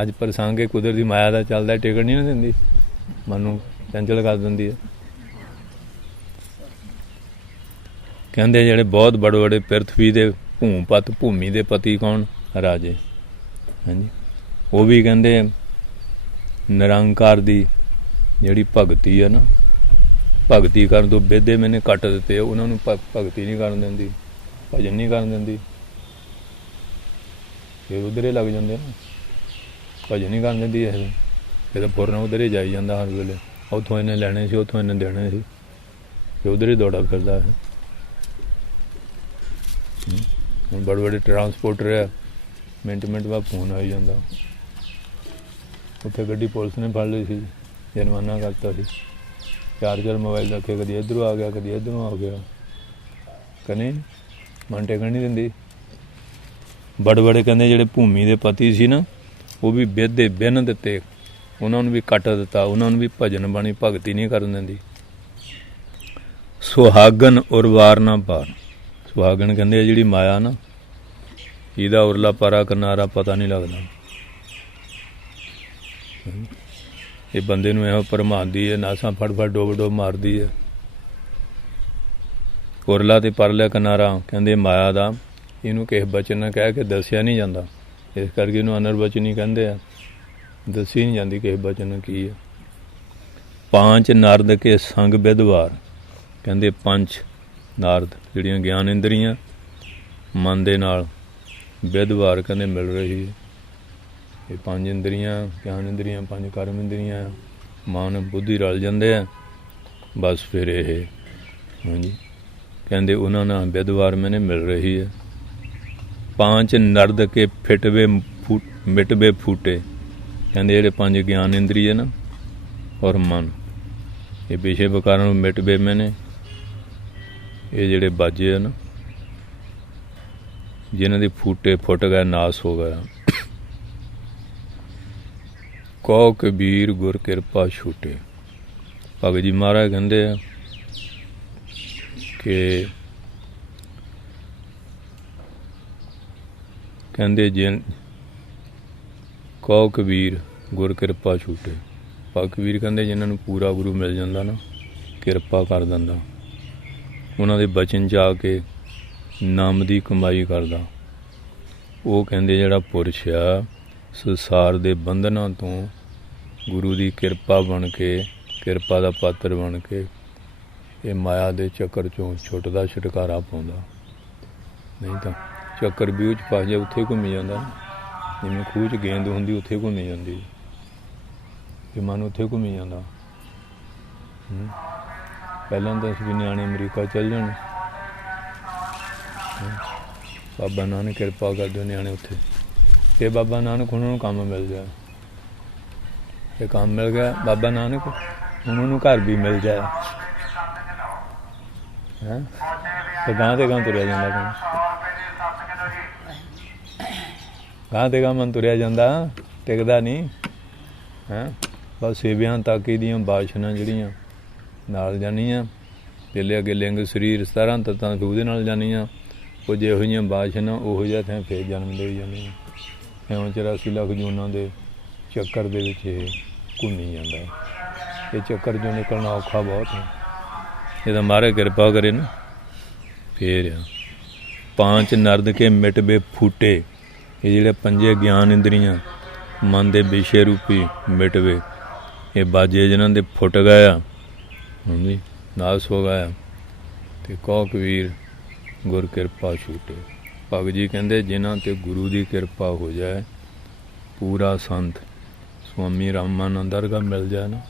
ਅੱਜ ਪ੍ਰਸੰਗ ਕੁਦਰਤੀ ਮਾਇਆ ਦਾ ਚੱਲਦਾ, ਟਿਕਣ ਨਹੀਂ ਨਾ ਦਿੰਦੀ, ਮਨ ਨੂੰ ਚੰਚਲ ਕਰ ਦਿੰਦੀ ਹੈ। ਕਹਿੰਦੇ ਜਿਹੜੇ ਬਹੁਤ ਬੜੇ ਬੜੇ ਪ੍ਰਿਥਵੀ ਦੇ ਭੂਪਤ ਭੂਮੀ ਦੇ ਪਤੀ ਕੌਣ? ਰਾਜੇ। ਹਾਂਜੀ ਉਹ ਵੀ ਕਹਿੰਦੇ ਨਿਰੰਕਾਰ ਦੀ ਜਿਹੜੀ ਭਗਤੀ ਹੈ ਨਾ, ਭਗਤੀ ਕਰਨ ਤੋਂ ਵਿਹਦੇ ਮੈਨੇ ਕੱਟ ਦਿੱਤੇ। ਉਹਨਾਂ ਨੂੰ ਭਗਤੀ ਨਹੀਂ ਕਰਨ ਦਿੰਦੀ, ਭਜਨ ਨਹੀਂ ਕਰਨ ਦਿੰਦੀ। ਫਿਰ ਉਧਰੇ ਲੱਗ ਜਾਂਦੇ ਨਾ, ਭਜਨ ਨਹੀਂ ਕਰਨ ਦਿੰਦੀ। ਇਹ ਤਾਂ ਫੁਰਨ ਉਧਰੇ ਜਾਈ ਜਾਂਦਾ ਹਰ ਵੇਲੇ। ਉੱਥੋਂ ਇਹਨੇ ਲੈਣੇ ਸੀ, ਉੱਥੋਂ ਇਹਨੇ ਦੇਣੇ ਸੀ, ਫਿਰ ਉਧਰ ਹੀ ਦੌੜਾ ਫਿਰਦਾ ਹੈ। ਹੁਣ ਬੜੇ ਬੜੇ ਟਰਾਂਸਪੋਰਟਰ ਹੈ, ਮਿੰਟ ਮਿੰਟ ਬਾਅਦ ਫੋਨ ਆਈ ਜਾਂਦਾ। ਉੱਥੇ ਗੱਡੀ ਪੁਲਿਸ ਨੇ ਫੜ ਲਈ ਸੀ, ਜੁਰਮਾਨਾ ਕਰਤਾ ਸੀ। ਚਾਰਜਰ ਮੋਬਾਈਲ ਰੱਖੇ, ਕਦੀ ਇੱਧਰੋਂ ਆ ਗਿਆ, ਕਦੀ ਇੱਧਰੋਂ ਆ ਗਿਆ। ਕਹਿੰਦੇ ਮਨ ਟੇਕਣ ਨਹੀਂ ਦਿੰਦੀ। ਬੜੇ ਬੜੇ ਕਹਿੰਦੇ ਜਿਹੜੇ ਭੂਮੀ ਦੇ ਪਤੀ ਸੀ ਨਾ, ਉਹ ਵੀ ਵਿਧੇ ਬਿਨ ਦਿੱਤੇ, ਉਹਨਾਂ ਨੂੰ ਵੀ ਕੱਟ ਦਿੱਤਾ। ਉਹਨਾਂ ਨੂੰ ਵੀ ਭਜਨ ਬਾਣੀ ਭਗਤੀ ਨਹੀਂ ਕਰਨ ਦਿੰਦੀ। ਸੁਹਾਗਨ ਉਰਵਾਰ ਨਾ ਪਾਰ। ਸੁਹਾਗਨ ਕਹਿੰਦੇ ਜਿਹੜੀ ਮਾਇਆ ਨਾ, ਇਹਦਾ ਉਰਲਾ ਪਾਰਾ ਕਿਨਾਰਾ ਪਤਾ ਨਹੀਂ ਲੱਗਦਾ। ਇਹ ਬੰਦੇ ਨੂੰ ਇਹੋ ਭਰਮਾਉਂਦੀ ਹੈ, ਨਾਸਾਂ ਫੜ ਫੜ ਡੋਬ ਡੋਬ ਮਾਰਦੀ ਹੈ। ਉਰਲਾ ਤੇ ਪਰਲਾ ਕਿਨਾਰਾ ਕਹਿੰਦੇ ਮਾਇਆ ਦਾ, ਇਹਨੂੰ ਕਿਸੇ ਬਚਨ ਨਾਲ ਕਹਿ ਕੇ ਦੱਸਿਆ ਨਹੀਂ ਜਾਂਦਾ, ਇਸ ਕਰਕੇ ਇਹਨੂੰ ਅਨਰਬਚਨੀ ਕਹਿੰਦੇ ਆ, ਦੱਸੀ ਨਹੀਂ ਜਾਂਦੀ ਕਿਸੇ ਬਚਨ ਨਾਲ ਕੀ ਹੈ। ਪਾਂਚ ਨਾਰਦ ਕੇ ਸੰਗ ਵਿਦਵਾਰ, ਕਹਿੰਦੇ ਪੰਜ ਨਾਰਦ ਜਿਹੜੀਆਂ ਗਿਆਨ ਇੰਦਰੀਆਂ ਮਨ ਦੇ ਨਾਲ ਵਿਦਵਾਰ ਕਹਿੰਦੇ ਮਿਲ ਰਹੀ ਹੈ। ਇਹ ਪੰਜ ਇੰਦਰੀਆਂ, ਗਿਆਨ ਇੰਦਰੀਆਂ, ਪੰਜ ਕਰਮ ਇੰਦਰੀਆਂ, ਮਨ ਬੁੱਧੀ ਰਲ ਜਾਂਦੇ ਆ, ਬਸ ਫਿਰ ਇਹ ਹਾਂਜੀ ਕਹਿੰਦੇ ਉਹਨਾਂ ਨਾਲ ਵਿਦਵਾਰ ਮੈਨੇ ਮਿਲ ਰਹੀ ਹੈ। ਪਾਂਚ ਨਰਦ ਕੇ ਫਿਟਵੇ ਮਿਟਵੇ ਫੂਟੇ, ਕਹਿੰਦੇ ਜਿਹੜੇ ਪੰਜ ਗਿਆਨ ਇੰਦਰੀ ਹੈ ਨਾ ਔਰ ਮਨ, ਇਹ ਵਿਸ਼ੇ ਵਿਕਾਰਾਂ ਨੂੰ ਮਿਟਵੇ ਮੈਨੇ, ਇਹ ਜਿਹੜੇ ਬਾਜੇ ਆ ਨਾ ਜਿਨ੍ਹਾਂ ਦੇ ਫੂਟੇ ਫੁੱਟ ਗਏ, ਨਾਸ ਹੋ ਗਿਆ। ਕਉ ਕਬੀਰ ਗੁਰ ਕਿਰਪਾ ਛੂਟੇ, ਭਗਤ ਜੀ ਮਹਾਰਾਜ ਕਹਿੰਦੇ ਆ ਕਿ ਕਹਿੰਦੇ ਜੇ ਕਉ ਕਬੀਰ ਗੁਰ ਕਿਰਪਾ ਛੂਟੇ, ਭਗਤ ਕਬੀਰ ਕਹਿੰਦੇ ਜਿਨ੍ਹਾਂ ਨੂੰ ਪੂਰਾ ਗੁਰੂ ਮਿਲ ਜਾਂਦਾ ਨਾ, ਕਿਰਪਾ ਕਰ ਦਿੰਦਾ, ਉਹਨਾਂ ਦੇ ਬਚਨ 'ਚ ਆ ਕੇ ਨਾਮ ਦੀ ਕਮਾਈ ਕਰਦਾ, ਉਹ ਕਹਿੰਦੇ ਜਿਹੜਾ ਪੁਰਸ਼ ਆ ਸੰਸਾਰ ਦੇ ਬੰਧਨਾਂ ਤੋਂ ਗੁਰੂ ਦੀ ਕਿਰਪਾ ਬਣ ਕੇ, ਕਿਰਪਾ ਦਾ ਪਾਤਰ ਬਣ ਕੇ ਇਹ ਮਾਇਆ ਦੇ ਚੱਕਰ 'ਚੋਂ ਛੁੱਟਦਾ, ਛੁਟਕਾਰਾ ਪਾਉਂਦਾ। ਨਹੀਂ ਤਾਂ ਚੱਕਰ ਵੀ ਉਹ 'ਚ ਫਸ ਜਾ, ਉੱਥੇ ਘੁੰਮੀ ਜਾਂਦਾ, ਜਿਵੇਂ ਖੂਹ 'ਚ ਗੇਂਦ ਹੁੰਦੀ ਉੱਥੇ ਘੁੰਮੀ ਜਾਂਦੀ, ਇਹ ਮਨ ਉੱਥੇ ਘੁੰਮੀ ਜਾਂਦਾ। ਪਹਿਲਾਂ ਤਾਂ ਅਸੀਂ ਨਿਆਣੇ ਅਮਰੀਕਾ ਚੱਲ ਜਾਣ, ਬਾਬਾ ਨਾਨਕ ਕਿਰਪਾ ਕਰ ਦਿਓ ਨਿਆਣੇ ਉੱਥੇ, ਇਹ ਬਾਬਾ ਨਾਨਕ ਉਹਨਾਂ ਨੂੰ ਕੰਮ ਮਿਲ ਜਾਏ, ਇਹ ਕੰਮ ਮਿਲ ਗਿਆ ਬਾਬਾ ਨਾਨਕ ਉਹਨਾਂ ਨੂੰ ਘਰ ਵੀ ਮਿਲ ਜਾਏ, ਹੈਂ ਤੇ ਗਾਂ ਤੇ ਗਾਂ ਤੁਰਿਆ ਜਾਂਦਾ, ਗਾਂ ਤੇ ਗਾਂ ਮਨ ਤੁਰਿਆ ਜਾਂਦਾ, ਟਿਕਦਾ ਨਹੀਂ ਹੈਂ। ਬਸ ਸੇਵਿਆਂ ਤੱਕ ਇਹਦੀਆਂ ਬਾਸ਼ਨਾਂ ਜਿਹੜੀਆਂ ਨਾਲ ਜਾਣੀਆਂ, ਪਹਿਲੇ ਅੱਗੇ ਲਿੰਗ ਸਰੀਰ 17 ਤੱਤਾਂ ਉਹਦੇ ਨਾਲ ਜਾਣੀਆਂ, ਉਹ ਜਿਹੋ ਜਿਹੀਆਂ ਬਾਸ਼ਨਾਂ ਉਹੋ ਜਿਹਾ ਥਾਂ ਫੇਰ ਜਨਮ ਦੇ ਜਾਂਦੀਆਂ, ਇਉਂ 84 ਲੱਖ ਜੂਨਾਂ ਦੇ ਚੱਕਰ ਦੇ ਵਿੱਚ ਇਹ ਘੁੰਮੀ ਜਾਂਦਾ। ਇਹ ਚੱਕਰ 'ਚੋਂ ਨਿਕਲਣਾ ਔਖਾ ਬਹੁਤ ਹੈ, ਇਹਦਾ ਮਹਾਰਾਜ ਕਿਰਪਾ ਕਰੇ ਨਾ ਫੇਰ ਆ। ਪਾਂਚ ਨਰਦ ਕੇ ਮਿਟਵੇ ਫੂਟੇ, ਇਹ ਜਿਹੜੇ ਪੰਜੇ ਗਿਆਨ ਇੰਦਰੀਆਂ ਮਨ ਦੇ ਵਿਸ਼ੇ ਰੂਪੀ ਮਿਟਵੇ, ਇਹ ਬਾਜੇ ਜਿਨ੍ਹਾਂ ਦੇ ਫੁੱਟ ਗਏ ਆ, ਹਾਂਜੀ ਨਾਸ ਹੋ ਗਿਆ। ਤੇ ਕਉ ਕਬੀਰ ਗੁਰ ਕਿਰਪਾ ਛੂਟੇ, ਭਗਤ ਜੀ ਕਹਿੰਦੇ ਜਿਨ੍ਹਾਂ 'ਤੇ ਗੁਰੂ ਦੀ ਕਿਰਪਾ ਹੋ ਜਾਏ, ਪੂਰਾ ਸੰਤ ਸਵਾਮੀ ਰਾਮਾਨੰਦ ਵਰਗਾ ਮਿਲ ਜਾਏ ਨਾ,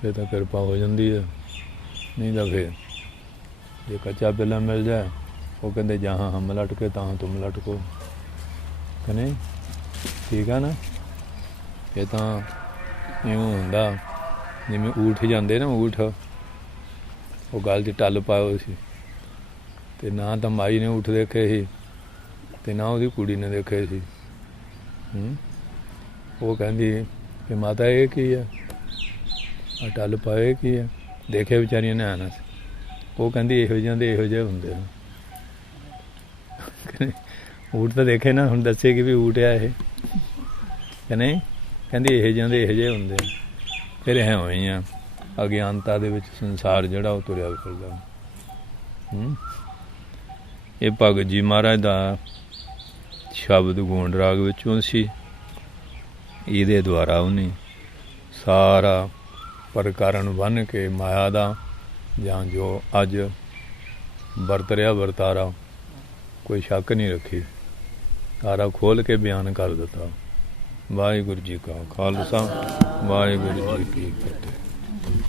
ਫਿਰ ਤਾਂ ਕਿਰਪਾ ਹੋ ਜਾਂਦੀ ਹੈ। ਨਹੀਂ ਤਾਂ ਫਿਰ ਜੇ ਕੱਚਾ ਪਿੱਲਾ ਮਿਲ ਜਾਏ, ਉਹ ਕਹਿੰਦੇ ਜਹਾਂ ਹਮ ਲਟਕੇ ਤਾਂ ਤੁਮ ਲਟਕੋ, ਕਿ ਨਹੀਂ? ਠੀਕ ਆ ਨਾ? ਇਹ ਤਾਂ ਇਉਂ ਹੁੰਦਾ ਜਿਵੇਂ ਊਠ ਜਾਂਦੇ ਨਾ, ਊਠ ਉਹ ਗਲ 'ਚ ਟੱਲ ਪਾਇਆ ਹੋਇਆ ਸੀ, ਅਤੇ ਨਾ ਤਾਂ ਮਾਈ ਨੇ ਊਠ ਦੇਖੇ ਸੀ ਅਤੇ ਨਾ ਉਹਦੀ ਕੁੜੀ ਨੇ ਦੇਖੇ ਸੀ। ਉਹ ਕਹਿੰਦੀ ਕਿ ਮਾਤਾ ਇਹ ਕੀ ਹੈ, ਆ ਟੱਲ ਪਾਏ ਕੀ ਹੈ, ਦੇਖੇ ਵਿਚਾਰੀਆਂ ਨੇ ਆਣਾ ਸੀ। ਉਹ ਕਹਿੰਦੀ ਇਹੋ ਜਿਹਿਆਂ ਦੇ ਇਹੋ ਜਿਹੇ ਹੁੰਦੇ ਨੇ, ਊਠ ਤਾਂ ਦੇਖੇ ਨਾ, ਹੁਣ ਦੱਸੇਗੀ ਵੀ ਊਠ ਆ ਇਹ ਕਿ ਨਹੀਂ? ਕਹਿੰਦੀ ਇਹੋ ਜਿਹਿਆਂ ਦੇ ਇਹੋ ਜਿਹੇ ਹੁੰਦੇ। ਫਿਰ ਐਂ ਹੋਏ ਆ ਅਗਿਆਨਤਾ ਦੇ ਵਿੱਚ ਸੰਸਾਰ ਜਿਹੜਾ ਉਹ ਤੁਰਿਆ ਫਿਰਦਾ। ਇਹ ਭਗਤ ਜੀ ਮਹਾਰਾਜ ਦਾ ਸ਼ਬਦ ਗੋਂਡ ਰਾਗ ਵਿੱਚੋਂ ਸੀ, ਇਹਦੇ ਦੁਆਰਾ ਉਹਨੇ ਸਾਰਾ ਪ੍ਰਕਰਨ ਬੰਨ੍ਹ ਕੇ ਮਾਇਆ ਦਾ, ਜਾਂ ਜੋ ਅੱਜ ਵਰਤ ਰਿਹਾ ਵਰਤਾਰਾ, ਕੋਈ ਸ਼ੱਕ ਨਹੀਂ ਰੱਖੀ, ਸਾਰਾ ਖੋਲ੍ਹ ਕੇ ਬਿਆਨ ਕਰ ਦਿੱਤਾ। ਵਾਹਿਗੁਰੂ ਜੀ ਕਾ ਖਾਲਸਾ, ਵਾਹਿਗੁਰੂ ਜੀ ਕੀ ਫਤਿਹ।